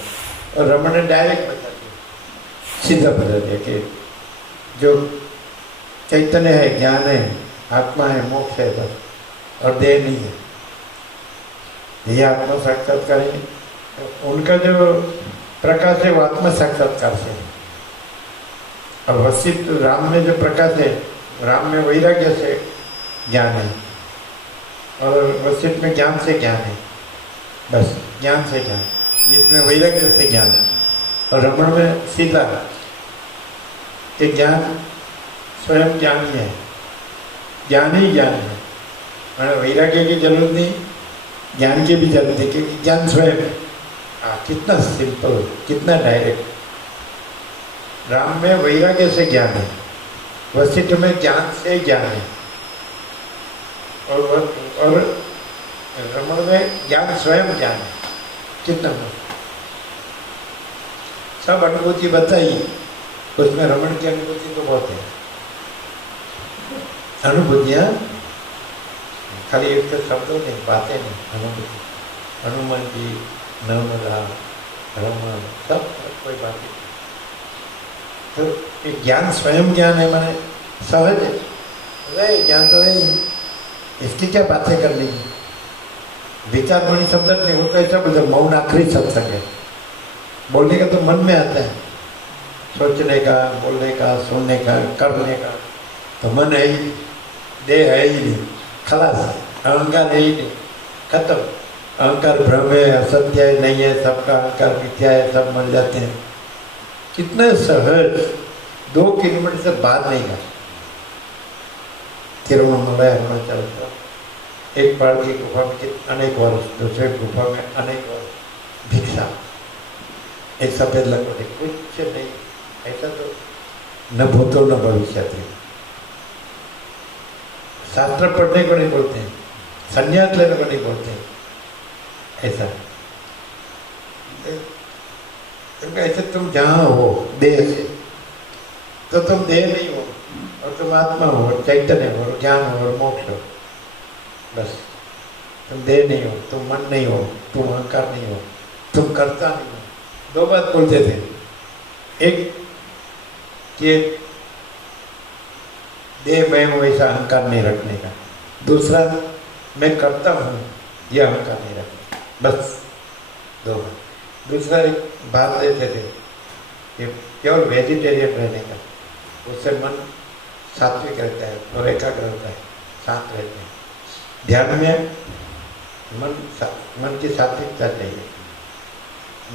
और रमन ने डायरेक्ट बता दिया, सीधा बता दिया कि जो चैतन्य है, ज्ञान है, आत्मा है, मोक्ष है, बस, और देह नहीं है। ये आत्मा साक्षात्कार है। उनका जो प्रकाश है वो आत्मा साक्षात्कार से है। और वशिष्ठ राम में जो प्रकाश है, राम में वैराग्य से ज्ञान है। और वशिष्ठ में ज्ञान से ज्ञान है, बस ज्ञान से ज्ञान, जिसमें वैराग्य से ज्ञान है। और रमण में सीधा कि ज्ञान स्वयं ज्ञान ही है, ज्ञान ही ज्ञान है। मतलब वैराग्य की जरूरत नहीं, ज्ञान की भी जरूरत है, क्योंकि ज्ञान स्वयं है। कितना सिंपल, कितना डायरेक्ट। राम में वैराग्य से ज्ञान है, वशिष्ठ में ज्ञान से ज्ञान है, और रमण में ज्ञान स्वयं ज्ञान है। कितना सब अनुभूति बताई, उसमें रमण की अनुभूति तो बहुत है। अनुभूतियाँ खाली उसके शब्दों नहीं, बातें नहीं, अनुभूति। हनुमान जी, नर्मदा, रमण, सब कोई बात नहीं। तो एक ज्ञान स्वयं ज्ञान है, माने सहज है, ज्ञान तो है ही, इसकी क्या बातें करनी है। विचार मणि शब्द नहीं होता, ऐसा बोलते मौन आखिरी सत्संग है। बोलने का तो मन में आता है, सोचने का, बोलने का, सुनने का, करने का तो मन है ही, देह है ही नहीं, खलास, अहंकार है ही नहीं, खत्म। अहंकार भ्रम है, असत्य है, नहीं है, सबका अहंकार मिथ्या है, सब मर जाते हैं। कितना सहज, 2 किलोमीटर से बाहर नहीं गया। तिरुवन्नमलाई अरुणाचल का एक पहाड़ की गुफा में अनेक वर्ष, दूसरे गुफा में अनेक वर्ष भिक्षा, एक सफेद लकड़ी, कुछ नहीं। ऐसा तो न भूतो न भविष्य थे। शास्त्र पढ़ने को नहीं बोलते हैं, संन्यास लेने को नहीं बोलते हैं, ऐसा। ऐसे तुम जहाँ हो देह से, तो तुम देह नहीं हो, और तुम आत्मा हो, चैतन्य हो, ज्ञान हो और मोक्ष हो। बस तुम देह नहीं हो, तुम मन नहीं हो, तुम अहंकार नहीं हो, तुम कर्ता नहीं हो। 2 बात बोलते थे, एक कि देह में हूँ ऐसा अहंकार नहीं रखने का, दूसरा मैं करता हूँ ये अहंकार नहीं रखने, बस 2 बात। दूसरा एक बात देते थे कि केवल वेजिटेरियन रहने का, उससे मन सात्विक रहता है और एकाग्र रहता है, शांत रहते हैं। ध्यान में मन की सात्विकता चाहिए।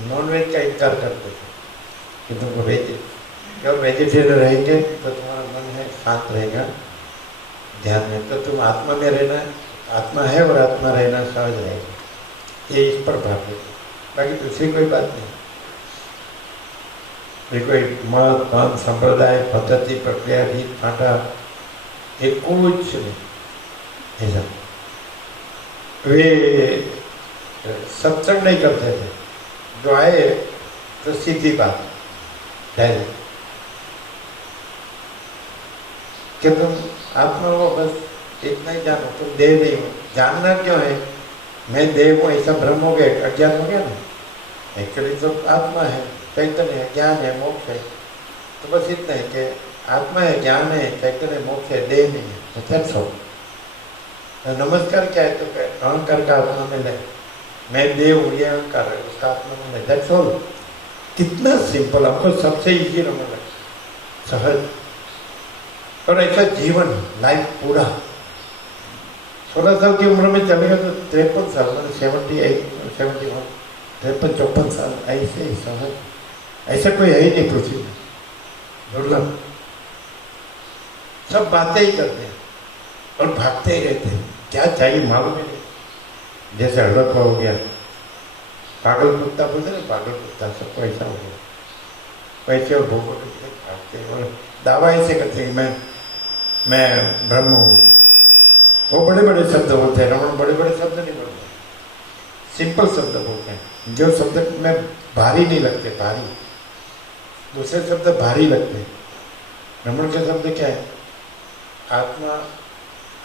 नॉन वेज का इनकार करते थे कि तुमको केवल वेजिटेरियन रहेंगे तो तुम्हारा मन है शांत रहेगा ध्यान में, तो तुम आत्मा में रहना, आत्मा है और आत्मा रहना सहज रहेगा। ये इस पर भाग देते, बाकी दूसरी कोई बात नहीं। ये कोई मत, पंथ, संप्रदाय, पद्धति, प्रक्रिया, रीत, फाटा, ये कुछ नहीं ऐसा। वे सत्संग नहीं करते थे, जो आए तो सीधी बात डायरेक्ट कि तुम आत्मा हो, बस इतना ही जानो, तुम देह नहीं हो। जानना क्यों है, मैं देह हूँ ऐसा भ्रम हो गया, अज्ञान हो गया ना। एक्चुअली तो आत्मा है, चैतन्य है, ज्ञान है, मोक्ष है। तो बस इतना है कि आत्मा है, ज्ञान है, चैतन्य मोक्ष है, देह नहीं है, दैट्स ऑल। नमस्कार क्या है, तो अहंकार का आत्मा में ले, मैं देह हूँ ये अहंकार है, उसका आत्मा में ले, दैट्स ऑल। कितना सिंपल, हमको सबसे ईजी रमन है, सहज। और ऐसा जीवन लाइफ पूरा 16 साल की उम्र में चलेगा तो 53 साल, मतलब 78, 71, 53-54 साल ऐसे ही सहज। ऐसा कोई है ही नहीं पृथ्वी में, दुर्लभ। सब बातें ही करते हैं और भागते ही रहते हैं, क्या चाहिए मालूम ही नहीं। जैसे हड़प्पा हो गया, पागल कुत्ता बोलते ना, पागल कुत्ता, सबको ऐसा हो गया। पैसे और भूखों के भागते और दावा ऐसे करते हैं मैं ब्रह्म हूँ। वो बड़े बड़े शब्द होते हैं, रमण बड़े बड़े शब्द नहीं बोलते, सिंपल शब्द बोलते हैं, जो शब्द में भारी नहीं लगते, भारी। दूसरे शब्द भारी लगते हैं, रमण के शब्द क्या है, आत्मा,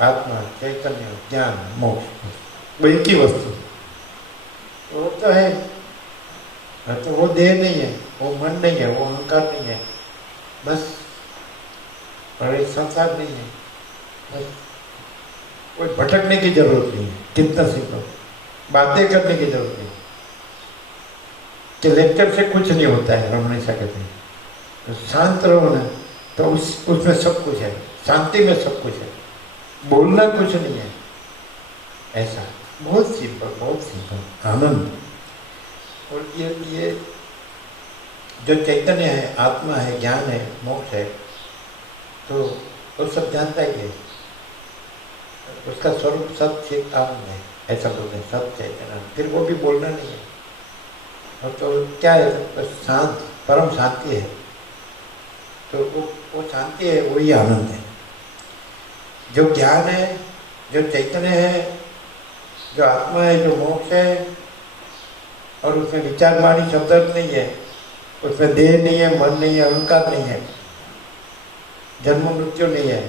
आत्मा, चैतन्य, ज्ञान, मोक्ष, वो एक ही वस्तु। वो तो है, तो वो देह नहीं है, वो मन नहीं है, वो अहंकार नहीं है, बस। और एक संसार नहीं है, बस। कोई भटकने की जरूरत नहीं है, कितना सिंपल। बातें करने की जरूरत नहीं कि लेक्चर से कुछ नहीं होता है, रमण ऐसा कहते हैं। तो शांत रहो ना, तो उसमें सब कुछ है, शांति में सब कुछ है। बोलना कुछ नहीं है, ऐसा बहुत सिंपल आनंद। और ये जो चैतन्य है, आत्मा है, ज्ञान है, मोक्ष है, तो वो सब जानता ही है। उसका स्वरूप सत्य आनंद है, ऐसा बोलते हैं, सत्य चैतन्य। फिर वो भी बोलना नहीं है। और तो क्या है, बस शांत, परम शांति है। तो वो शांति है, वही आनंद है। जो ज्ञान है, जो चैतन्य है, जो आत्मा है, जो मोक्ष है, और उसमें विचार वाणी शब्द नहीं है, उसमें देह नहीं है, मन नहीं है, अहंकार नहीं है, जन्म मृत्यु नहीं है,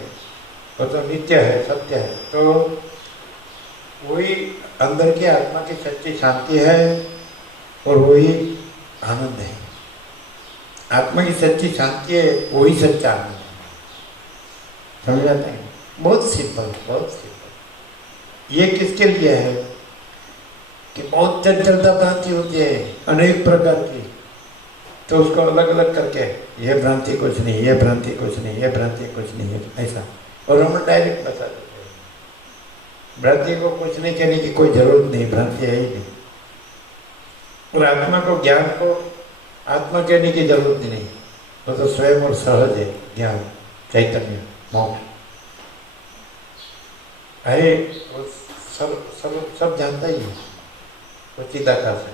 वो तो नित्य है, सत्य है। तो वही अंदर की आत्मा की सच्ची शांति है और वही आनंद है। आत्मा की सच्ची शांति है, वही सच्चा आनंद है। समझ आते हैं? बहुत सिंपल। ये किसके लिए है कि बहुत चंचलता भ्रांति होती है अनेक प्रकार की, तो उसको अलग अलग करके ये भ्रांति कुछ नहीं, ये भ्रांति कुछ नहीं, ये भ्रांति कुछ नहीं है, ऐसा। और हम डायरेक्ट बता देते हैं, भ्रांति को कुछ नहीं कहने की कोई जरूरत नहीं, भ्रांति है ही नहीं। और आत्मा को, ज्ञान को आत्मा कहने की जरूरत ही नहीं, वो तो स्वयं और सहज है, ज्ञान, चैतन्य, मोक्ष है। वो सब जानता ही है। वो चिदाकाश है,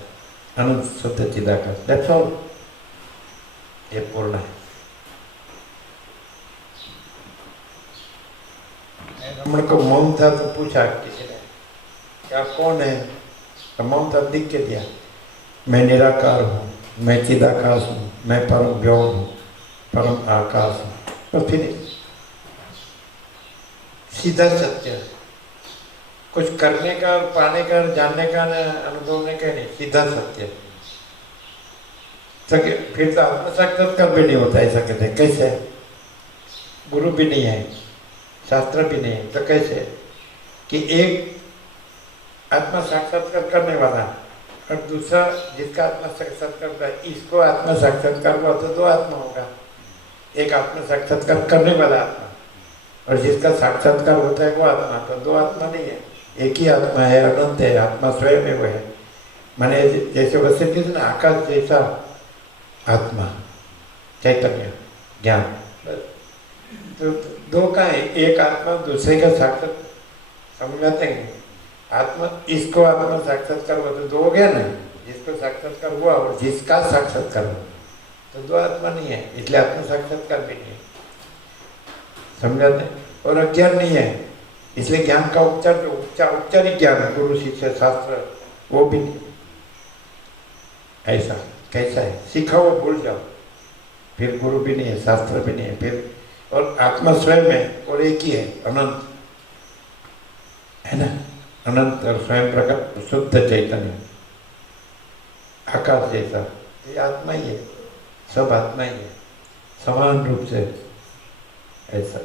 अनंत शुद्ध चिदाकाश। That's all. ये पूर्ण है। रमण को मौन था तो पूछा किसी ने कि आप कौन है, तो मौन था लिख के दिया, मैं निराकार हूँ, मैं चिदाकाश हूँ, मैं परम व्योम हूँ, परम आकाश हूँ। तो फिर सीधा सत्य, कुछ करने का, पाने का, जानने का, अनुभव नहीं कहने, सीधा सत्य। फिर तो आत्म साक्षात्कार भी नहीं होता, ऐसा कहते हैं। कैसे? गुरु भी नहीं है, शास्त्र भी नहीं है, तो कैसे कि एक आत्मा साक्षात्कार करने वाला और दूसरा जिसका आत्मा साक्षात्कार होता है, इसको आत्मा साक्षात्कार हुआ तो दो आत्मा होगा। एक आत्मा साक्षात्कार करने वाला आत्मा और जिसका साक्षात्कार होता है वो आत्मा, तो दो आत्मा नहीं है, एक ही आत्मा है, अनंत है, आत्मा स्वयं है। वो है माने जैसे वैसे किसी ना आकाश जैसा आत्मा, चैतन्य, ज्ञान, तो दो का है, एक आत्मा दूसरे का साक्षात। समझ आते हैं? आत्मा, इसको आत्मा साक्षात्कार हुआ तो दो हो गया ना, जिसको साक्षात्कार हुआ और जिसका साक्षात्कार हुआ, तो दो आत्मा नहीं है, इसलिए आत्मा साक्षात्कार भी नहीं है। समझाते हैं? और अज्ञान नहीं है, इसलिए ज्ञान का उपचार, जो औपचारिक ज्ञान है, गुरु शिष्य शास्त्र, वो भी नहीं। ऐसा कैसा है? सीखा वो भूल जाओ, फिर गुरु भी नहीं है, शास्त्र भी नहीं है, फिर और आत्मा स्वयं है और एक ही है, अनंत है ना, अनंत और स्वयं प्रकट शुद्ध चैतन्य, आकाश जैसा। ये आत्मा ही है, सब आत्मा ही है, समान रूप से ऐसा।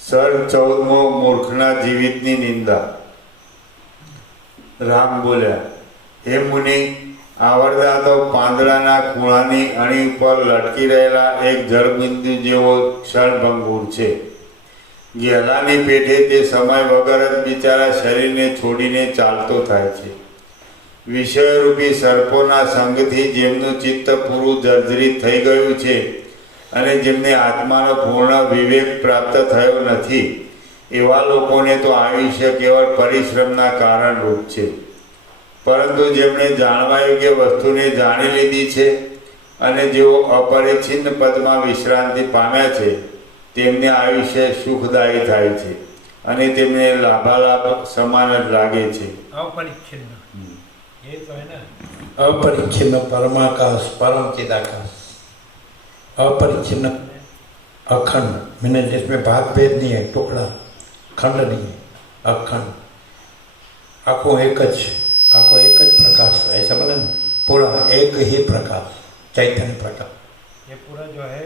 સર 14મો મૂર્ખના જીવિતની નિંદા। રામ બોલ્યા, હે મુનિ, આવરદા તો પાંદડાના ખૂણાની અણી ઉપર લટકી રહેલા એક જળબિંદુ જેવો ક્ષણભંગુર છે। ગેલાની પેઠે તે સમય વગર જ બિચારા શરીરને છોડીને ચાલતો થાય છે। વિષયરૂપી સર્પોના સંગથી જેમનું ચિત્ત પૂરું જર્જરિત થઈ ગયું છે અને જેમને આત્માનો પૂર્ણ વિવેક પ્રાપ્ત થયો નથી, એવા લોકોને તો આયુષ્ય કેવળ પરિશ્રમના કારણરૂપ છે। પરંતુ જેમણે જાણવા યોગ્ય વસ્તુને જાણી લીધી છે અને જેઓ અપરિચ્છિન્ન પદમાં વિશ્રાંતિ પામ્યા છે, તેમને આયુષ્ય સુખદાયી થાય છે અને તેમને લાભાલાભ સમાન જ લાગે છે। अपरिच्छिन्न, ये तो है ना। अपरिच्छिन्न परमाकाश, परम चिदाकाश, अपरिच्छिन्न, अखंड, मैंने जिसमें भाग भेद नहीं है, टुकड़ा, खंड नहीं है, अखंड, आंखों एक प्रकाश, ऐसा बोले ना, पूरा एक ही प्रकाश, चैतन्य प्रकाश। ये पूरा जो है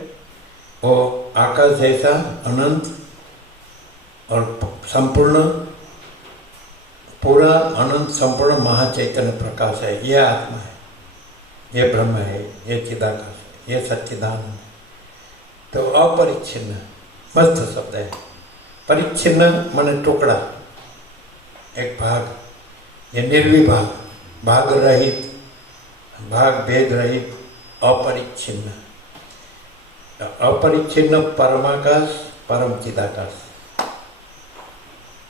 वो आकाश जैसा अनंत और संपूर्ण पूरा अनंत संपूर्ण महाचैतन्य प्रकाश है, ये आत्मा है, ये ब्रह्म है, ये चिदाकाश है, ये सच्चिदानंद है। तो अपरिच्छिन्न मस्त शब्द है। परिच्छिन्न माने टुकड़ा, एक भाग, ये निर्विभाग, भाग रहित, भाग भेद रहित, अपरिच्छिन्न। अपरिच्छिन्न परमाकाश, परम चिदाकाश,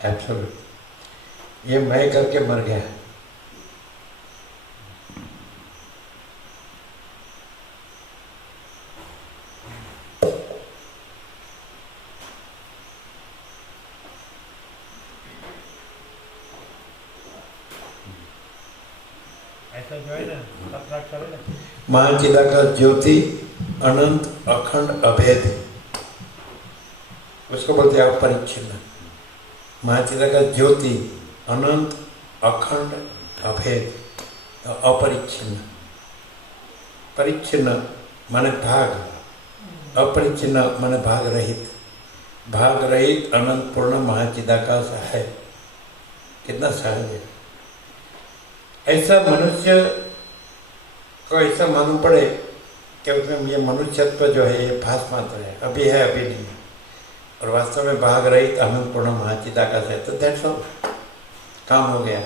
एब्सोल्यूट। ये मैं करके मर गया। ऐसा जो है ना सत्याग्रह करो ना, महाचिदाकाश ज्योति अनंत अखंड अभेद, उसको बोलते हैं अपरिच्छिन्न। महाचिदाकाश ज्योति अनंत अखंड अभेद, अपरिच्छिन्न। परिच्छिन्न माने भाग, अपरिच्छिन्न माने भाग रहित। भाग रहित अनंत पूर्ण महाचिदाकाश है। कितना सहज है। ऐसा मनुष्य को ऐसा मालूम पड़े कि उसमें ये मनुष्यत्व जो है ये भास मात्र है, अभी है अभी नहीं है, और वास्तव में भाग रहित अनंत पूर्ण महाचिदाकाश है, तो दैट्स ऑल, काम हो गया,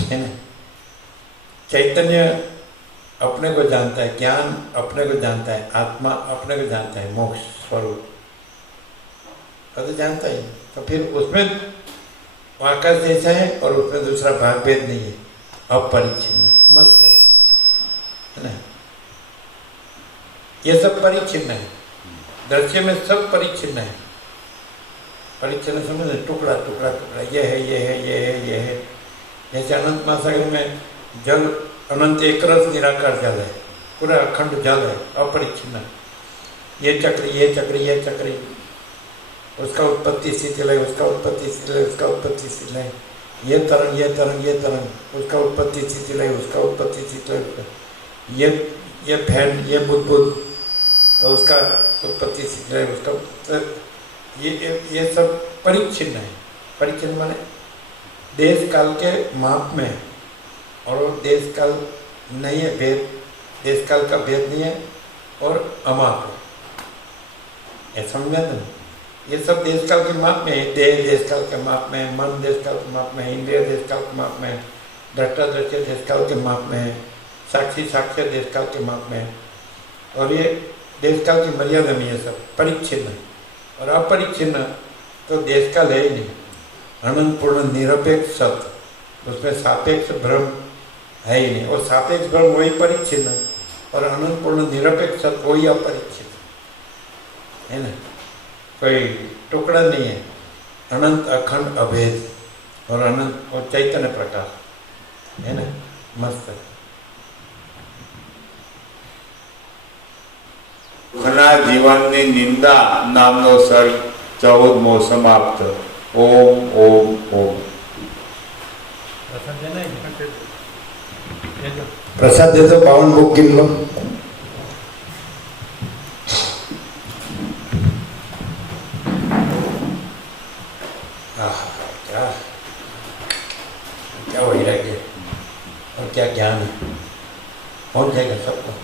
है ना। चैतन्य अपने को जानता है, ज्ञान अपने को जानता है, आत्मा अपने को जानता है, मोक्ष स्वरूप तो जानता ही। तो फिर उसमें आकाश जैसा है और उसमें दूसरा भाग भेद नहीं है, अपरिच्छिन्न, मस्त है ना। ये सब परिच्छिन्न है, दृश्य में सब परिच्छिन्न है। परिच्छिन्न समझ, टुकड़ा टुकड़ा टुकड़ा, ये है ये है ये है ये है। जैसे अनंत महासागर में जल अनंत एक रस निराकार जल है, पूरा अखंड जल है, अपरिच्छिन्न। ये चक्री ये चक्री ये चक्री, उसका उत्पत्ति स्थिति लय, उसका उत्पत्ति स्थिति लय, उसका उत्पत्ति स्थिति लय, ये तरंग ये तरंग ये तरंग, उसका उत्पत्ति स्थिति लय, उसका उत्पत्ति स्थिति लय, ये फैन ये बुद्ध, तो उसका उत्पत्ति स्थिति लय, उसका तो ये सब परिच्छिन्न है। परिच्छिन्न माने देश काल के माप में, और वो देश काल नहीं है, भेद देश काल का भेद नहीं है, और अमाप है, समझा ना। ये सब देश काल के माप में है। देह देश काल के माप में, मन देश काल के माप में, इंद्रिय देश काल के माप में, दृष्टा दृश्य देश काल के माप में है, साक्षी साक्ष्य देश काल के माप में है, और ये देश काल की मर्यादा में ये सब परिच्छिन्न। और अपरिच्छिन्न तो देश काल है ही नहीं, अनंत पूर्ण निरपेक्ष सत्य, उसमें सापेक्ष भ्रम है ही नहीं। और सापेक्ष भ्रम वही परिच्छिन्न, और अनंत पूर्ण निरपेक्ष सत्य वही अपरिच्छिन्न, है ना। कोई टुकड़ा नहीं है, अनंत अखंड अभेद, और अनंत और चैतन्य प्रकाश, है ना, मस्त है। ઘણા જીવનની નિંદા નામનો સર્ગ 14મો સમાપ્ત. ઓમ ઓમ ઓમ. प्रसन्न है ना, ये जो प्रसाद दे दो, 52 बुक गिन लो। क्या क्या वैराग्य और क्या ज्ञान है, पहुंच जाएगा सबको।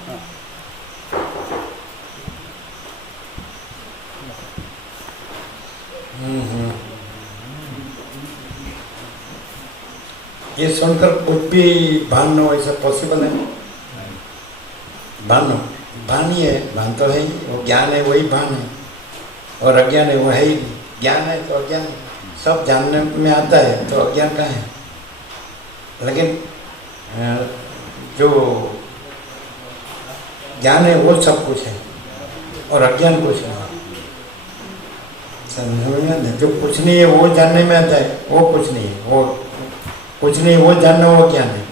ये सुनकर कुछ भी भान हो, ऐसा पॉसिबल है? भान हो, भान ही है, भान तो है ही, वो ज्ञान है वही भान है, और अज्ञान है वो है ही नहीं। ज्ञान है तो अज्ञान है, सब जानने में आता है, तो अज्ञान कहाँ है? लेकिन जो ज्ञान है वो सब कुछ है, और अज्ञान कुछ नहीं। समझ में? जो कुछ नहीं है वो जानने में आता है, वो कुछ नहीं है, वो कुछ नहीं वो जानना, वो ज्ञान है।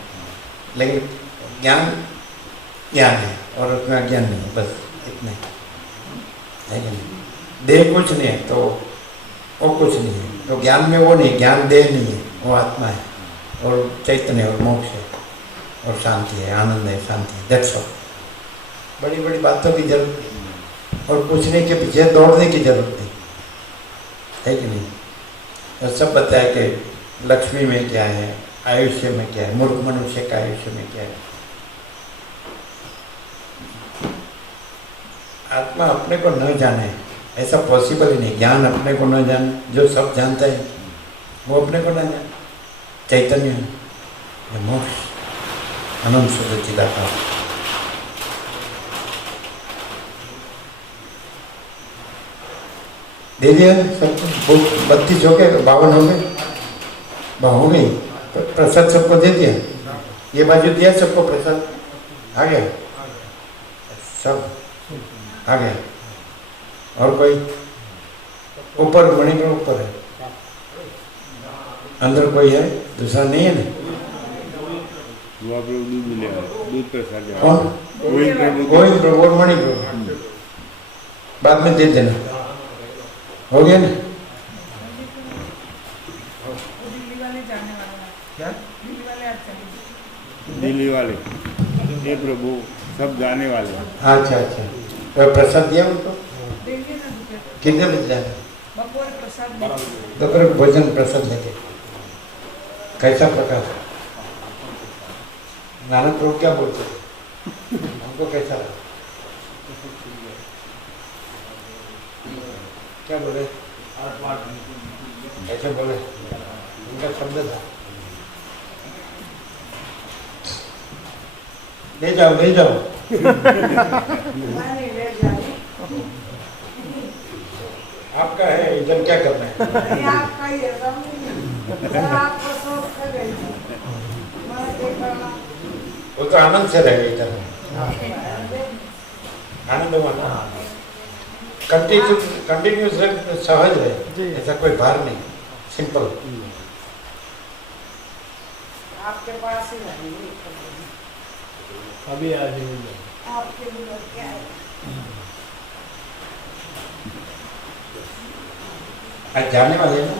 लेकिन ज्ञान ज्ञान है, और उसमें अज्ञान नहीं है, बस इतना है कि नहीं। देह कुछ नहीं है तो वो कुछ नहीं है, तो ज्ञान में वो नहीं, ज्ञान देह नहीं है, वो आत्मा है, और चैतन्य और मोक्ष है, और शांति है, आनंद है, शांति है, दैट्स ऑल। बड़ी बड़ी बातों की जरूरत नहीं, और पूछने के पीछे दौड़ने की जरूरत नहीं, है कि नहीं। और सब बताया कि लक्ष्मी में क्या है, आयुष्य में क्या है, मूर्ख मनुष्य का आयुष्य में क्या है। आत्मा अपने को न जाने ऐसा पॉसिबल ही नहीं। ज्ञान अपने को न जाने, जो सब जानता है वो अपने को न जाने। चैतन्य ये मोक्ष अनंत शुद्ध चिदाकार। दे दिया सबको, 32 हो गए, 52 हो गए, हो गई। प्रसाद सबको दे दिया, ये बाजू दिया सबको प्रसाद, आ गया सब आ गया। और कोई ऊपर मणिपुर ऊपर है, अंदर कोई है दूसरा नहीं है ना? वो आप लोग दूध मिलेगा, दूध प्रसाद कौन? गोविंद प्रभु और मणिपुर बाद में दे देना, हो गया ना? दिल्ली वाले जाने वाले हैं। क्या? दिल्ली वाले आज चले। दिल्ली वाले ये प्रभु सब जाने वाले हैं। अच्छा अच्छा, तो प्रसाद दिया उनको? देंगे ना दोपहर। कितने बजे जाना? बपोर प्रसाद देंगे। दोपहर भोजन प्रसाद लेके। कैसा प्रकाश? नाना प्रभु क्या बोलते थे हमको, कैसा लगा? क्या बोले? कैसे बोले? उनका शब्द था, ले जाओ ले जाओ। नहीं ले जाए। आपका है, इधर क्या करना है? नहीं आपका ही है, सब नहीं। आपको शौक कर रही थी। मैं देखा वो तो आनंद से रहेगा इधर, आनंद हुआ कंटिन्यूस सहज रहे, ऐसा कोई भार नहीं, सिंपल। आपके पास ही रहेंगे। अभी आ जाएंगे। आपके लिए क्या है? आज जाने वाले हैं ना?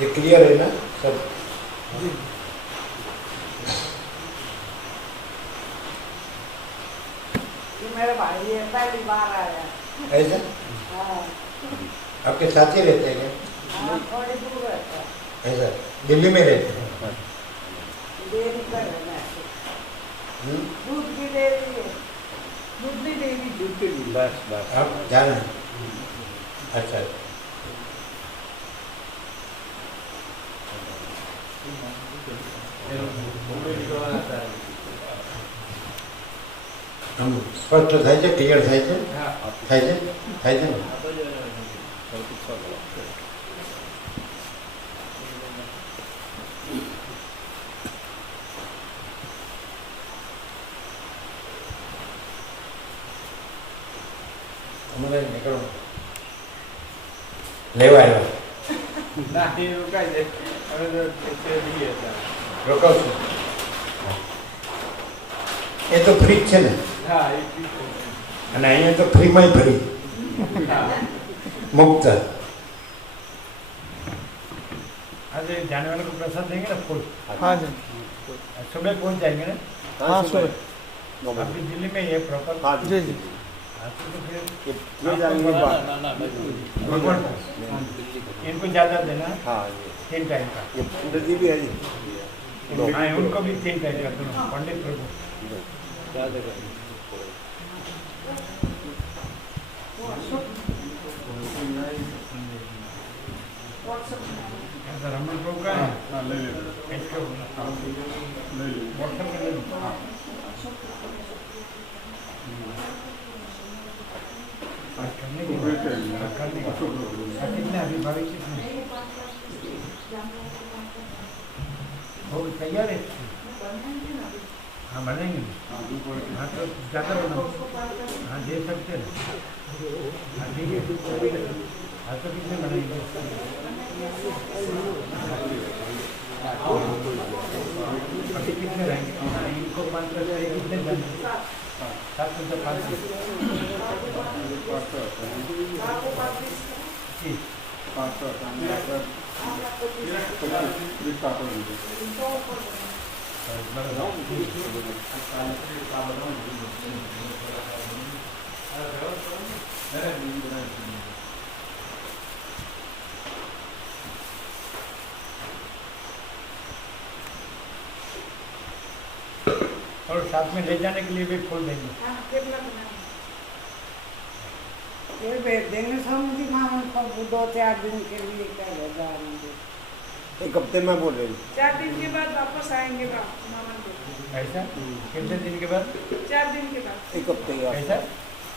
ये क्लियर है ना सब? ये मेरे भाई है, पहली बार आया। ऐसा हाँ, आपके साथ ही रहते हैं क्या? हाँ, थोड़ी दूर रहता है। ऐसा दिल्ली में रहते हैं? डेयरी कर रहे हैं। हम्म? दूध की डेयरी है। दूध की डेयरी। बस बस। आप जाना है? अच्छा આમ સ્પષ્ટ થાય છે, ક્લિયર થાય છે, થાય છે, થાય છે ને? તમારે નીકળો લેવા આવ્યા ના એ રોકાઈ જાય. હવે તો તે જઈએ ત્યાં. રોકાવશું. એ તો ફ્રી જ છે ને, હા એ ઠીક છે. અને અહીંયા તો ફ્રીમાં ફ્રી હા. મુક્ત. आज जाने वाले को प्रसाद देंगे ना फूल. हाँ जी, सुबह पहुंच जाएंगे ना. हाँ सुबह, अभी दिल्ली में ही है प्रॉपर. जी जी, आज तो फिर ये जाएंगे बाहर। भगवान को. इनको ज़्यादा देना. हाँ 3 टाइम का. ये पंडित जी भी है जी। हाँ उनको भी 3 टाइम का दोनों. पंडित प्रभु. ऐसा रमन प्रभु का है. इसको व्हाट्सएप पे ले लो. आज करने की करने का कितने अभी भाभी कितने वो तैयार है. हाँ बनेंगे. हाँ तो ज़्यादा बनाओ. हाँ दे सकते हैं. हाँ ठीक है. हाँ तो कितने बनाएंगे? अभी कितने रहेंगे? इनको 5 चाहिए. कितने बने? 7 से 5. जी. और साथ में ले जाने के लिए भी फूल देंगे। हाँ, कितना बनाएंगे? ये भेज देंगे समझी माँ उनको 2-4 दिन के लिए क्या भेजा मुझे। एक हफ्ते में बोल रहे हैं 4 दिन के बाद वापस आएंगे मामा को। ऐसा कितने दिन के बाद? 4 दिन के बाद। एक हफ्ते का ऐसा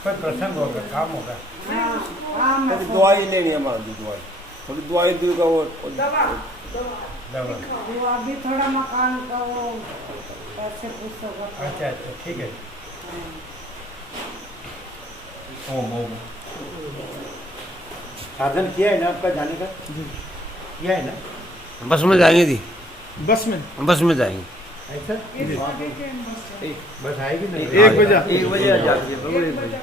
कोई प्रसंग होगा, काम होगा। हाँ, हाँ, मैं थोड़ी दवाई लेनी है हमारी दवाई थोड़ी दवाई दी का वो दवा दवा। वो अभी थोड़ा मकान का वो पैसे पूछ होगा। अच्छा अच्छा ठीक है। ओम ओम साधन किया है ना आपका जाने का? किया है ना? बस में जाएंगे जी, बस में बस में जाएंगे। ऐसा इस आगे के मस्त है। बस आएगी ना? 1 बजे आ जाती है। एक बजे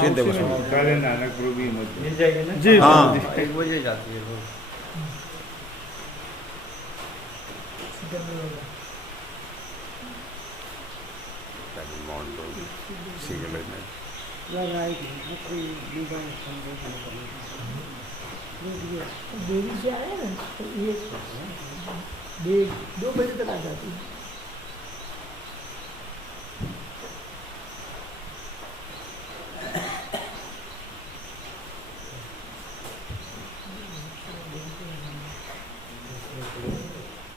सीधे बस में काले नानक प्रभु की मत मिल जाएगी ना? जी हाँ। 1 बजे जाती है वो। देवी से आए ना तो 2 बजे तक आ जाती है।